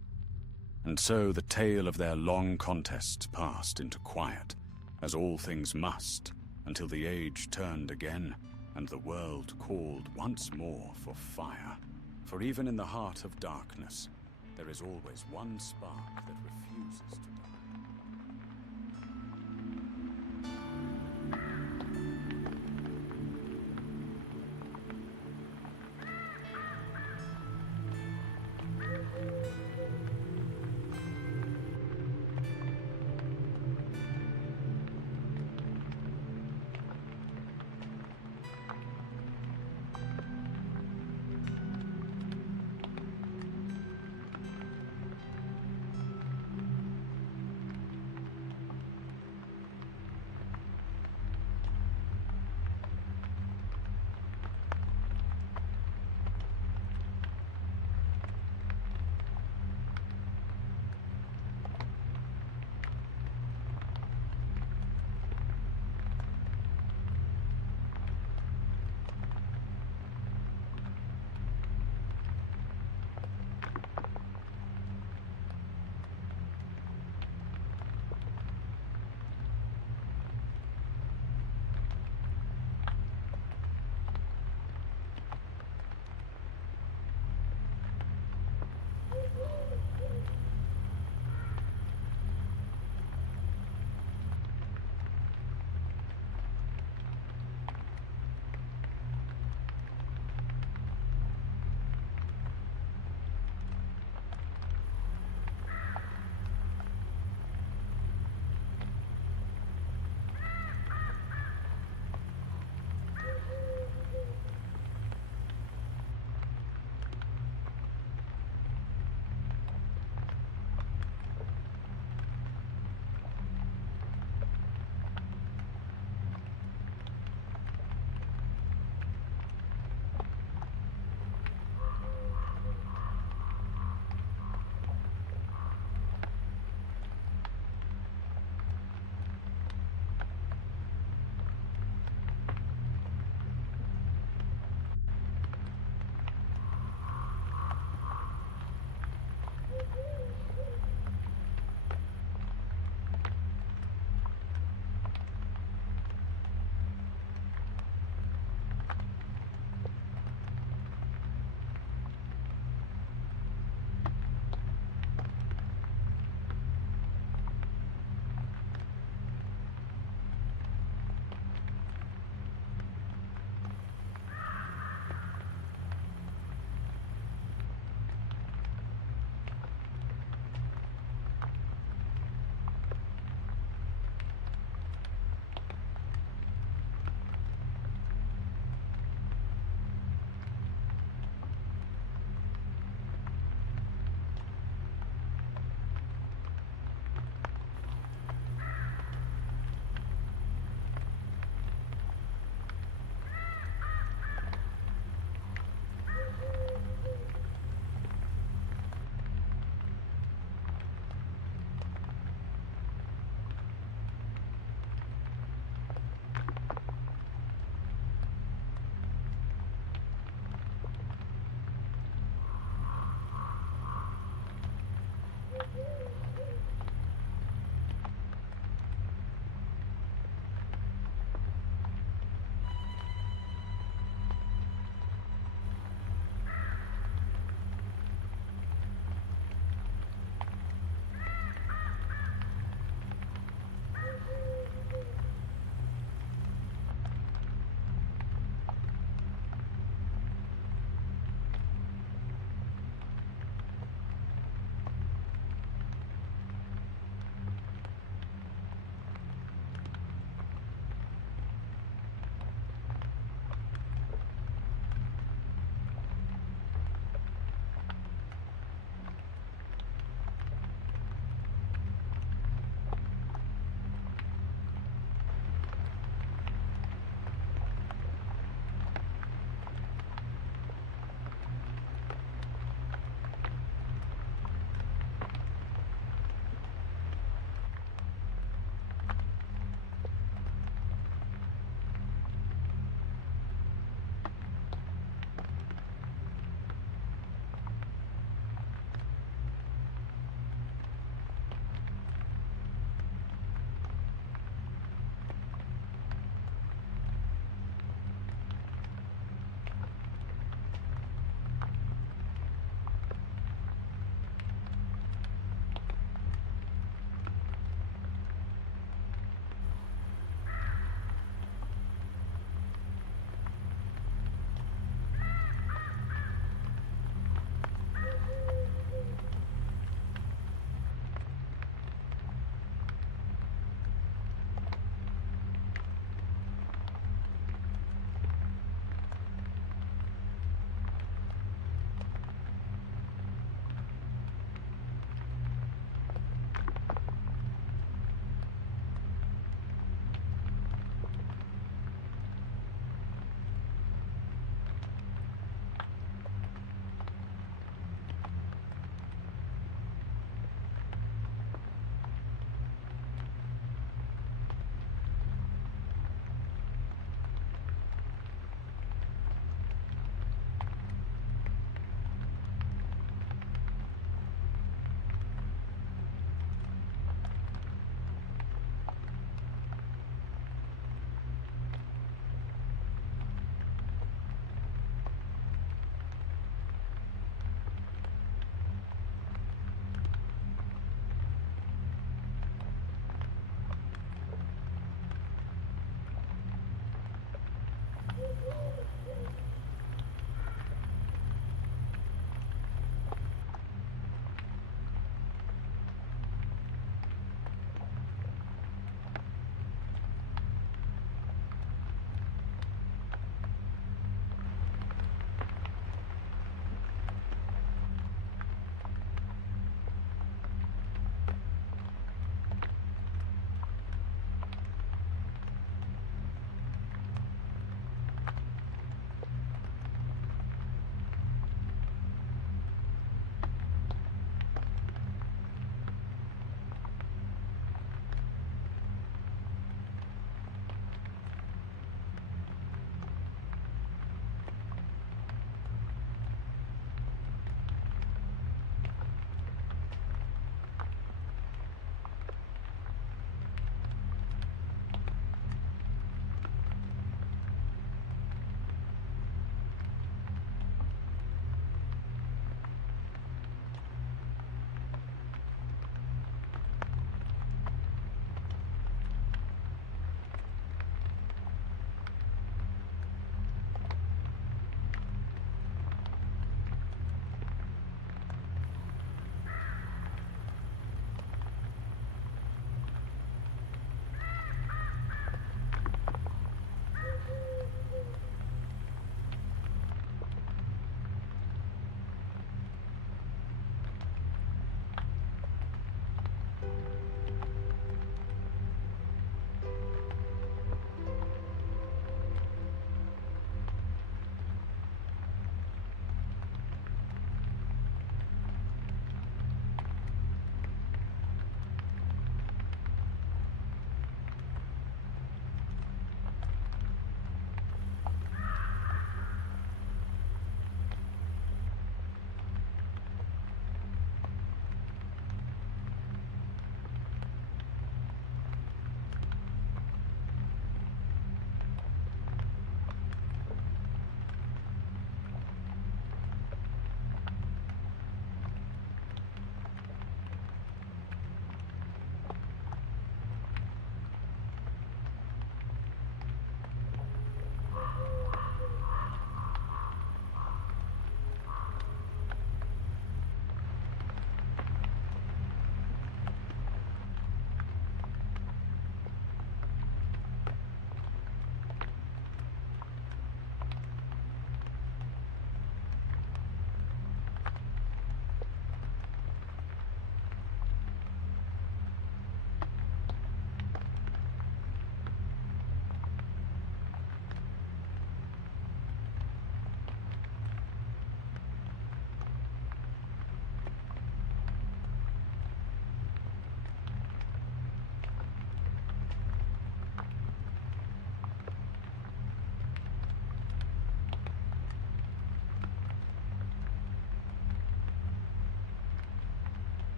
And so the tale of their long contests passed into quiet, as all things must, until the age turned again, and the world called once more for fire. For even in the heart of darkness, there is always one spark that refuses to die.